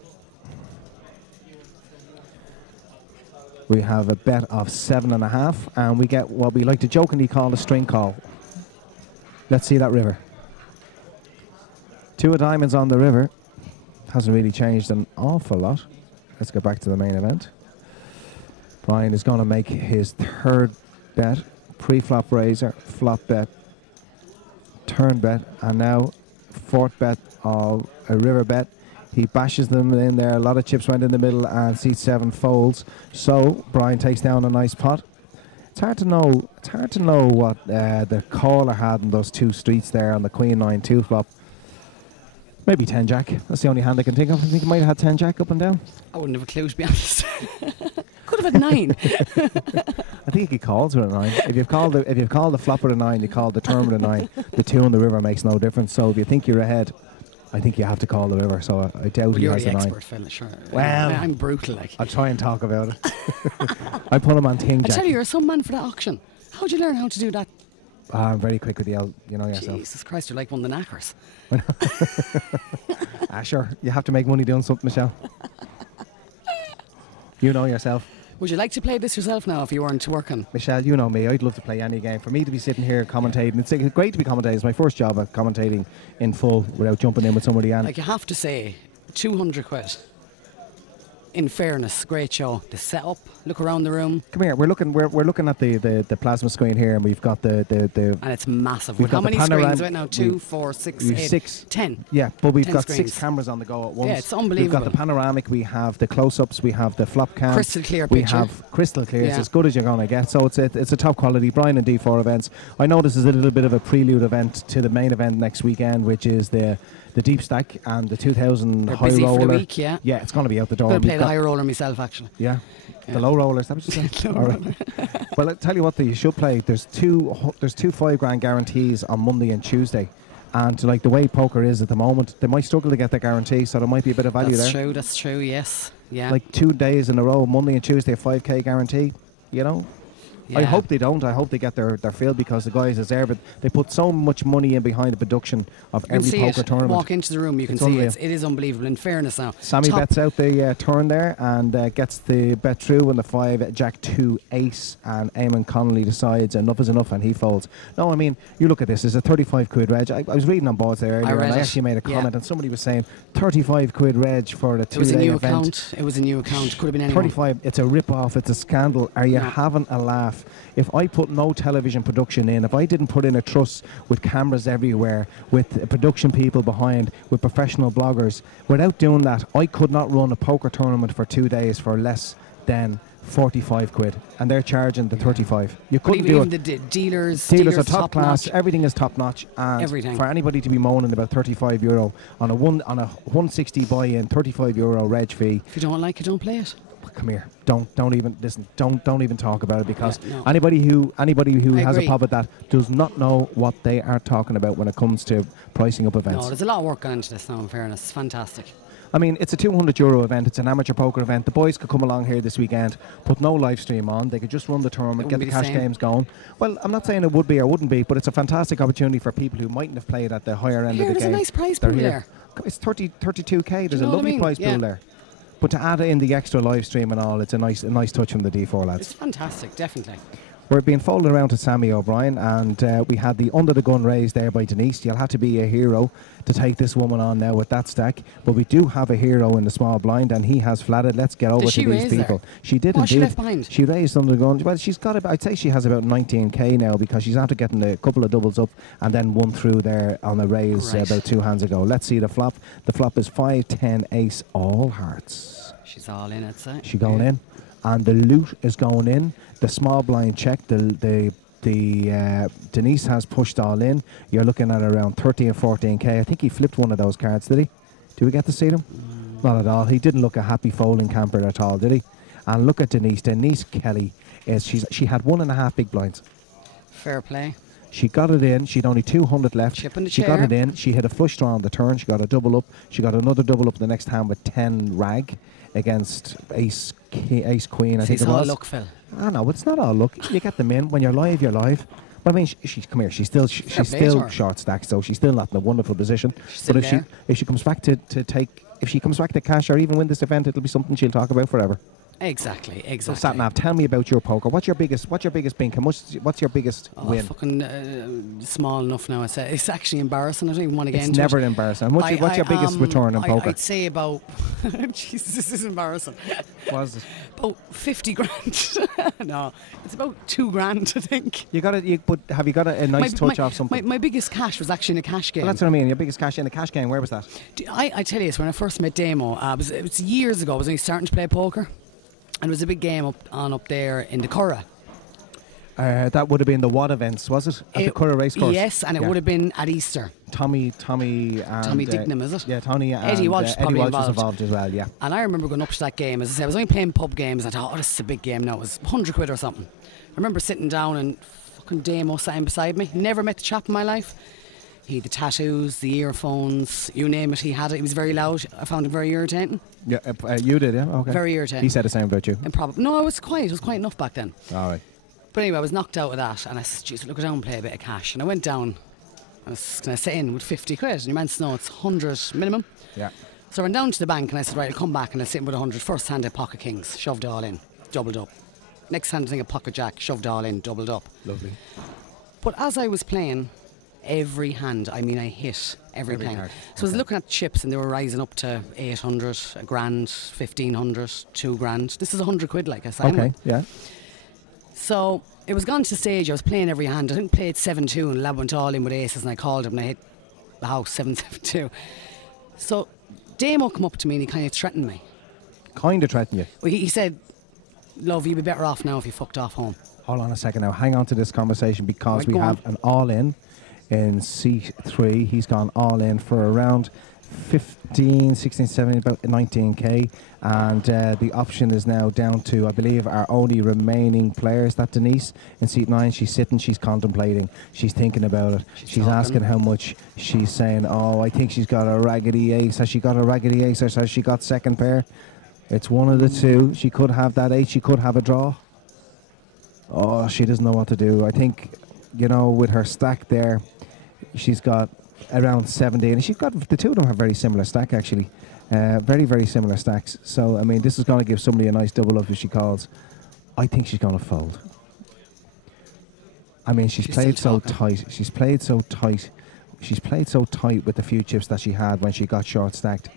We have a bet of 7.5, and we get what we like to jokingly call a string call. Let's see that river. 2 of diamonds on the river. Hasn't really changed an awful lot. Let's go back to the main event. Brian is going to make his 3rd bet. Pre-flop raiser, flop bet, turn bet, and now 4th bet of a river bet. He bashes them in there. A lot of chips went in the middle, and seat 7 folds. So Brian takes down a nice pot. It's hard to know. It's hard to know what the caller had in those 2 streets there on the Queen 9-2 flop. Maybe 10 Jack. That's the only hand I can think of. I think he might have had 10 Jack up and down. I wouldn't have a clue, to be honest. Could have had 9. I think he calls with a 9. If you've called the flop with a 9, you call the turn with a 9. The 2 on the river makes no difference. So if you think you're ahead, I think you have to call the river, so I doubt he has a 9. You're the expert, fella, sure. Well, I'm brutal, like. I'll try and talk about it. I put him on King Jack. I tell you, you're some man for that auction. How'd you learn how to do that? I'm very quick with the L, you know yourself. Jesus Christ, you're like one of the knackers. Sure, you have to make money doing something, Michelle. You know yourself. Would you like to play this yourself now if you weren't working? Michelle, you know me. I'd love to play any game. For me to be sitting here commentating, it's great to be commentating. It's my first job at commentating in full without jumping in with somebody. And like, you have to say 200 quid. in fairness, great show. The setup, look around the room. Come here. We're looking at the plasma screen here, and we've got the and it's massive. We've How got the many screens panorama- right now? we- 2, 4, 6, we've 8, 6. 10. Yeah, but we've 10 got screens. 6 cameras on the go at once. Yeah, it's We've unbelievable. got the panoramic, we have the close-ups, we have the flop cam. Crystal clear We picture. have crystal clear. It's Yeah. as good as you're going to get. So it's a top quality Brian and D4 events. I know this is a little bit of a prelude event to the main event next weekend, which is the Deep Stack and the 2000 They're high busy roller. for the week, yeah. Yeah, it's going to be out the door. I'm going to play We've the got- high roller myself, actually. Yeah. Yeah. The low rollers, that what you said? All right. Well, I tell you what, you should play. There's two $5,000 guarantees on Monday and Tuesday, and like the way poker is at the moment, they might struggle to get that guarantee, so there might be a bit of value That's there. true, that's true, yes. Yeah. Like 2 days in a row, Monday and Tuesday, a 5K guarantee. You know. I Yeah. hope they don't. I hope they get their fill because the guys deserve it. They put so much money in behind the production of You can every see poker it. tournament. Walk into the room, you can It's see unreal. it. It is unbelievable. In fairness now. Sammy Top- bets out the turn there and gets the bet through on the 5, Jack 2 ace, and Eamon Connolly decides enough is enough and he folds. No, I mean, you look at this, it's a 35 quid reg. I was reading on boards there earlier read and I it. actually made a Yeah. comment and somebody was saying 35 quid reg for the 2-day It was a new event. account. It was a new account. Could have been anyone. 35, it's a rip-off, it's a scandal. Are you No. having a laugh? If I put no television production in, if I didn't put in a truss with cameras everywhere, with production people behind, with professional bloggers, without doing that, I could not run a poker tournament for 2 days for less than 45 quid. And they're charging the 35. You But couldn't even, do even it. the dealers. Dealers are top class. notch. Everything is top notch, and Everything. for anybody to be moaning about €35 on a 160 buy-in, €35 reg fee. If you don't like it, don't play it. Come here. Don't even listen. Don't even talk about it because Yeah, no. anybody who I has a agree. pub at that does not know what they are talking about when it comes to pricing up events. No, there's a lot of work gone into this now, in fairness. It's fantastic. I mean, it's a €200 event. It's an amateur poker event. The boys could come along here this weekend, put no live stream on. They could just run the tournament, It get wouldn't the be the cash same. games going. Well, I'm not saying it would be or wouldn't be, but it's a fantastic opportunity for people who mightn't have played at the higher end Here, of the there's a game. nice prize They're pool here. there. It's 32k. There's you a know what I lovely mean? prize Yeah. pool there. But to add in the extra live stream and all, it's a nice touch from the D4 lads. It's fantastic, definitely. We're being folded around to Sammy O'Brien, and we had the under the gun raised there by Denise. You'll have to be a hero to take this woman on now with that stack. But we do have a hero in the small blind, and he has flatted. Let's get over she to these raise there? people. She did What, she indeed. left behind? She raised under the gun. Well, she's got about, I'd say she has about 19k now because she's after getting a couple of doubles up and then one through there on a raise Right. about 2 hands ago. Let's see the flop. The flop is 5, 10, ace, all hearts. She's all in, I'd say. She going in, and the loot is going in. The small blind check. The Denise has pushed all in. You're looking at around 13 or 14k. I think he flipped one of those cards. Did he? Do we get to see them? Not at all. He didn't look a happy folding camper at all, did he? And look at Denise. Denise Kelly she had 1.5 big blinds. Fair play. She got it in. She'd only 200 left. Chip in the She got chair. it in. She hit a flush draw on the turn. She got a double up. She got another double up the next hand with 10 rag against ace queen. I See, think it's it all was. luck, Phil. I know, it's not all luck. You get them in when you're live. You're live. But I mean, she's come here. She's still she's play to still her. short stacked, so she's still not in a wonderful position. She's But still if she comes back to take, if she comes back to cash or even win this event, it'll be something she'll talk about forever. Exactly. So Satnav, tell me about your poker. What's your biggest bink? What's your biggest Oh, win? fucking small enough now. I'd say it's actually embarrassing. I don't even want to get It's into never it. embarrassing. What's your biggest return in poker? I'd say about. Jesus, this is embarrassing. What is it? About 50 grand. No, it's about 2 grand, I think. You got it. But have you got a nice touch off something? My biggest cash was actually in a cash game. Well, that's what I mean. Your biggest cash in a cash game. Where was that? I tell you this, when I first met Damo, it was years ago. I was only starting to play poker, and it was a big game up there in the Curragh. That would have been the Watt events, was it? At the Curragh racecourse. Yes, and it would have been at Easter. Tommy and Dignam, is it? Yeah, Tony and Eddie Walsh Eddie probably Walsh was involved. involved as well. Yeah. And I remember going up to that game. As I said, I was only playing pub games. I thought, oh, this is a big game now. It was 100 quid or something. I remember sitting down and fucking Damo sitting beside me. Never met the chap in my life. He had the tattoos, the earphones, you name it, he had it. He was very loud. I found him very irritating. Yeah, you did, yeah? Okay. Very irritating. He said the same about you. Improbable. No, I was quiet. It was quiet enough back then. All right. But anyway, I was knocked out of that, and I said, "Jeez, look, go down and play a bit of cash." And I went down. I was going to sit in with 50 quid, and your man said, "No, it's 100 minimum." Yeah. So I went down to the bank, and I said, "Right, I'll come back and I'll sit in with 100. First hand, I pocket kings, shoved all in, doubled up. Next hand, I think a pocket jack, shoved all in, doubled up. Lovely. But as I was playing, every hand. I mean, I hit everything. card. So I was looking at chips and they were rising up to 800, a grand, 1500, 2 grand. This is 100 quid, like I said. Okay, yeah. So it was gone to the stage, I was playing every hand. I think played 7-2 and the lad went all in with aces and I called him and I hit the house 7-7-2. So Damo come up to me and he kind of threatened me. Kind of threatened you. Well, he said, love, you'd be better off now if you fucked off home. Hold on a second now. Hang on to this conversation because Right, we go have an all-in in C3. He's gone all-in for around 15, 16, 17, about 19k. And the option is now down to, I believe, our only remaining player. Is that Denise in seat 9? She's sitting, she's contemplating, she's thinking about it. She's asking how much. She's saying, oh, I think she's got a raggedy ace. Has she got a raggedy ace or has she got second pair? It's one of the two. She could have that ace. She could have a draw. Oh, she doesn't know what to do. I think, you know, with her stack there, she's got around 70. And she's got, the two of them have very similar stack, actually. Very, very similar stacks. So, I mean, this is going to give somebody a nice double up if she calls. I think she's going to fold. I mean, she's played so tight. She's played so tight. She's played so tight with the few chips that she had when she got short stacked.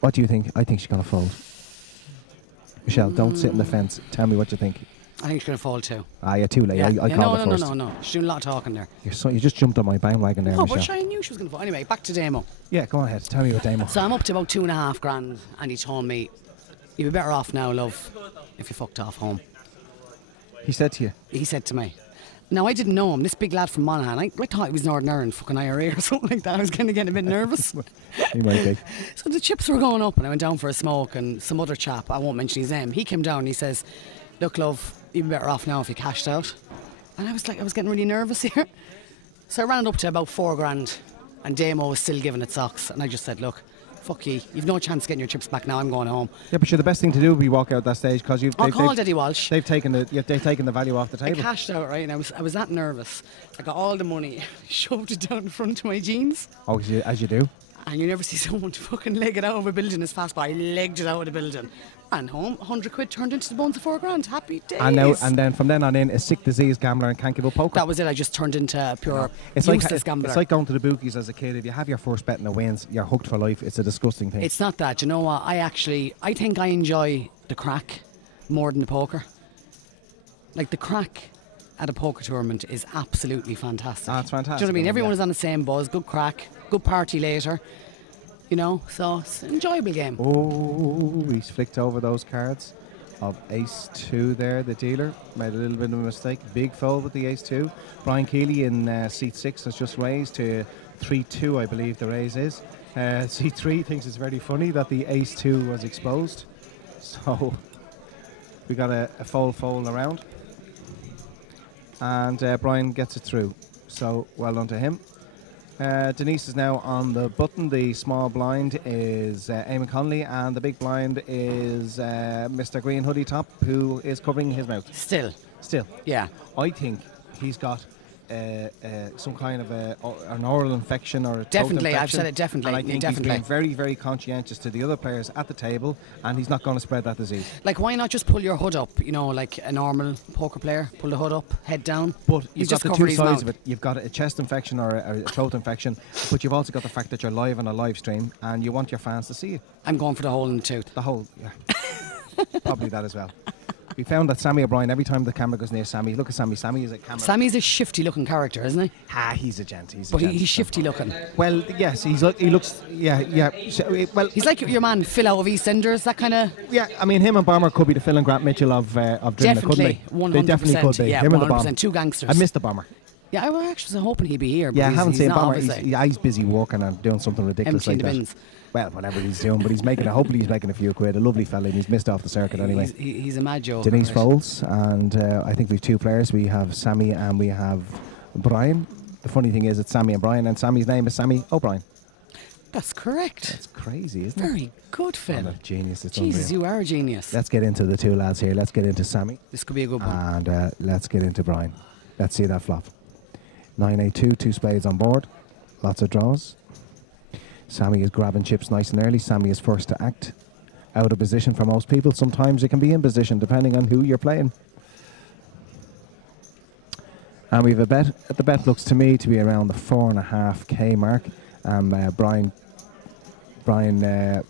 What do you think? I think she's going to fold. Michelle, don't sit in the fence. Tell me what you think. I think she's going to fold too. Ah, you're too late. Yeah. I called it first. No. She's doing a lot of talking there. You just jumped on my bandwagon there, Oh, Michelle. but I knew she was going to fold. Anyway, back to Damo. Yeah, go on ahead. Tell me about Damo. So I'm up to about 2.5 grand, and he told me, you'd be better off now, love, if you fucked off home. He said to you? He said to me. Now, I didn't know him. This big lad from Monaghan, I thought he was Northern Ireland, fucking IRA or something like that. I was kind of getting a bit nervous. He might be. So the chips were going up, and I went down for a smoke, and some other chap, I won't mention his name, he came down and he says, look, love, you'd be better off now if you cashed out. And I was like, I was getting really nervous here. So I ran it up to about 4 grand, and Damo was still giving it socks. And I just said, look, fuck you. You've no chance of getting your chips back now. I'm going home. Yeah, but sure, the best thing to do would be walk out that stage because you've. I called Eddie Walsh. They've taken the value off the table. I cashed out, right, and I was that nervous. I got all the money, shoved it down the front of my jeans. Oh, as you do. And you never see someone fucking leg it out of a building as fast, but I legged it out of the building. Ran home, 100 quid turned into the bones of 4 grand. Happy days. And then from then on in, a sick disease gambler and can't give up poker. That was it. I just turned into a pure useless gambler. It's like going to the bookies as a kid. If you have your first bet and it wins, you're hooked for life. It's a disgusting thing. It's not that. You know what? I think I enjoy the crack more than the poker. Like the crack at a poker tournament is absolutely fantastic. Ah, it's fantastic. Do you know what I mean? Everyone is on the same buzz. Good crack. Good party later. You know, so it's an enjoyable game. Oh, he's flicked over those cards of ace-2 there. The dealer made a little bit of a mistake. Big fold with the ace-2. Brian Keeley in seat 6 has just raised to 3-2, I believe the raise is. Seat 3 thinks it's very funny that the ace-2 was exposed. So we got a fold around. And Brian gets it through. So well done to him. Denise is now on the button. The small blind is Eamon Connolly, and the big blind is Mr. Green Hoodie Top, who is covering his mouth. Still. Yeah. I think he's got some kind of an oral infection or a throat infection. I've said it definitely. And I think definitely. he's being very, very conscientious to the other players at the table, and he's not going to spread that disease. Like, why not just pull your hood up? You know, like a normal poker player, pull the hood up, head down. But you've got just the covered two his sides mouth. of it. You've got a chest infection or a throat infection, but you've also got the fact that you're live on a live stream, and you want your fans to see you. I'm going for the hole in the tooth. The hole, yeah. Probably that as well. We found that Sammy O'Brien, every time the camera goes near Sammy, look at Sammy. Sammy is a camera. Sammy's a shifty looking character, isn't he? He's a gent. He's shifty looking. Well, yes, he looks, yeah. Well, he's like your man Phil out of EastEnders, that kind of. Yeah, I mean, him and Bomber could be the Phil and Grant Mitchell of Drimna, couldn't they? 100%. They definitely could be. Yeah, him 100%. And the Bomber. Two gangsters. I missed the Bomber. Yeah, I actually was hoping he'd be here. But Yeah, I haven't seen not, Bomber. obviously. He's busy working and doing something ridiculous like Emptying the that. bins. Well, whatever he's doing, but he's making hopefully he's making a few quid. A lovely fella, and he's missed off the circuit anyway. He's a mad joke. Denise folds, and I think we've two players. We have Sammy and we have Brian. The funny thing is, it's Sammy and Brian, and Sammy's name is Sammy O'Brien. That's correct. That's crazy, isn't it? Very good, Phil. I'm a genius. It's Jesus, unreal. you are a genius. Let's get into the two lads here. Let's get into Sammy. This could be a good one. And let's get into Brian. Let's see that flop. 9-8-2, 2 spades on board. Lots of draws. Sammy is grabbing chips nice and early. Sammy is first to act. Out of position for most people. Sometimes it can be in position depending on who you're playing. And we've a bet. The bet looks to me to be around the 4.5k mark. Brian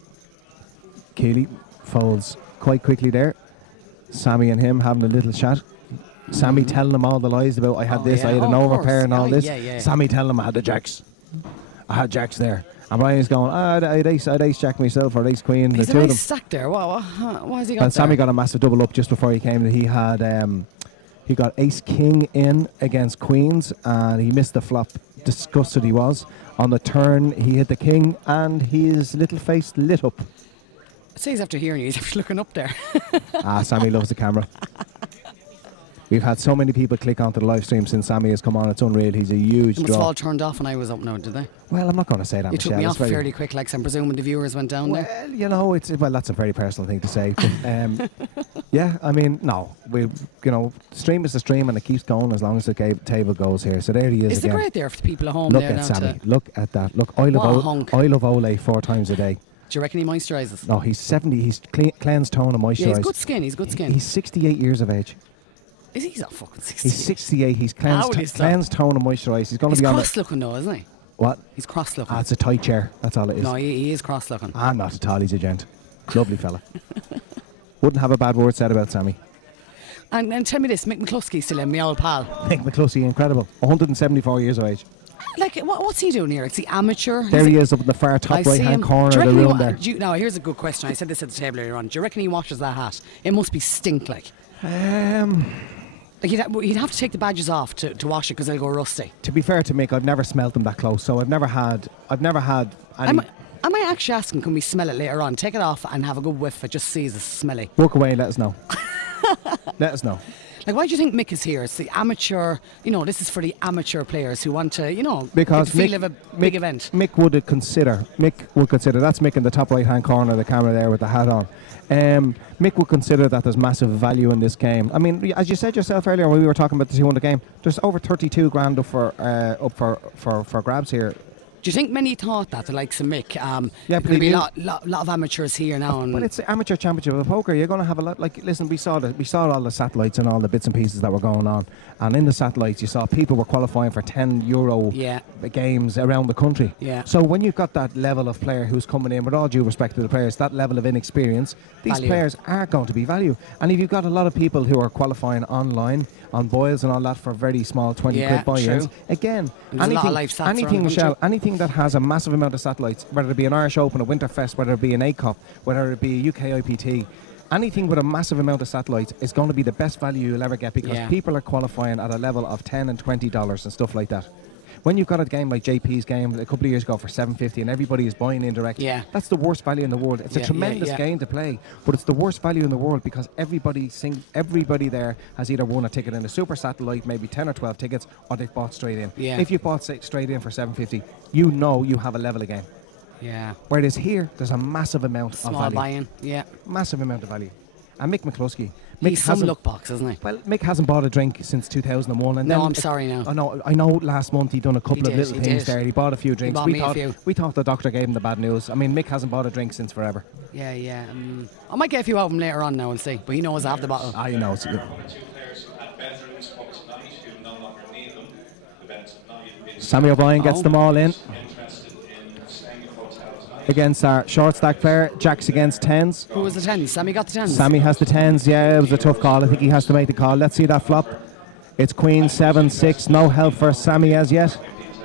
Keeley folds quite quickly there. Sammy and him having a little chat. Sammy telling him all the lies about I had this, I had an overpair and all this. Sammy telling him I had the jacks. I had jacks there. And Brian's going, I'd ace jack myself or ace queen. He's the two a of nice them. stack there. What has he got And there? Sammy got a massive double up just before he came in. He had he got ace king in against queens and he missed the flop. Disgusted he was. On the turn he hit the king and his little face lit up. I'd say he's after hearing you. He's after looking up there. Sammy loves the camera. We've had so many people click onto the live stream since Sammy has come on. It's unreal. He's a huge They must have draw. all turned off when I was up now, did they? Well, I'm not going to say that, You took Michelle. me It's off very- fairly quick, like, so I'm presuming the viewers went down there. Well, you know, that's a very personal thing to say. But, yeah, I mean, no, the stream is the stream, and it keeps going as long as the table goes here. So there he is Is the again. great there for the people at home Look there at now Sammy. to... Look at that. Look, I What a hunk. love Ole 4 times a day. Do you reckon he moisturises? No, he's 70. He's cleansed, tone, and moisturised. Yeah, he's good skin. He's good skin. He's 68 years of age. Is he? He's not fucking 60. He's 68. He's How old is that? cleansed, tone, and moisturised. He's going to He's be on cross-looking though, isn't he? What? He's cross-looking. It's a tight chair. That's all it is. No, he is cross-looking. Not at all. He's a gent. Lovely fella. Wouldn't have a bad word said about Sammy. And tell me this, Mick McCluskey still in, my old pal. Mick McCluskey, incredible. 174 years of age. Like, what's he doing here? Is he amateur? There he is up in the far top I see right-hand him. corner Do you of the reckon room there. Now, here's a good question. I said this at the table earlier on. Do you reckon he washes that hat? It must be stink like. Like he'd have to take the badges off to wash it because they'll go rusty. To be fair to Mick, I've never smelt them that close, so I've never had any. I might actually ask him, can we smell it later on? Take it off and have a good whiff. It just sees it's smelly. Walk away and let us know. Let us know. Like, why do you think Mick is here? It's the amateur, this is for the amateur players who want to, Because get the feel of a big event. Mick would consider, that's Mick in the top right-hand corner of the camera there with the hat on. Mick would consider that there's massive value in this game. I mean, as you said yourself earlier when we were talking about the 200 game, there's over 32 grand up for grabs here. Do you think many thought that, the likes of Mick? Yeah, there's going to be a lot of amateurs here now. But it's the amateur championship of poker. You're going to have a lot. Like, listen, we saw all the satellites and all the bits and pieces that were going on, and in the satellites, you saw people were qualifying for €10 games around the country. Yeah. So when you've got that level of player who's coming in, with all due respect to the players, that level of inexperience, these Value. players are going to be value. And if you've got a lot of people who are qualifying online on boils and all that for very small 20 quid buy-ins, true. again, And there's a lot of live stats around the country. Michelle, anything that has a massive amount of satellites, whether it be an Irish Open, a Winterfest, whether it be an ACOP, whether it be a UK IPT, anything with a massive amount of satellites is going to be the best value you'll ever get because people are qualifying at a level of $10 and $20 and stuff like that. When you've got a game like JP's game a couple of years ago for $7.50 and everybody is buying in direct, that's the worst value in the world. It's a tremendous game to play, but it's the worst value in the world because everybody there has either won a ticket in a super satellite, maybe 10 or 12 tickets, or they've bought straight in. Yeah. If you bought straight in for $7.50, you know you have a level of game. Yeah. Whereas here, there's a massive amount of Small value. buy-in, yeah. Massive amount of value. And Mick McCluskey. He's some luck box, isn't he? Well, Mick hasn't bought a drink since 2001. And No, then I'm sorry now. I know last month he done a couple of did, little he things did. there. He bought a few drinks. bought me a few. We thought the doctor gave him the bad news. I mean, Mick hasn't bought a drink since forever. Yeah. I might get a few out of him later on now and see, but he knows I have the bottle. He knows. One or two players who had bedrooms for tonight who no longer need them. The bet's not yet been Sammy O'Brien gets them all in. interested in staying at the hotel tonight. Against our short stack player, Jacks against 10s. Who was the 10s? Sammy got the 10s. Sammy has the 10s, yeah, it was a tough call. I think he has to make the call. Let's see that flop. It's Queen 7-6, no help for Sammy as yet.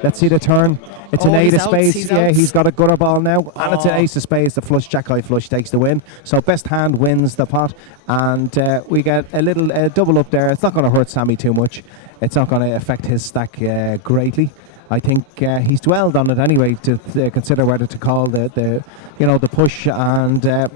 Let's see the turn. It's an 8 of spades. He's got a gutter ball now. And it's an ace of spades. The flush, jack high flush takes the win. So best hand wins the pot. And we get a little double up there. It's not going to hurt Sammy too much. It's not going to affect his stack greatly. I think he's dwelled on it anyway to consider whether to call the push, and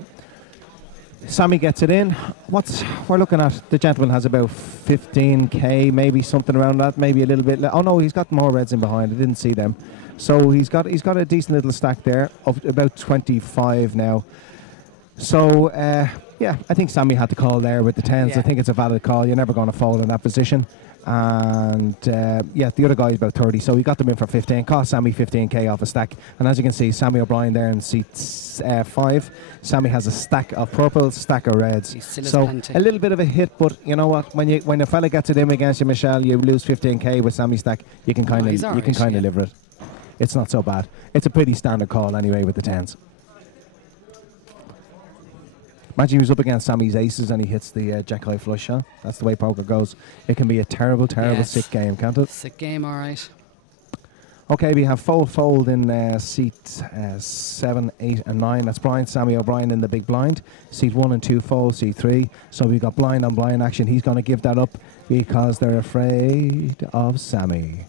Sammy gets it in. We're looking at, the gentleman has about 15k, maybe something around that, maybe a little bit. Oh no, he's got more reds in behind. I didn't see them. So he's got a decent little stack there of about 25 now. So I think Sammy had to call there with the 10s. Yeah. I think it's a valid call. You're never going to fold in that position. And the other guy is about 30, so we got them in for 15. Cost Sammy 15k off a stack. And as you can see, Sammy O'Brien there in seat 5. Sammy has a stack of purples, stack of reds. So a little bit of a hit, but you know what? When a fella gets it in against you, Michelle, you lose 15k with Sammy's stack. You can kind of live with it. It's not so bad. It's a pretty standard call anyway with the 10s. Imagine he was up against Sammy's aces and he hits the jack high flush, huh? That's the way poker goes. It can be a terrible, sick game, can't it? Sick game, all right. Okay, we have fold in seat 7, 8 and 9. That's Brian, Sammy O'Brien in the big blind. Seat 1 and 2 fold, seat 3. So we've got blind on blind action. He's going to give that up because they're afraid of Sammy.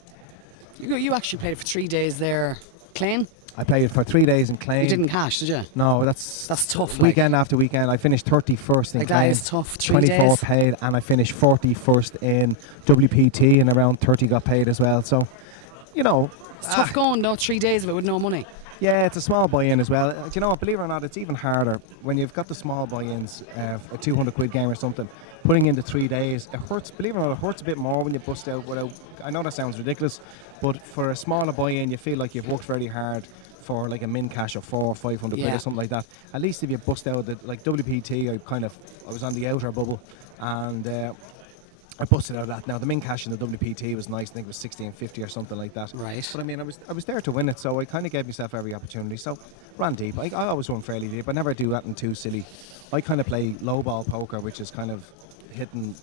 You actually played it for 3 days there, Clane? I played it for 3 days in Clane. You didn't cash, did you? No, that's tough. Weekend after weekend. I finished 31st in Clane. That is tough. 3 24 days. paid, and I finished 41st in WPT, and around 30 got paid as well. So, you know, it's tough going though. 3 days of it with no money. Yeah, it's a small buy-in as well. Do you know what? Believe it or not, it's even harder when you've got the small buy-ins, a 200 quid game or something. Putting into 3 days, it hurts. Believe it or not, it hurts a bit more when you bust out without. I know that sounds ridiculous, but for a smaller buy-in, you feel like you've worked very hard for like a min cash of 400 or 500 quid or something like that. At least if you bust out like WPT, I was on the outer bubble, and I busted out of that. Now the min cash in the WPT was nice. I think it was 1650 or something like that. Right. But I mean, I was there to win it, so I kind of gave myself every opportunity. So ran deep. I always run fairly deep. I never do that in too silly. I kind of play low ball poker, which is kind of hitting,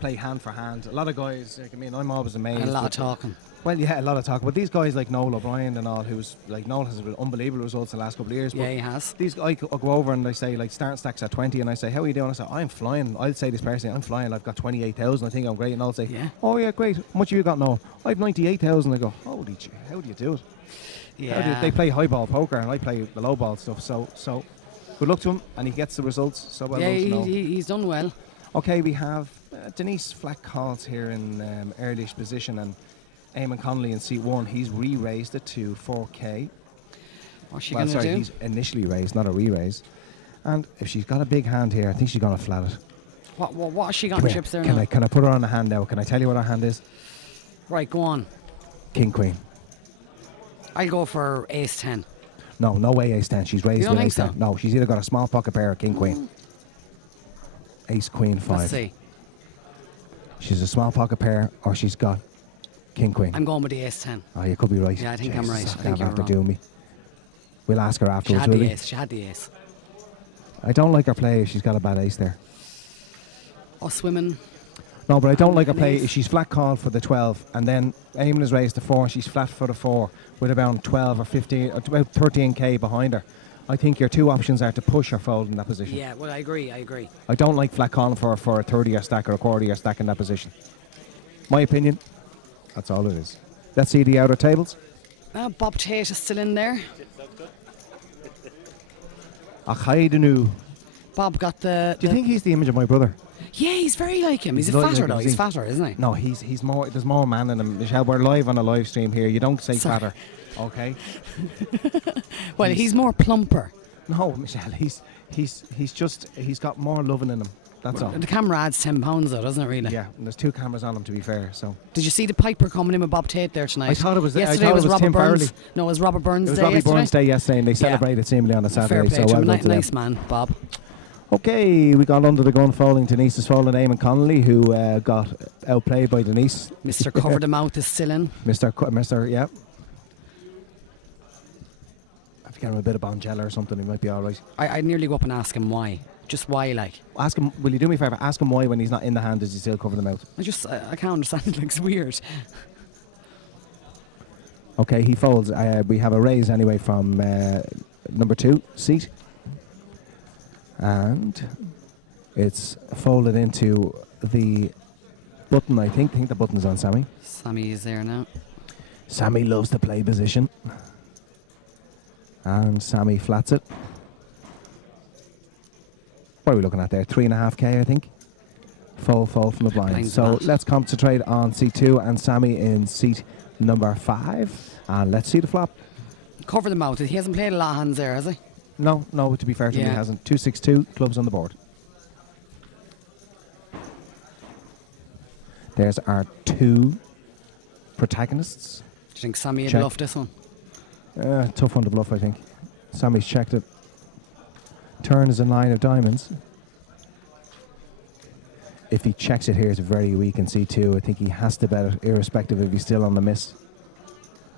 play hand for hand. A lot of guys, like, I mean, I'm always amazed. And a lot of talking. Well, yeah, a lot of talk. But these guys like Noel O'Brien and all, who's like Noel has unbelievable results in the last couple of years. Yeah, he has. These I go over and they say like starting stacks at 20, and I say, how are you doing? I say, I'm flying. I'll say this person, I'm flying. I've got 28,000. I think I'm great. And I'll say, oh yeah, great. How much have you got now? I've 98,000. I go, holy shit, how do you do it? Yeah. They play high ball poker and I play the low ball stuff. So good luck to him, and he gets the results. So well done to Noel. He's done well. Okay, we have Denise flat calls here in earlyish position, and Eamon Connolly in seat 1. He's re-raised it to 4k. What's she going to do? He's initially raised, not a re-raise. And if she's got a big hand here, I think she's going to flat it. What has she got in chips there now? Can I put her on the hand now? Can I tell you what her hand is? Right, go on. King Queen. I'll go for Ace 10. No way Ace 10. She's raised you don't with think Ace 10. So? No, she's either got a small pocket pair or King Queen. Ace Queen 5. Let's see. She's a small pocket pair, or she's got King Queen. I'm going with the Ace 10. Oh, you could be right. Yeah, I think Jesus, I'm right. I think you're after wrong. doing me. We'll ask her afterwards, will we? She had the ace. I don't like her play if she's got a bad ace there. Oh, swimming. No, but I don't like her play if she's flat called for the 12 and then Eamon is raised to 4 and she's flat for the 4 with about 12 or 15 or about 13k behind her. I think your two options are to push or fold in that position. Yeah, well, I agree. I don't like flat calling for a 30-year stack or a quarter-year stack in that position. My opinion, that's all it is. Let's see the outer tables. Bob Tate is still in there. Achaidanu. Bob got the... Do you think he's the image of my brother? Yeah, he's very like him. He's a fatter though. He's fatter, isn't he? No, he's more. There's more man in him. Michelle, we're live on a live stream here. You don't say fatter, okay? Well, he's more plumper. No, Michelle, he's got more loving in him. That's all. The camera adds 10 pounds though, doesn't it really? Yeah, and there's 2 cameras on him to be fair. So. Did you see the Piper coming in with Bob Tate there tonight? I thought it was. Yesterday was Robert Tim Burns. Farrelly. No, it was Robert Burns' It was day Robbie yesterday. Burns' day yesterday, and they celebrated seemingly on a Saturday. Fair play so to him. well done to Nice them. man, Bob. Okay, we got under the gun folding. Denise is folding Eamon Connolly, who got outplayed by Denise. Mr. Cover the Mouth is still in. Mr. Yeah. If you get him a bit of Bonjela or something, he might be all right. I'd nearly go up and ask him why. Just why, like? Ask him. Will you do me a favour? Ask him why when he's not in the hand does he still cover the mouth? I can't understand. It looks weird. Okay, he folds. We have a raise anyway from number 2 seat, and it's folded into the button. I think the button's on Sammy. Sammy is there now. Sammy loves the play position, and Sammy flats it. What are we looking at there? 3.5k, I think. Full from the blind. So let's concentrate on seat 2 and Sammy in seat number 5. And let's see the flop. Cover the Mouth. He hasn't played a lot of hands there, has he? No, to be fair to him, he hasn't. 262, clubs on the board. There's our two protagonists. Do you think Sammy had Check. bluffed this one? Tough one to bluff, I think. Sammy's checked it. Turn is a 9 of diamonds. If he checks it here, it's very weak in C2. I think he has to bet it, irrespective if he's still on the miss.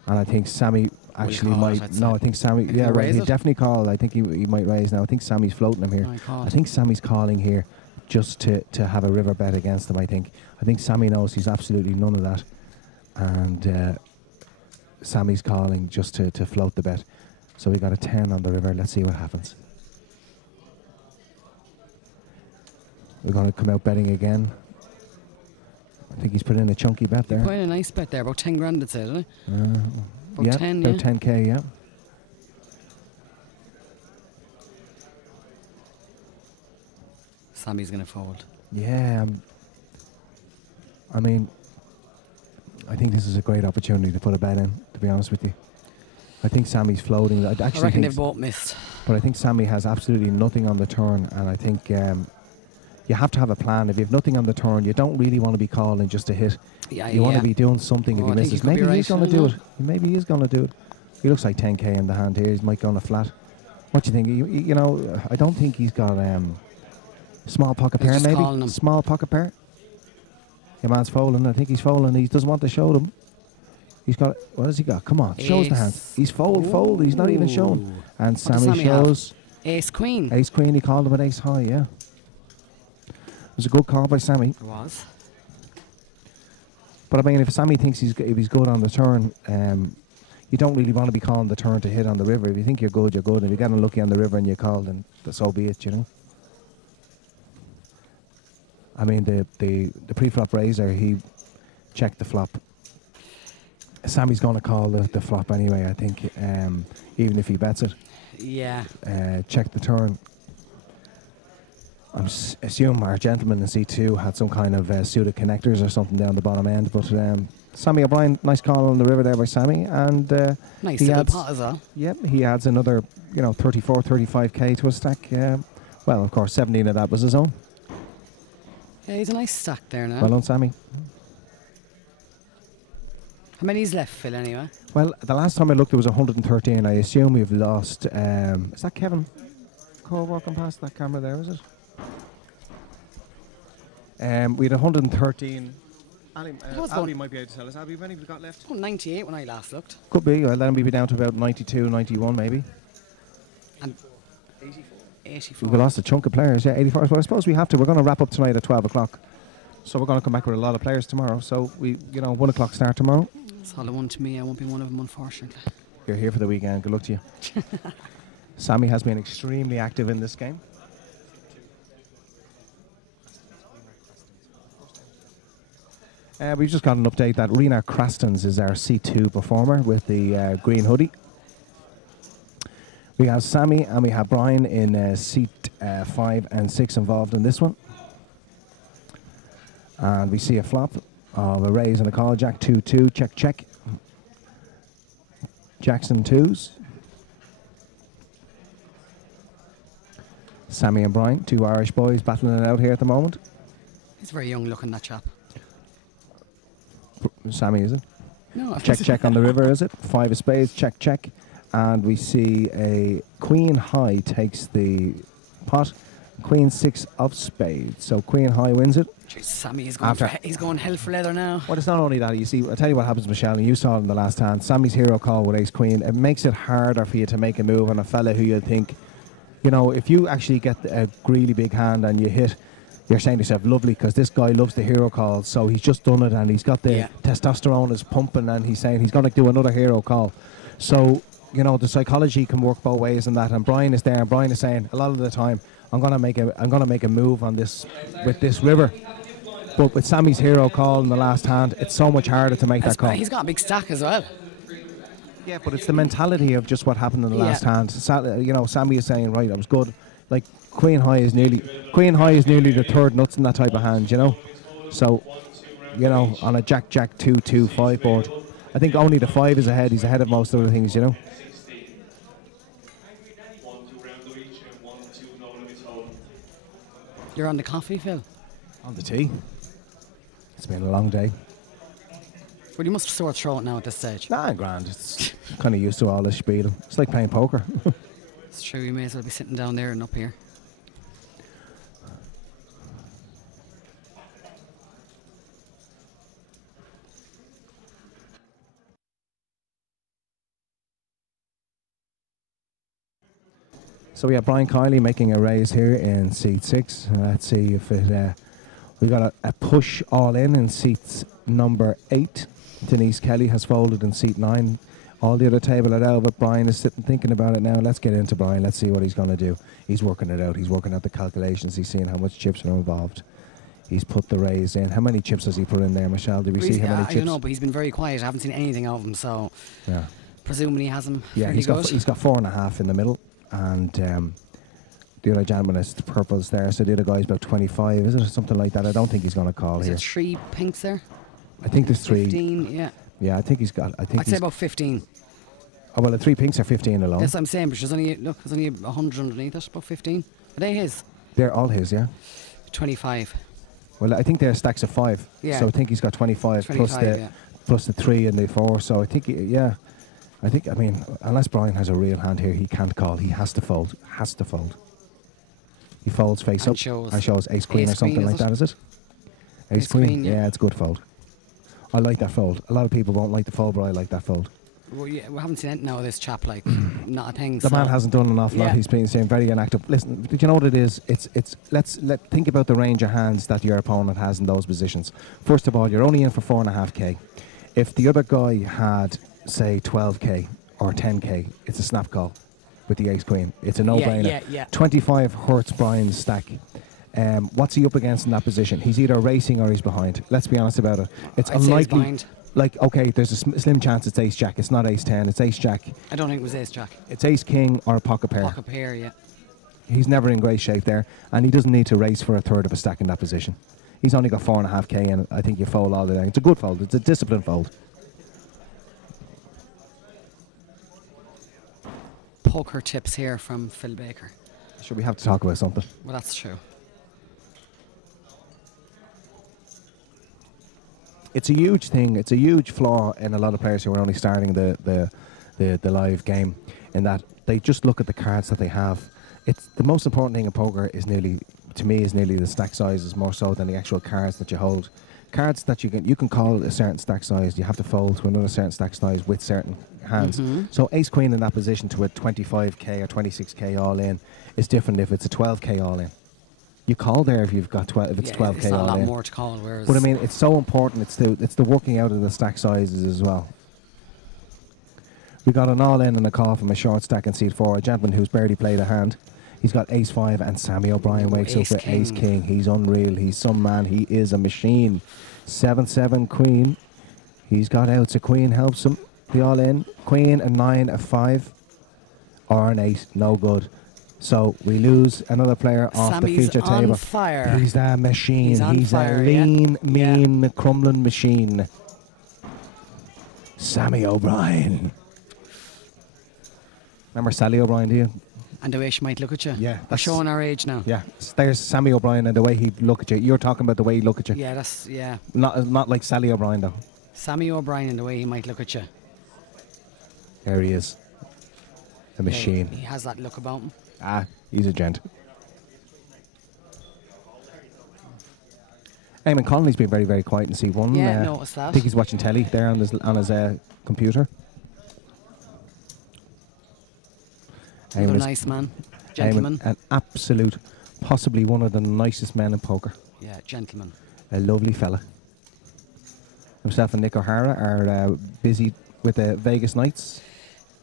And I think Sammy actually call it, might. I'd No, say. I think Sammy. Think Yeah, he'll right. raise He it? definitely call. I think he might raise now. I think Sammy's floating him here. I call I it. think Sammy's calling here just to have a river bet against him. I think Sammy knows he's absolutely none of that, and Sammy's calling just to float the bet. So we got a 10 on the river. Let's see what happens. We're going to come out betting again. I think he's put in a chunky bet there. Put in a nice bet there, about 10 grand, I'd say, didn't he? About Yeah, 10, about yeah. 10k, yeah. Sammy's going to fold. Yeah, I mean, I think this is a great opportunity to put a bet in, to be honest with you. I think Sammy's floating. I I actually reckon think they've both missed. But I think Sammy has absolutely nothing on the turn, and I think you have to have a plan. If you have nothing on the turn, you don't really want to be calling just to hit. Yeah, You want yeah. to be doing something Oh, if I he think misses. he could be Maybe he's right, going to I do know. it. Maybe he is going to do it. He looks like 10k in the hand here. He might go on a flat. What do you think? You know, I don't think he's got small pocket He's pair, just maybe? calling him. Small pocket pair? Your man's folding. I think he's folding. He doesn't want to show them. He's got, what has he got? Come on, shows the Ace. hands. He's fold. He's not even shown. And does Sammy Sammy have? shows. Ace Queen. Ace Queen, he called him an ace high, yeah. It was a good call by Sammy. It was. But I mean, if Sammy thinks if he's good on the turn, you don't really want to be calling the turn to hit on the river. If you think you're good, you're good. If you get unlucky on the river and you call, then so be it, you know. I mean, the pre-flop raiser, he checked the flop. Sammy's going to call the flop anyway, I think, even if he bets it. Yeah. Check the turn. I'm assuming our gentleman in C2 had some kind of suited connectors or something down the bottom end. But Sammy O'Brien, nice call on the river there by Sammy. And Nice he little adds, pot as well. Yep, he adds another 34, 35k to a stack. Well, of course, 17 of that was his own. Yeah, he's a nice stack there now. Well done, Sammy. How many's left, Phil, anyway? Well, the last time I looked, it was 113. I assume we've lost. Is that Kevin Cole walking past that camera there? Is it? We had 113. Ali, Albie might be able to tell us. Albie, how many have we got left? Oh, 98 when I last looked. Could be. Well, then we'd be down to about 92, 91 maybe. And 84. We've lost a chunk of players. Yeah, 84. But I suppose we have to. We're going to wrap up tonight at 12 o'clock. So we're going to come back with a lot of players tomorrow. So 1 o'clock start tomorrow. It's all the one to me. I won't be one of them, unfortunately. You're here for the weekend. Good luck to you. Sammy has been extremely active in this game. We've just got an update that Rena Crastons is our C2 performer with the green hoodie. We have Sammy and we have Brian in seat 5 and 6 involved in this one. And we see a flop of a raise and a call. Jack 2-2, check. Jackson 2s. Sammy and Brian, two Irish boys battling it out here at the moment. He's very young looking, that chap. Sammy, is it? No. Check on the river, is it? 5 of spades, check. And we see a queen high takes the pot. Queen 6 of spades. So queen high wins it. Jeez, Sammy is going, he's going hell for leather now. Well, it's not only that. You see, I'll tell you what happens, Michelle, and you saw it in the last hand. Sammy's hero call with ace queen. It makes it harder for you to make a move on a fella who you think, if you actually get a really big hand and you hit, you're saying to yourself, lovely, because this guy loves the hero call. So he's just done it and he's got the testosterone is pumping and he's saying he's going to do another hero call. So, the psychology can work both ways in that. And Brian is there and Brian is saying a lot of the time, I'm gonna make a move on this with this river. But with Sammy's hero call in the last hand, it's so much harder to make that call. He's got a big stack as well. Yeah, but it's the mentality of just what happened in the last hand. Sammy is saying, right, I was good. Like queen high is nearly the third nuts in that type of hand, So, on a jack 2 5 board, I think only the 5 is ahead. He's ahead of most other things, You're on the coffee, Phil? On the tea. It's been a long day. Well, you must sore throat now at this stage. Nah, grand. It's kind of used to all this spiel. It's like playing poker. It's true, you may as well be sitting down there and up here. So we have Brian Kiley making a raise here in seat 6. Let's see if it... we got a push all in seat number 8. Denise Kelly has folded in seat 9. All the other table are out, but Brian is sitting thinking about it now. Let's get into Brian. Let's see what he's going to do. He's working it out. He's working out the calculations. He's seeing how much chips are involved. He's put the raise in. How many chips has he put in there, Michelle? Did we see how many chips? I don't know, but he's been very quiet. I haven't seen anything of him, so... Yeah. Presuming he has them Yeah, he's got 4.5 in the middle. And the other gentleman is the purples there, so the other guy's about 25, is it, or something like that? I don't think he's going to call is here. Is there 3 pinks there? I think there's 3. 15, yeah. Yeah, I think he's got... I'd say about 15. Oh, well, the 3 pinks are 15 alone. That's what I'm saying, but there's only 100 underneath it, about 15. Are they his? They're all his, yeah. 25. Well, I think they're stacks of 5. Yeah. So I think he's got 25 plus the 3 and the 4. So I think, I mean, unless Brian has a real hand here, he can't call. He has to fold. He folds face up and shows ace queen or something like that, is it? Ace queen? Yeah, it's a good fold. I like that fold. A lot of people won't like the fold, but I like that fold. Well, yeah, we haven't seen anything now of this chap, like, not a thing. The man hasn't done an awful lot. He's been saying very inactive. Listen, do you know what it is? Let's think about the range of hands that your opponent has in those positions. First of all, you're only in for 4.5k. If the other guy had, say, 12k or 10k, it's a snap call with the ace queen. It's a no-brainer. Yeah. 25 hurts Brian's stack. What's he up against in that position? He's either racing or he's behind. Let's be honest about it. It's unlikely. Like, okay, there's a slim chance it's ace jack. It's not ace 10. It's ace jack. I don't think it was ace jack. It's ace king or a pocket pair. Pocket pair, yeah. He's never in great shape there, and he doesn't need to race for a third of a stack in that position. He's only got 4.5k, and I think you fold all the time. It's a good fold. It's a disciplined fold. Poker tips here from Phil Baker. Sure, we have to talk about something. Well, that's true. It's a huge thing. It's a huge flaw in a lot of players who are only starting the live game, in that they just look at the cards that they have. It's the most important thing in poker is nearly the stack sizes, more so than the actual cards that you hold. Cards that you can call a certain stack size, you have to fold to another certain stack size with certain hands. So ace queen in that position to a 25k or 26k all in is different if it's a 12k all in. You call there if you've got 12. If it's 12k all in. It's not a lot more to call. Whereas, but I mean, it's so important. It's the working out of the stack sizes as well. We got an all in and a call from a short stack in seat 4. A gentleman who's barely played a hand. He's got ace 5, and Sammy O'Brien wakes up with ace king. He's unreal. He's some man. He is a machine. 7-7 queen. He's got outs. A queen helps him. The all in. Queen, a 9, a 5, or an 8. No good. So we lose another player off Sammy's the feature table. On fire. He's a machine. He's fire, a lean, mean, crumbling machine. Sammy O'Brien. Remember Sally O'Brien, do you? And the way she might look at you. Yeah. We're showing our age now. Yeah. There's Sammy O'Brien and the way he'd look at you. You're talking about the way he'd look at you. Yeah, Not like Sally O'Brien, though. Sammy O'Brien and the way he might look at you. There he is. A machine. He has that look about him. He's a gent. Eamon Connolly's been very, very quiet in C1. Yeah, noticed that. I think he's watching telly there on his computer. Another nice man. Gentleman. An absolute, possibly one of the nicest men in poker. Yeah, gentleman. A lovely fella. Himself and Nick O'Hara are busy with the Vegas Nights.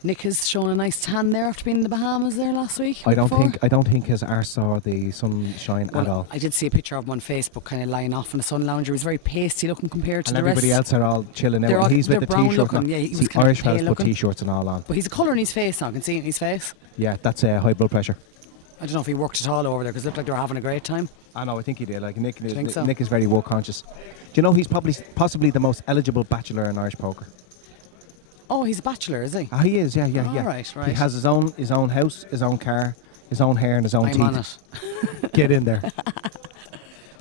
Nick has shown a nice tan there after being in the Bahamas there last week. I don't think his arse saw the sunshine at all. I did see a picture of him on Facebook, kind of lying off in a sun lounger. He was very pasty looking compared to the rest. And everybody else are all chilling out. He's with the t-shirt. Yeah, he was Irish fellas put t-shirts and all on. But he's a colour in his face now. I can see it in his face. Yeah, that's high blood pressure. I don't know if he worked at all over there because it looked like they were having a great time. I know. I think he did. Like Nick is very work conscious. Do you know he's possibly the most eligible bachelor in Irish poker? Oh, he's a bachelor, is he? He is, yeah. Right. He has his own house, his own car, his own hair and his own teeth. I'm on it. Get in there.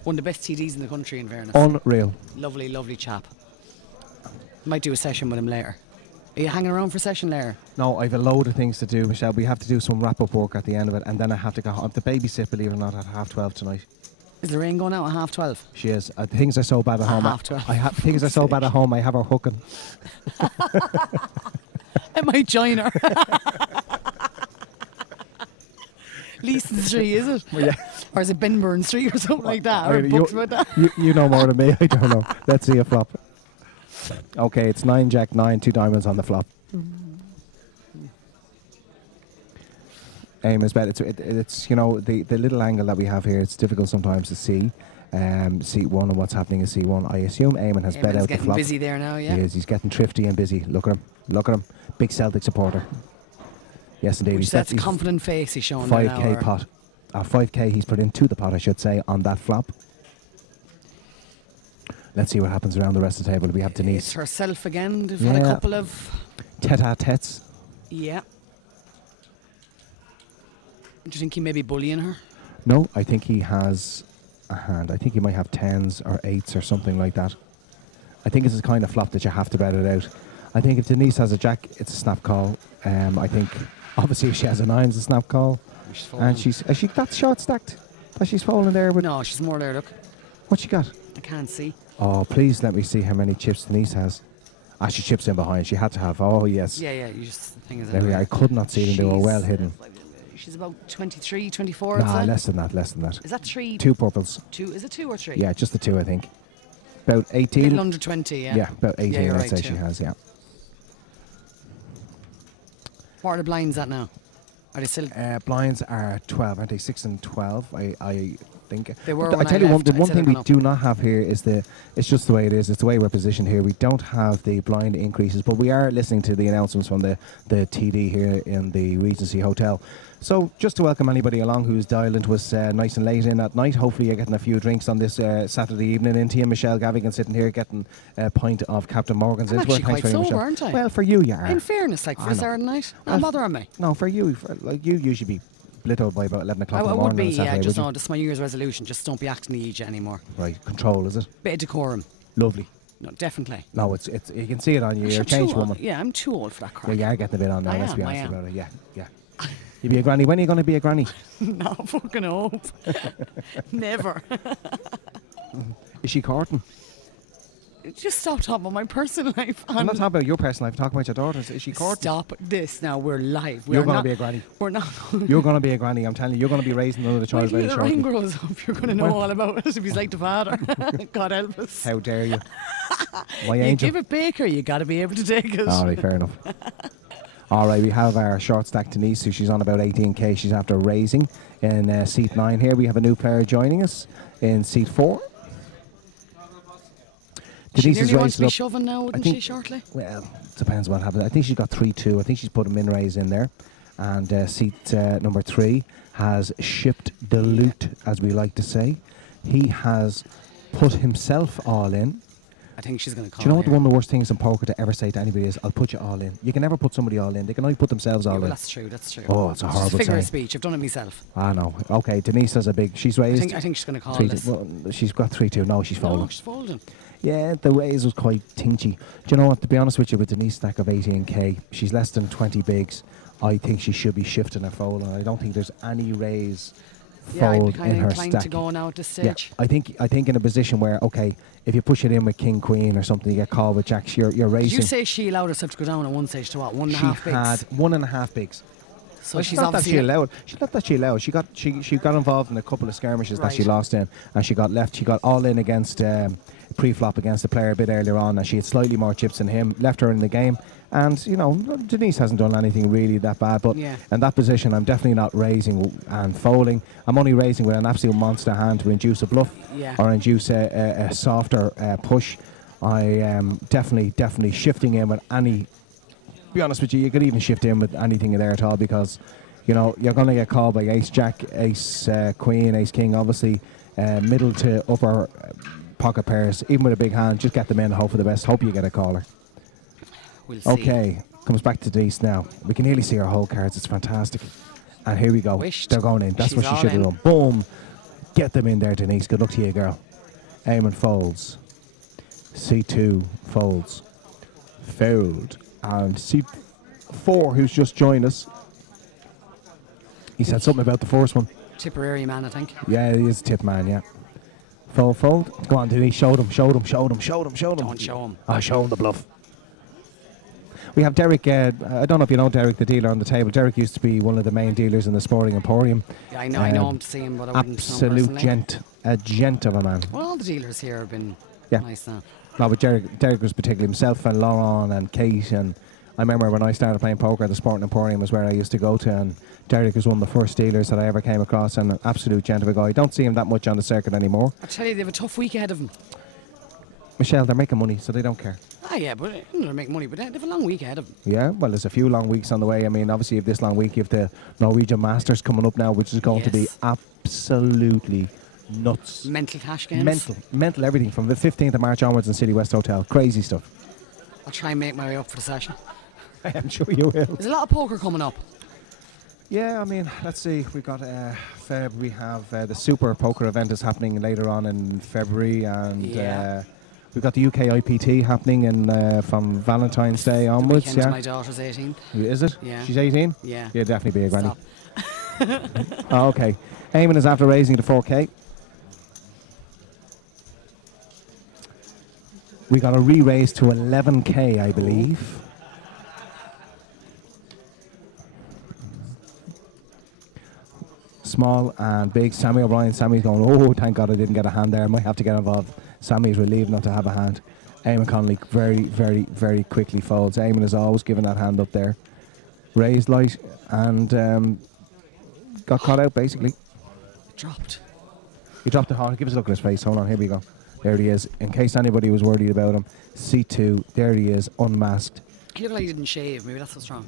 One of the best TDs in the country, in fairness. Unreal. Lovely, lovely chap. Might do a session with him later. Are you hanging around for a session later? No, I've a load of things to do, Michelle. We have to do some wrap-up work at the end of it, and then I have to go home. I have to babysit, believe it or not, at 12:30 tonight. Is the rain going out at 12:30? She is. Things are so bad at home. 12:30. Things are so bad at home, I have her hooking. I might join her. Leeson Street, is it? Well, yeah. Or is it Benburn Street or something like that? Or books about that? You know more than me. I don't know. Let's see a flop. Okay, it's 9 Jack 9, 2 diamonds on the flop. Aim is better. It's you know the little angle that we have here. It's difficult sometimes to see. Seat 1 and what's happening in seat 1. I assume Eamon has bet out the flop. Getting busy there now, yeah. He is. He's getting thrifty and busy. Look at him. Look at him. Big Celtic supporter. Yes, indeed. Which that's confident face he's showing 5k pot. 5k he's put into the pot, I should say, on that flop. Let's see what happens around the rest of the table. We have Denise. It's herself again. They've had a couple of tete-a-tetes. Yeah. Do you think he may be bullying her? No, I think he has a hand. I think he might have 10s or 8s or something like that. I think it's the kind of flop that you have to bet it out. I think if Denise has a jack, it's a snap call. I think obviously if she has a 9, it's a snap call. And she's that short stacked that she's falling there with. No, she's more there. Look. What she got? I can't see. Oh, please let me see how many chips Denise has. She chips in behind. She had to have. Oh yes. Yeah. You just the thing is. There we are. I could not see them. They were well hidden. She's about 23, 24. Nah, less than that. Is that 3? 2 purples. 2? Is it 2 or 3? Yeah, just the 2, I think. About 18. A little under 20, yeah. Yeah, about 18. I'd say too. she has. Yeah. What are the blinds at now? Are they still? Blinds are 12, aren't they? 6 and 12. I think. They were. I tell you one. The one thing we do not have here is it's just the way it is. It's the way we're positioned here. We don't have the blind increases, but we are listening to the announcements from the TD here in the Regency Hotel. So just to welcome anybody along who's dialed into us nice and late in at night. Hopefully you're getting a few drinks on this Saturday evening into you. Michelle Gavigan sitting here getting a pint of Captain Morgan's. I'm actually quite sober, Michelle. aren't I? Well, for you are. In fairness, like for a Saturday night, not bother on me. No, for you, you usually be blittled by about 11 o'clock in the morning. I would be, on Saturday, just know, that's my New Year's resolution. Just don't be acting the age anymore. Right, control, is it? Bit of decorum. Lovely. No, definitely. No, it's you can see it on you. You're a changed woman. Yeah, I'm too old for that crap. Yeah, you are getting a bit on now, let's be honest I am. about it. Yeah. You be a granny. When are you going to be a granny? No, fucking hope. Never. Is she courting? Just stop talking about my personal life. I'm not talking about your personal life. I'm talking about your daughters. Is she courting? Stop this now. We're live. You're going to be a granny. We're not. You're going to be a granny. I'm telling you. You're going to be raising another child very shortly. When the rain grows up, you're going to know all about it if he's like the father. God help us. How dare you? My you angel. give it Baker, you got to be able to take it. All right, fair enough. All right, we have our short stack Denise, who she's on about 18k. She's after raising in seat 9 here. We have a new player joining us in seat 4. Denise she nearly wants to be shoving now, wouldn't she, shortly? Well, depends what happens. I think she's got 3-2. I think she's put a min raise in there. And seat number 3 has shipped the loot, as we like to say. He has put himself all in. I think she's going to call. Do you know what one of the worst things in poker to ever say to anybody is, I'll put you all in. You can never put somebody all in. They can only put themselves all in. That's true. Oh, it's a horrible saying. Figure of speech. I've done it myself. I know. Okay, Denise has a big... She's raised... I think she's going to call this. Well, she's got 3-2. No, she's folding. No, she's folding. Yeah, the raise was quite tinchy. Do you know what? To be honest with you, with Denise stack of 18k, she's less than 20 bigs. I think she should be shifting her fold, and I don't think there's any raise fold in her stack. To go now at this stage. Yeah, I think in a position where, okay, if you push it in with King Queen or something, you get called with Jacks, you're raising. Did you say she allowed herself to go down at one stage to what? 1.5 bigs? She had 1.5 bigs. So well, she's not obviously that she allowed. She not that she allowed. She got involved in a couple of skirmishes that she lost in, and she got left. She got all in against pre-flop against the player a bit earlier on, and she had slightly more chips than him. Left her in the game, and you know Denise hasn't done anything really that bad. But in that position, I'm definitely not raising and folding. I'm only raising with an absolute monster hand to induce a bluff or induce a softer push. I am definitely shifting in with any. To be honest with you, you could even shift in with anything there at all, because you know you're going to get called by Ace Jack, Ace Queen, Ace King. Obviously, middle to upper pocket pairs, even with a big hand, just get them in and hope for the best. Hope you get a caller. We'll see. Okay, comes back to Denise now. We can nearly see her whole cards. It's fantastic. And here we go. Wished. They're going in. That's She's what she all should have in. done. Boom. Get them in there, Denise. Good luck to you, girl. Eamon folds. C2 folds. Fold. And C4, who's just joined us. He said something about the first one. Tipperary man, I think. Yeah, he is a tip man, yeah. Fold. Go on, Denise. Show them. Don't show him. Oh, show him the bluff. We have Derek. I don't know if you know Derek, the dealer on the table. Derek used to be one of the main dealers in the Sporting Emporium. Yeah, I know him to see him, but I wouldn't know him absolute personally. gent. A gent of a man. Well, all the dealers here have been Yeah. nice now. No, but Derek was particularly himself and Lauren and Kate. And I remember when I started playing poker, the Sporting Emporium was where I used to go to. And Derek was one of the first dealers that I ever came across, and an absolute gent of a guy. Don't see him that much on the circuit anymore. I tell you, they have a tough week ahead of them. Michelle, they're making money, so they don't care. Ah, yeah, but they're making money, but they have a long week ahead of them. Yeah, well, there's a few long weeks on the way. I mean, obviously, if this long week, you have the Norwegian Masters coming up now, which is going to be absolutely nuts. Mental cash games. Mental everything from the 15th of March onwards in City West Hotel. Crazy stuff. I'll try and make my way up for the session. I am sure you will. There's a lot of poker coming up. Yeah, I mean, let's see. We've got Feb. We have the Super Poker event is happening later on in February, and we've got the UK IPT happening in from Valentine's Day onwards. Weekend Yeah, my daughter's 18. is it? Yeah. She's 18. Yeah. You'll definitely be a granny. Stop. Oh, okay. Eamon is after raising to 4K. We got a re-raise to 11K, I believe. Small and big. Sammy O'Brien. Sammy's going, oh, thank God I didn't get a hand there. I might have to get involved. Sammy's relieved not to have a hand. Eamon Connolly very, very, very quickly folds. Eamon is always giving that hand up there. Raised light and got caught out, basically. Dropped. He dropped the heart. Give us a look at his face. Hold on, here we go. There he is. In case anybody was worried about him. C2. There he is, unmasked. He looked like he didn't shave. Maybe that's what's wrong.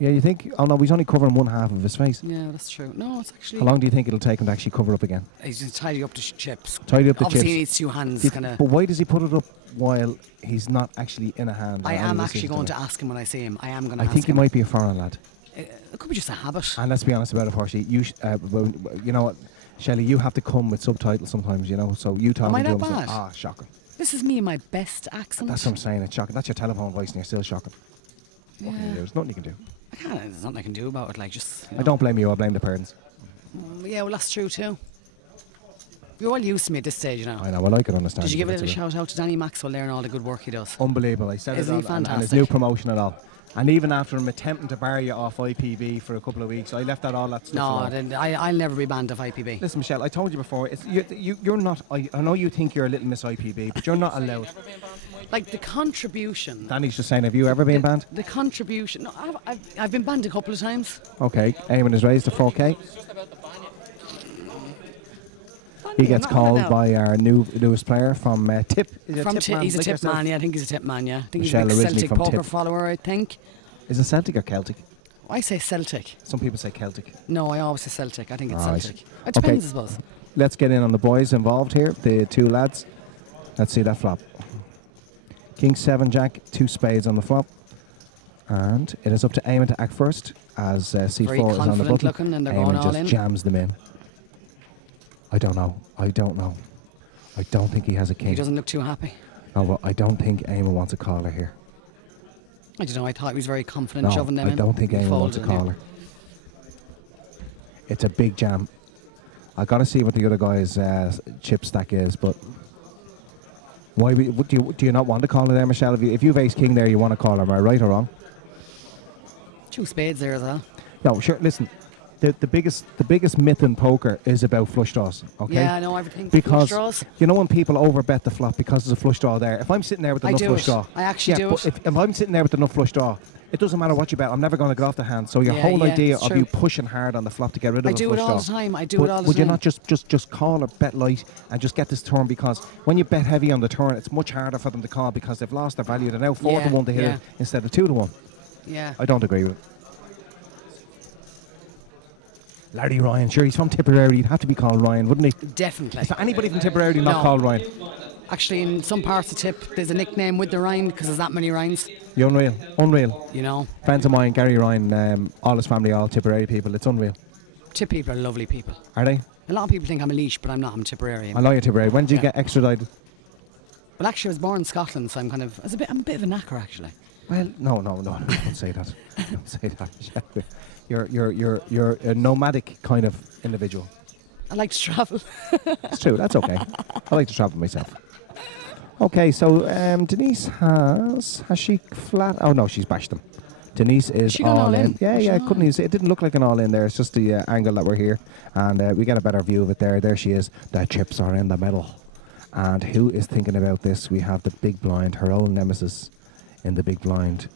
Yeah, you think? Oh no, he's only covering one half of his face. Yeah, that's true. No, it's actually... How long do you think it'll take him to actually cover up again? He's just tidy up the chips. Tidy up the Obviously chips. he needs two hands. Kinda. But why does he put it up while he's not actually in a hand? I am actually going to ask him when I see him. I am going to ask him. I think he might be a foreign lad. It could be just a habit. And let's be honest about it, Horsey. You know what, Shelley, you have to come with subtitles sometimes, you know. So you tell me. Am I that bad? Ah, shocking. This is me in my best accent. That's what I'm saying. It's shocking. That's your telephone voice, and you're still shocking. Yeah. What can you do? There's nothing you can do. I can't. There's nothing I can do about it. Like just. I don't blame you. I blame the parents. Yeah, well, that's true too. You're all used to me at this stage, you know. I know. Well, I can understand. Did you give a little shout out to Danny Maxwell there and all the good work he does? Unbelievable. I said Isn't it he all, and his fantastic? new promotion and all. And even after him attempting to bar you off IPB for a couple of weeks, I left all that stuff No, alone. then I'll never be banned off IPB. Listen, Michelle, I told you before, you're not. I know you think you're a little Miss IPB, but you're not allowed. Like the contribution. Danny's just saying, have you ever been banned? The contribution. No, I've been banned a couple of times. Okay, Eamon is raised to 4K. He gets called by our newest player from Tip. Is he From Tip man, he's a like tip yourself? man, yeah. I think he's a tip man, yeah. I think Michelle, he's a big originally Celtic from poker Tip. follower, I think. Is it Celtic or Celtic? I say Celtic. Some people say Celtic. No, I always say Celtic. I think it's Right. Celtic. It depends, I suppose. Let's get in on the boys involved here, the two lads. Let's see that flop. King 7 Jack, 2 spades on the flop. And it is up to Eamon to act first as C4 Very is on the confident button. looking and they're Eamon going all just in. jams them in. I don't know. I don't think he has a king. He doesn't look too happy. No, but I don't think Eamon wants a caller here. I don't know. I thought he was very confident No, shoving them I in. don't think He Eamon wants a folded in caller. It's a big jam. I got to see what the other guy's chip stack is, but do you not want to call it there, Michelle? If you've ace king there, you want to call him, am I right or wrong? 2 spades there as well. No, sure. Listen, the biggest myth in poker is about flush draws. Okay. Yeah, I know everything. Because Flush draws. you know when people overbet the flop because there's a flush draw there. If I'm sitting there with I enough do flush it. draw, I actually do but it. if I'm sitting there with enough flush draw, it doesn't matter what you bet. I'm never going to get off the hand. So your Yeah, whole yeah, idea it's of true. you pushing hard on the flop to get rid of I the do flush it all draw. the time. I do But it all the would you time. not just call or bet light and just get this turn? Because when you bet heavy on the turn, it's much harder for them to call because they've lost their value. They're now 4 to 1 to hit yeah. it instead of 2 to 1. Yeah. I don't agree with it. Larry Ryan, sure, he's from Tipperary. He'd have to be called Ryan, wouldn't he? Definitely. Is there anybody from Tipperary not No. called Ryan? Actually, in some parts of Tip, there's a nickname with the Ryan because there's that many Ryans. You're unreal. You know. Friends of mine, Gary Ryan, all his family, all Tipperary people. It's unreal. Tip people are lovely people. Are they? A lot of people think I'm a leash, but I'm not. I'm Tipperary. I know you're Tipperary. When did you get extradited? Well, actually, I was born in Scotland, so I'm I'm a bit of a knacker, actually. Well, no, don't say that. Don't say that. You're a nomadic kind of individual. I like to travel. It's true, that's okay. I like to travel myself. Okay, so Denise has she flat? Oh no, she's bashed them. Denise is all in. Yeah, I couldn't even see. It didn't look like an all in there. It's just the angle that we're here, and we get a better view of it there. There she is. The chips are in the middle. And who is thinking about this? We have the big blind, her old nemesis in the big blind.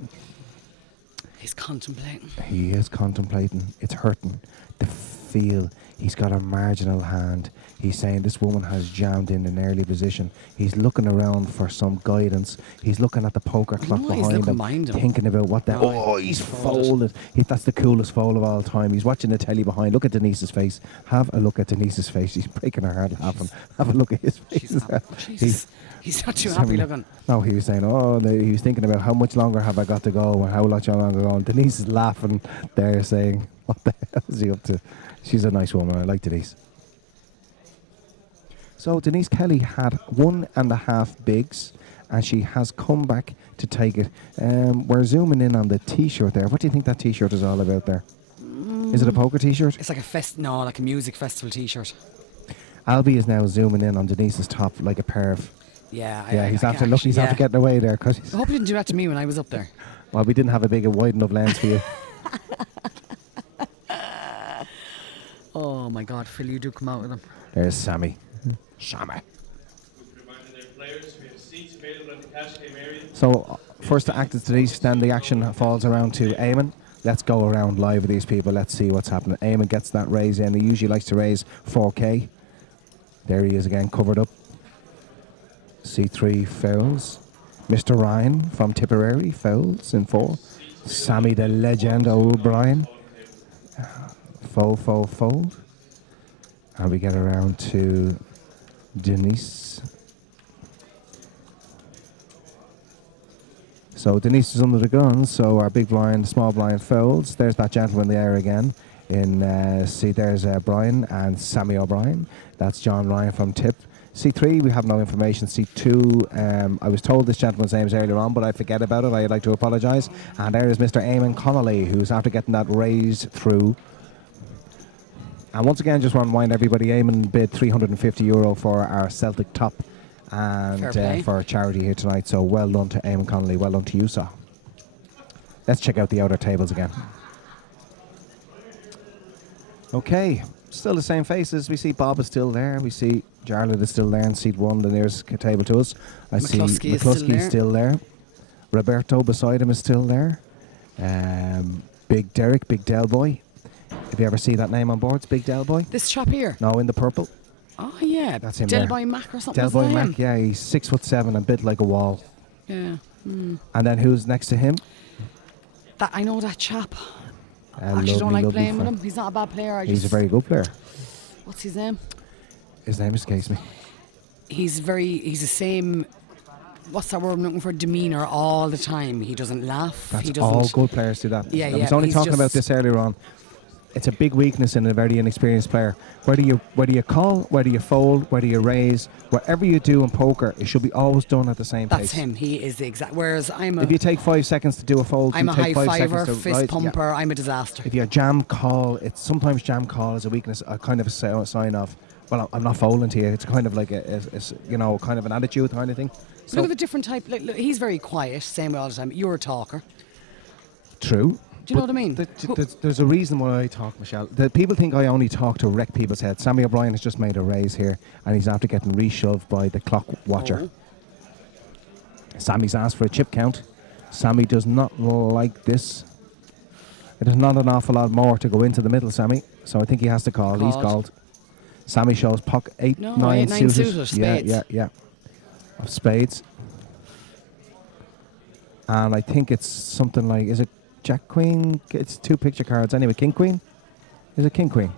He's contemplating. He is contemplating. It's hurting. The feel. He's got a marginal hand. He's saying this woman has jammed in an early position. He's looking around for some guidance. He's looking at the poker clock behind him, thinking about what the... Oh, he's folded. That's the coolest fold of all time. He's watching the telly behind. Look at Denise's face. Have a look at Denise's face. She's breaking her heart laughing. Have a look at his face. He's not too happy looking. No, he was saying, he was thinking about how much longer have I got to go and how much longer go. And Denise is laughing there saying, what the hell is he up to? She's a nice woman. I like Denise. So Denise Kelly had 1.5 bigs, and she has come back to take it. We're zooming in on the T-shirt there. What do you think that T-shirt is all about there? Is it a poker T-shirt? It's like like a music festival T-shirt. Albie is now zooming in on Denise's top like a pair of... Yeah, he's after looking. He's after getting away there. Cause I hope you didn't do that to me when I was up there. Well, we didn't have a big wide enough lens for you. Oh my God, Phil, you do come out with him. There's Sammy. Sammy. So, first to act is Denise, then the action falls around to Eamon. Let's go around live with these people. Let's see what's happening. Eamon gets that raise in. He usually likes to raise 4K. There he is again, covered up. C3 fouls. Mr. Ryan from Tipperary fouls in 4. Sammy the legend O'Brien. Fold. And we get around to Denise. So Denise is under the gun, so our big blind, small blind folds. There's that gentleman there again. There's Brian and Sammy O'Brien. That's John Ryan from Tip. C3, we have no information. C2, I was told this gentleman's names earlier on, but I forget about it. I'd like to apologise. And there is Mr. Eamon Connolly, who's after getting that raised through. And once again, just want to remind everybody, Eamon bid €350 for our Celtic top and for charity here tonight. So well done to Eamon Connolly. Well done to you, sir. Let's check out the outer tables again. Okay, still the same faces. We see Bob is still there. We see Jarlath is still there in seat 1, the nearest table to us. I see McCluskey is still there. Roberto beside him is still there. Big Derek, Big Del Boy. Have you ever see that name on boards, Big Del Boy? This chap here? No, in the purple. Oh yeah, that's him. Del Boy Mac or something. Del Boy Mac, yeah, he's 6'7" and built like a wall. Yeah. And then who's next to him? That I know that chap. I actually don't like playing with him. He's not a bad player. He's a very good player. What's his name? His name escapes me. He's the same. What's that word I'm looking for? Demeanour all the time. He doesn't laugh. That's all good players do that. Yeah, I was only talking about this earlier on. It's a big weakness in a very inexperienced player. Whether you call, whether you fold, whether you raise, whatever you do in poker, it should be always done at the same pace. That's him. He is the exact. Whereas if you take 5 seconds to do a fold, I'm a high fiver, fist pumper. Yeah. I'm a disaster. If you jam call, sometimes jam call is a weakness, a kind of a sign of, well, I'm not folding to you. It's kind of like a kind of an attitude kind of thing. So look at the different type. Look, he's very quiet, same way all the time. You're a talker. True. Do you know what I mean? There's a reason why I talk, Michelle. The people think I only talk to wreck people's heads. Sammy O'Brien has just made a raise here, and he's after getting reshoved by the clock watcher. Sammy's asked for a chip count. Sammy does not like this. There's not an awful lot more to go into the middle, Sammy. So I think he has to call. He's called. Sammy shows pocket 8, 9 suited. Yeah. Of spades. And I think it's something like, is it Jack Queen? It's 2 picture cards anyway. King Queen? Is it King Queen?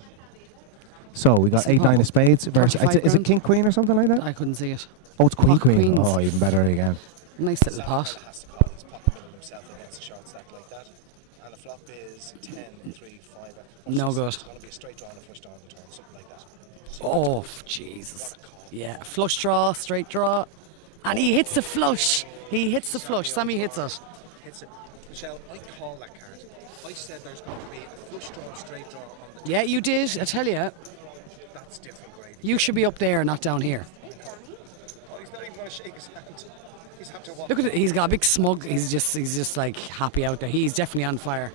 So we got 8, 9 of spades. Is it King Queen or something like that? I couldn't see it. Oh, it's Queen Queen. Queens. Oh, even better again. Nice little pot. And the flop is 10, 3, 5. No good. It's going to be a straight draw and a flush draw on the turn, something like that. Oh, Jesus. Yeah, flush draw, straight draw. And he hits the flush. He hits the flush. Sammy hits it. Hits it. Michelle, I call that card. I said there's going to be a flush draw, straight draw on the turn. Yeah, you did. I tell you. That's different gravy. You should be up there, not down here. Oh, he's not even going to shake his hand. He's have to walk. Look at it. He's got a big smug. He's just like happy out there. He's definitely on fire.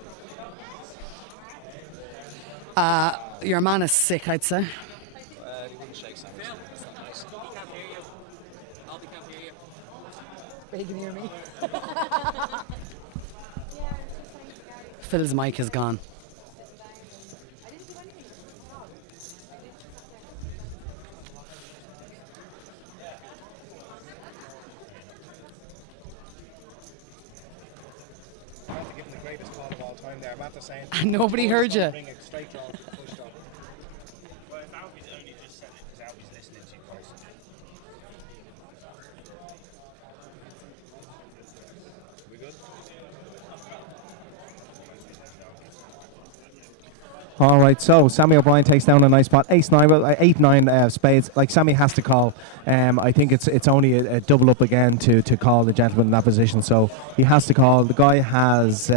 Your man is sick, I'd say. He wouldn't shake Sammy's hand. That's not nice. He can't hear you. Albie can't hear you. He can hear me. Phil's mic is gone. I have to give him the greatest call of all time there. I'm after saying. Nobody heard you. Bring it straight draw, flush draw. Well, if Albie's only just said it because Albie's listening to you constantly. We good? All right, so Sammy O'Brien takes down a nice pot. Ace 9, well, 8-9 spades. Like Sammy has to call. I think it's only a double up again to call the gentleman in that position. So he has to call. The guy has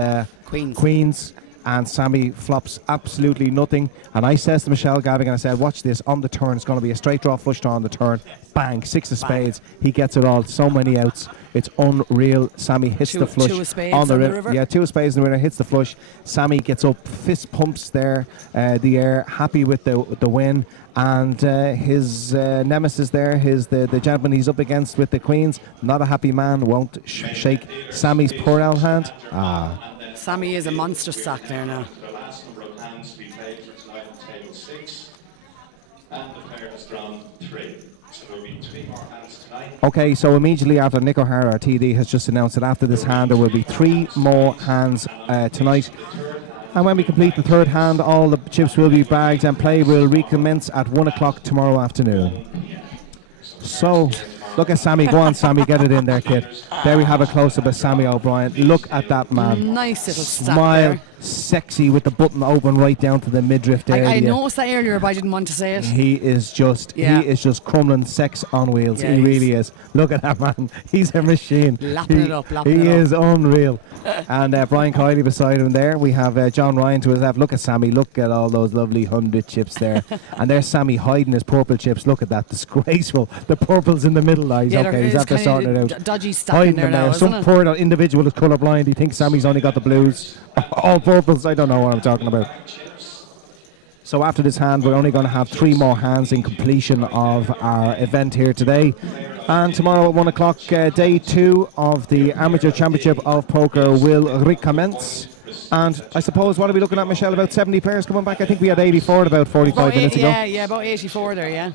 queens, and Sammy flops absolutely nothing. And I says to Michelle Gavigan, I said, watch this on the turn. It's going to be a straight draw, flush draw on the turn. Bang, 6 of spades. He gets it all. So many outs. It's unreal. Sammy hits the flush 2 of spades on the on the river. river. Yeah, 2 of spades in the river, hits the flush. Sammy gets up, fist pumps there, the air, happy with the win. And his nemesis there, the gentleman he's up against with the queens, not a happy man, won't shake Sammy's poor old hand. Sammy is a monster sack there now. The last number of hands to be played for tonight on table 6, and the player has drawn 3. So there will be 3 more hands tonight. Okay, so immediately after, Nick O'Hara, our TD, has just announced that after this hand there will be 3 more hands tonight. And when we complete the third hand, all the chips will be bagged and play will recommence at 1 o'clock tomorrow afternoon. So, look at Sammy. Go on, Sammy, get it in there, kid. There we have a close-up of Sammy O'Brien. Look at that man. Nice little stack Smile, there. sexy with the button open right down to the midriff area. I noticed that earlier, but I didn't want to say it. He is just crumbling sex on wheels. Yeah, he really is. Look at that man. He's a machine. Lapping it up. He is unreal. And Brian Kiley beside him there. We have John Ryan to his left. Look at Sammy. Look at all those lovely 100 chips there. And there's Sammy hiding his purple chips. Look at that. Disgraceful. The purple's in the middle. He's okay. He's after sorting it out. Dodgy stacking there now, isn't Some it? poor individual is colourblind. He thinks Sammy's only got the blues. All purples. I don't know what I'm talking about. So after this hand, we're only going to have 3 more hands in completion of our event here today. And tomorrow at 1 o'clock, day 2 of the Amateur Championship of Poker will recommence. And I suppose, what are we looking at, Michelle? About 70 players coming back? I think we had 84 about 45 minutes ago. Yeah, about 84 there, yeah.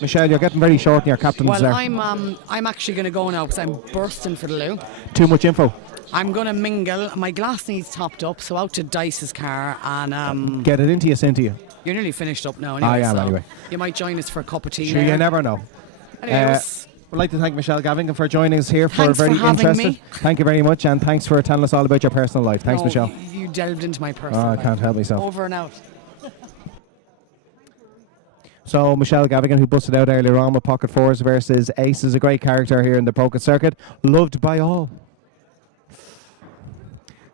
Michelle, you're getting very short in your captains Well, there. I'm actually going to go now because I'm bursting for the loo. Too much info. I'm going to mingle. My glass needs topped up, so out to Dice's car and... Get it into you, Cynthia. You're nearly finished up now anyway. I am so anyway. You might join us for a cup of tea Sure, later. you never know. Anyways, We'd like to thank Michelle Gavigan for joining us here Thanks for very for having interesting. me. Thank you very much, and thanks for telling us all about your personal life. Thanks, no, Michelle. You delved into my personal I life. can't help myself. Over and out. So Michelle Gavigan, who busted out earlier on with Pocket Fours versus Ace, is a great character here in the poker circuit, loved by all.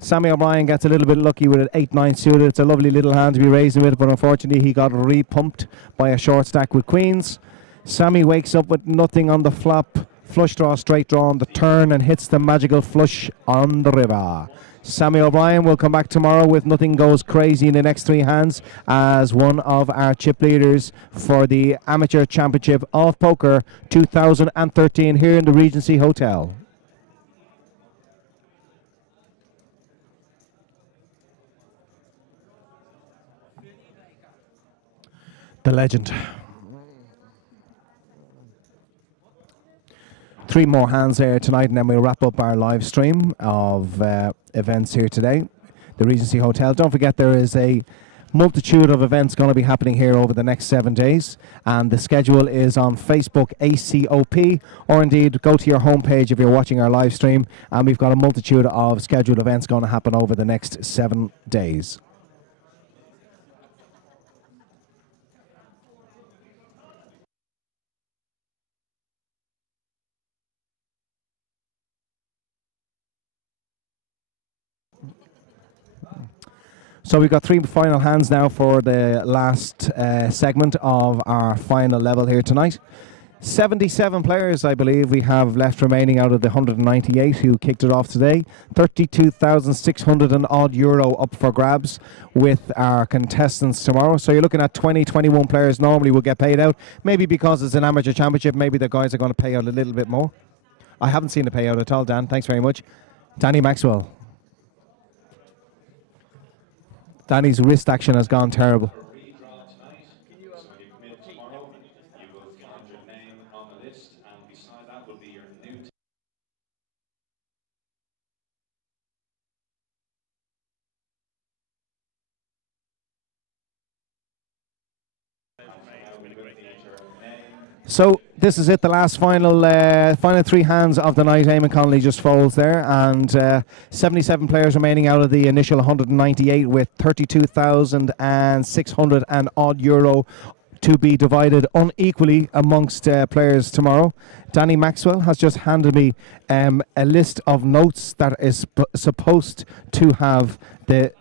Sammy O'Brien gets a little bit lucky with an 8-9 suited. It's a lovely little hand to be raising with, but unfortunately he got re-pumped by a short stack with queens. Sammy wakes up with nothing on the flop, flush draw, straight draw on the turn, and hits the magical flush on the river. Sammy O'Brien will come back tomorrow with nothing goes crazy in the next 3 hands as one of our chip leaders for the Amateur Championship of Poker 2013 here in the Regency Hotel. The legend. 3 more hands there tonight, and then we'll wrap up our live stream of events here today. The Regency Hotel. Don't forget there is a Multitude of events going to be happening here over the next 7 days, and the schedule is on Facebook ACOP, or indeed go to your homepage if you're watching our live stream, and we've got a multitude of scheduled events going to happen over the next 7 days. So we've got 3 final hands now for the last segment of our final level here tonight. 77 players, I believe, we have left remaining out of the 198 who kicked it off today. 32,600 and odd euro up for grabs with our contestants tomorrow. So you're looking at 20, 21 players normally will get paid out. Maybe because it's an amateur championship, maybe the guys are going to pay out a little bit more. I haven't seen the payout at all, Dan. Thanks very much. Danny Maxwell. Danny's wrist action has gone terrible. So this is it, the last final 3 hands of the night. Eamon Connolly just folds there, and 77 players remaining out of the initial 198 with 32,600 and odd euro to be divided unequally amongst players tomorrow. Danny Maxwell has just handed me a list of notes that is supposed to have the...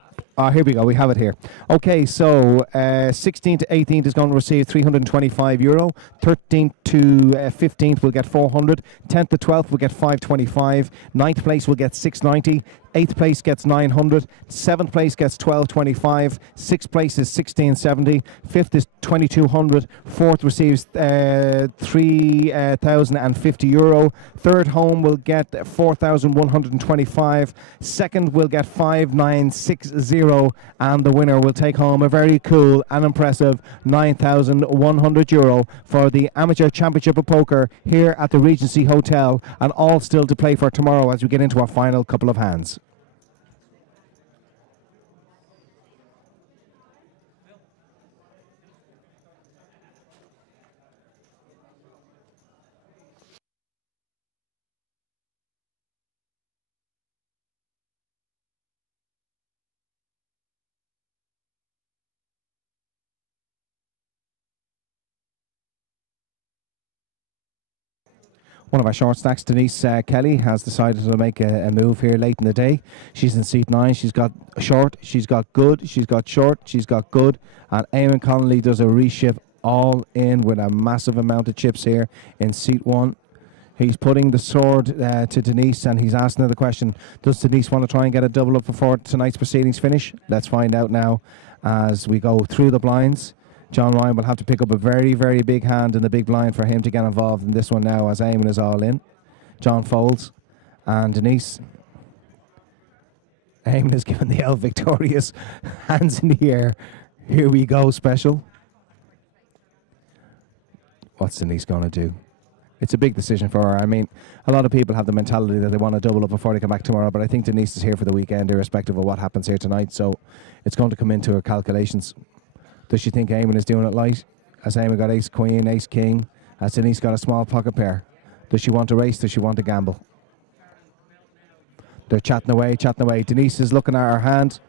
here we go, we have it here. Okay, so 16th to 18th is going to receive 325 euro. 13th to 15th will get 400. 10th to 12th will get 525. 9th place will get 690. 8th place gets 900. 7th place gets 1225. 6th place is 1670. 5th is 2200. 4th receives 3,050 euro. 3rd home will get 4,125. 2nd will get 5,960, and the winner will take home a very cool and impressive 9,100 euro for the Amateur Championship of Poker here at the Regency Hotel, and all still to play for tomorrow as we get into our final couple of hands. One of our short stacks, Denise Kelly, has decided to make a move here late in the day. She's in seat 9. She's got short, she's got good, she's got short, she's got good. And Eamon Connolly does a reshift all in with a massive amount of chips here in seat 1. He's putting the sword to Denise, and he's asking her the question, does Denise want to try and get a double up before tonight's proceedings finish? Let's find out now as we go through the blinds. John Ryan will have to pick up a very, very big hand in the big blind for him to get involved in this one now, as Eamon is all in. John folds, and Denise. Eamon is given the old victorious hands in the air. Here we go, special. What's Denise going to do? It's a big decision for her. I mean, a lot of people have the mentality that they want to double up before they come back tomorrow, but I think Denise is here for the weekend, irrespective of what happens here tonight, so it's going to come into her calculations. Does she think Eamon is doing it light? Has Eamon got ace queen, ace king? Has Denise got a small pocket pair? Does she want to race? Does she want to gamble? They're chatting away, chatting away. Denise is looking at her hand.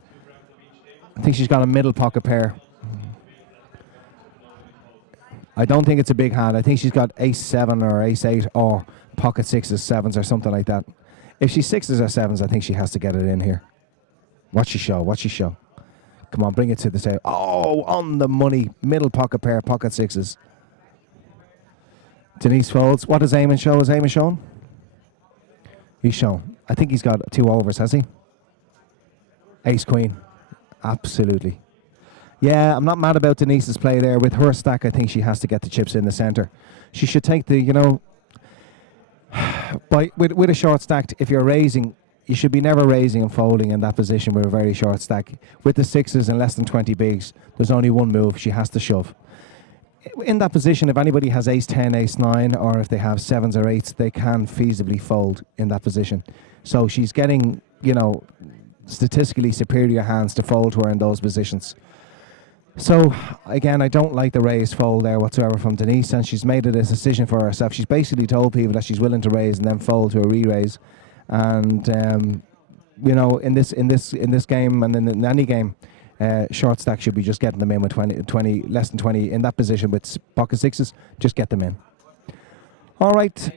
I think she's got a middle pocket pair. I don't think it's a big hand. I think she's got ace 7 or ace 8 or pocket 6s, 7s or something like that. If she's 6s or 7s, I think she has to get it in here. What's she show? What's she show? Come on, bring it to the table. Oh, on the money. Middle pocket pair, pocket 6s. Denise folds. What does Eamon show? Is Eamon shown? He's shown. I think he's got 2 overs, has he? Ace queen. Absolutely. Yeah, I'm not mad about Denise's play there. With her stack, I think she has to get the chips in the centre. She should take the, you know, with a short stack, if you're raising, you should be never raising and folding in that position with a very short stack. With the 6s and less than 20 bigs, there's only one move. She has to shove. In that position, if anybody has ace 10, ace 9, or if they have 7s or 8s, they can feasibly fold in that position. So she's getting, you know, statistically superior hands to fold to her in those positions. So, again, I don't like the raised fold there whatsoever from Denise, and she's made a decision for herself. She's basically told people that she's willing to raise and then fold to a re-raise. And, you know, in this game and in any game, short stack should be just getting them in with 20, less than 20 in that position with pocket sixes. Just get them in. All right.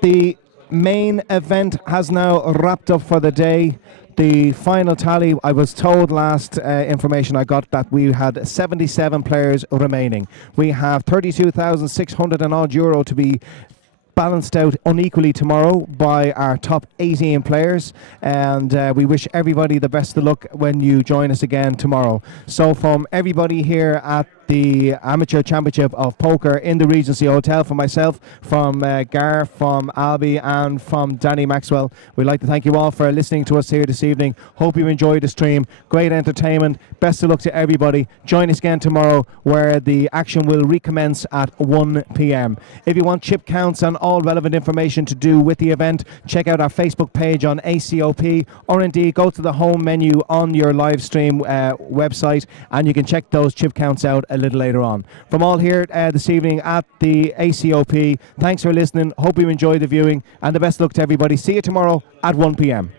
The main event has now wrapped up for the day. The final tally, I was told last information I got that we had 77 players remaining. We have 32,600 and odd euro to be balanced out unequally tomorrow by our top 18 players, and we wish everybody the best of luck when you join us again tomorrow. So from everybody here at the Amateur Championship of Poker in the Regency Hotel, from myself, from Gar, from Albie and from Danny Maxwell, we'd like to thank you all for listening to us here this evening. Hope you enjoyed the stream. Great entertainment. Best of luck to everybody. Join us again tomorrow where the action will recommence at 1 p.m. If you want chip counts and all relevant information to do with the event, check out our Facebook page on ACOP, or indeed go to the home menu on your live stream website and you can check those chip counts out a little later on. From all here this evening at the ACOP, thanks for listening. Hope you enjoyed the viewing, and the best luck to everybody. See you tomorrow at 1 p.m.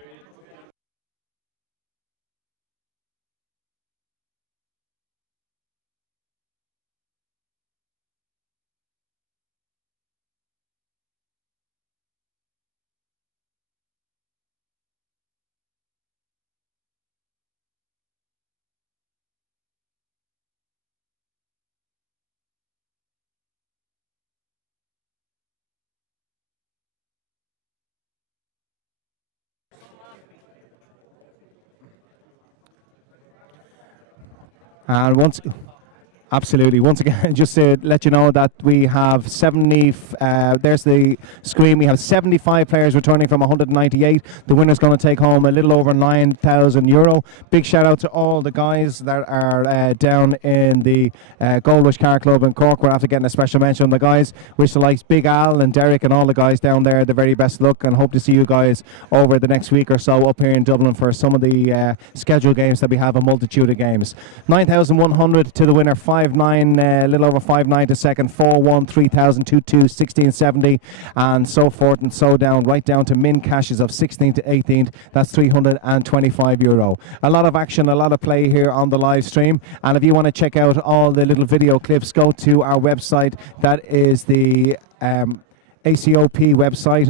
And once again, just to let you know that we have 70, there's the screen, we have 75 players returning from 198. The winner's going to take home a little over 9,000 euro. Big shout out to all the guys that are down in the Gold Rush Car Club in Cork. We're after getting a special mention on the guys. Wish the likes Big Al and Derek and all the guys down there the very best luck, and hope to see you guys over the next week or so up here in Dublin for some of the scheduled games that we have, a multitude of games. 9,100 to the winner, 5-9, a little over 5-9 to second, 4-1, 3,000, 2-2, 1670, and so forth and so down, right down to min cashes of 16th to 18th. That's 325 euro. A lot of action, a lot of play here on the live stream. And if you want to check out all the little video clips, go to our website. That is the ACOP website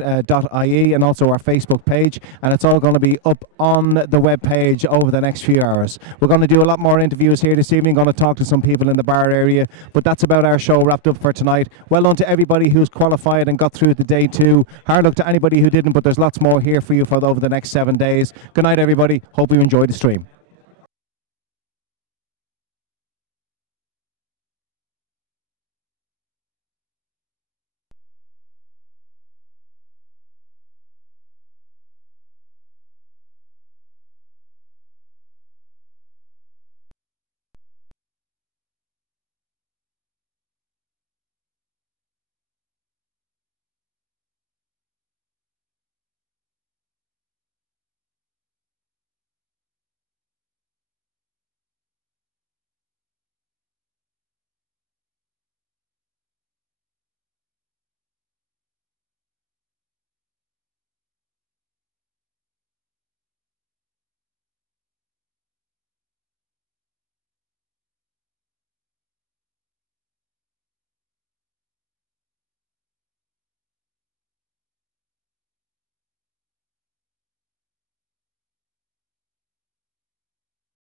.ie, and also our Facebook page, and it's all going to be up on the web page over the next few hours. We're going to do a lot more interviews here this evening, going to talk to some people in the bar area, but that's about our show wrapped up for tonight. Well done to everybody who's qualified and got through to day 2. Hard luck to anybody who didn't, but there's lots more here for you for over the next 7 days. Good night everybody, hope you enjoyed the stream.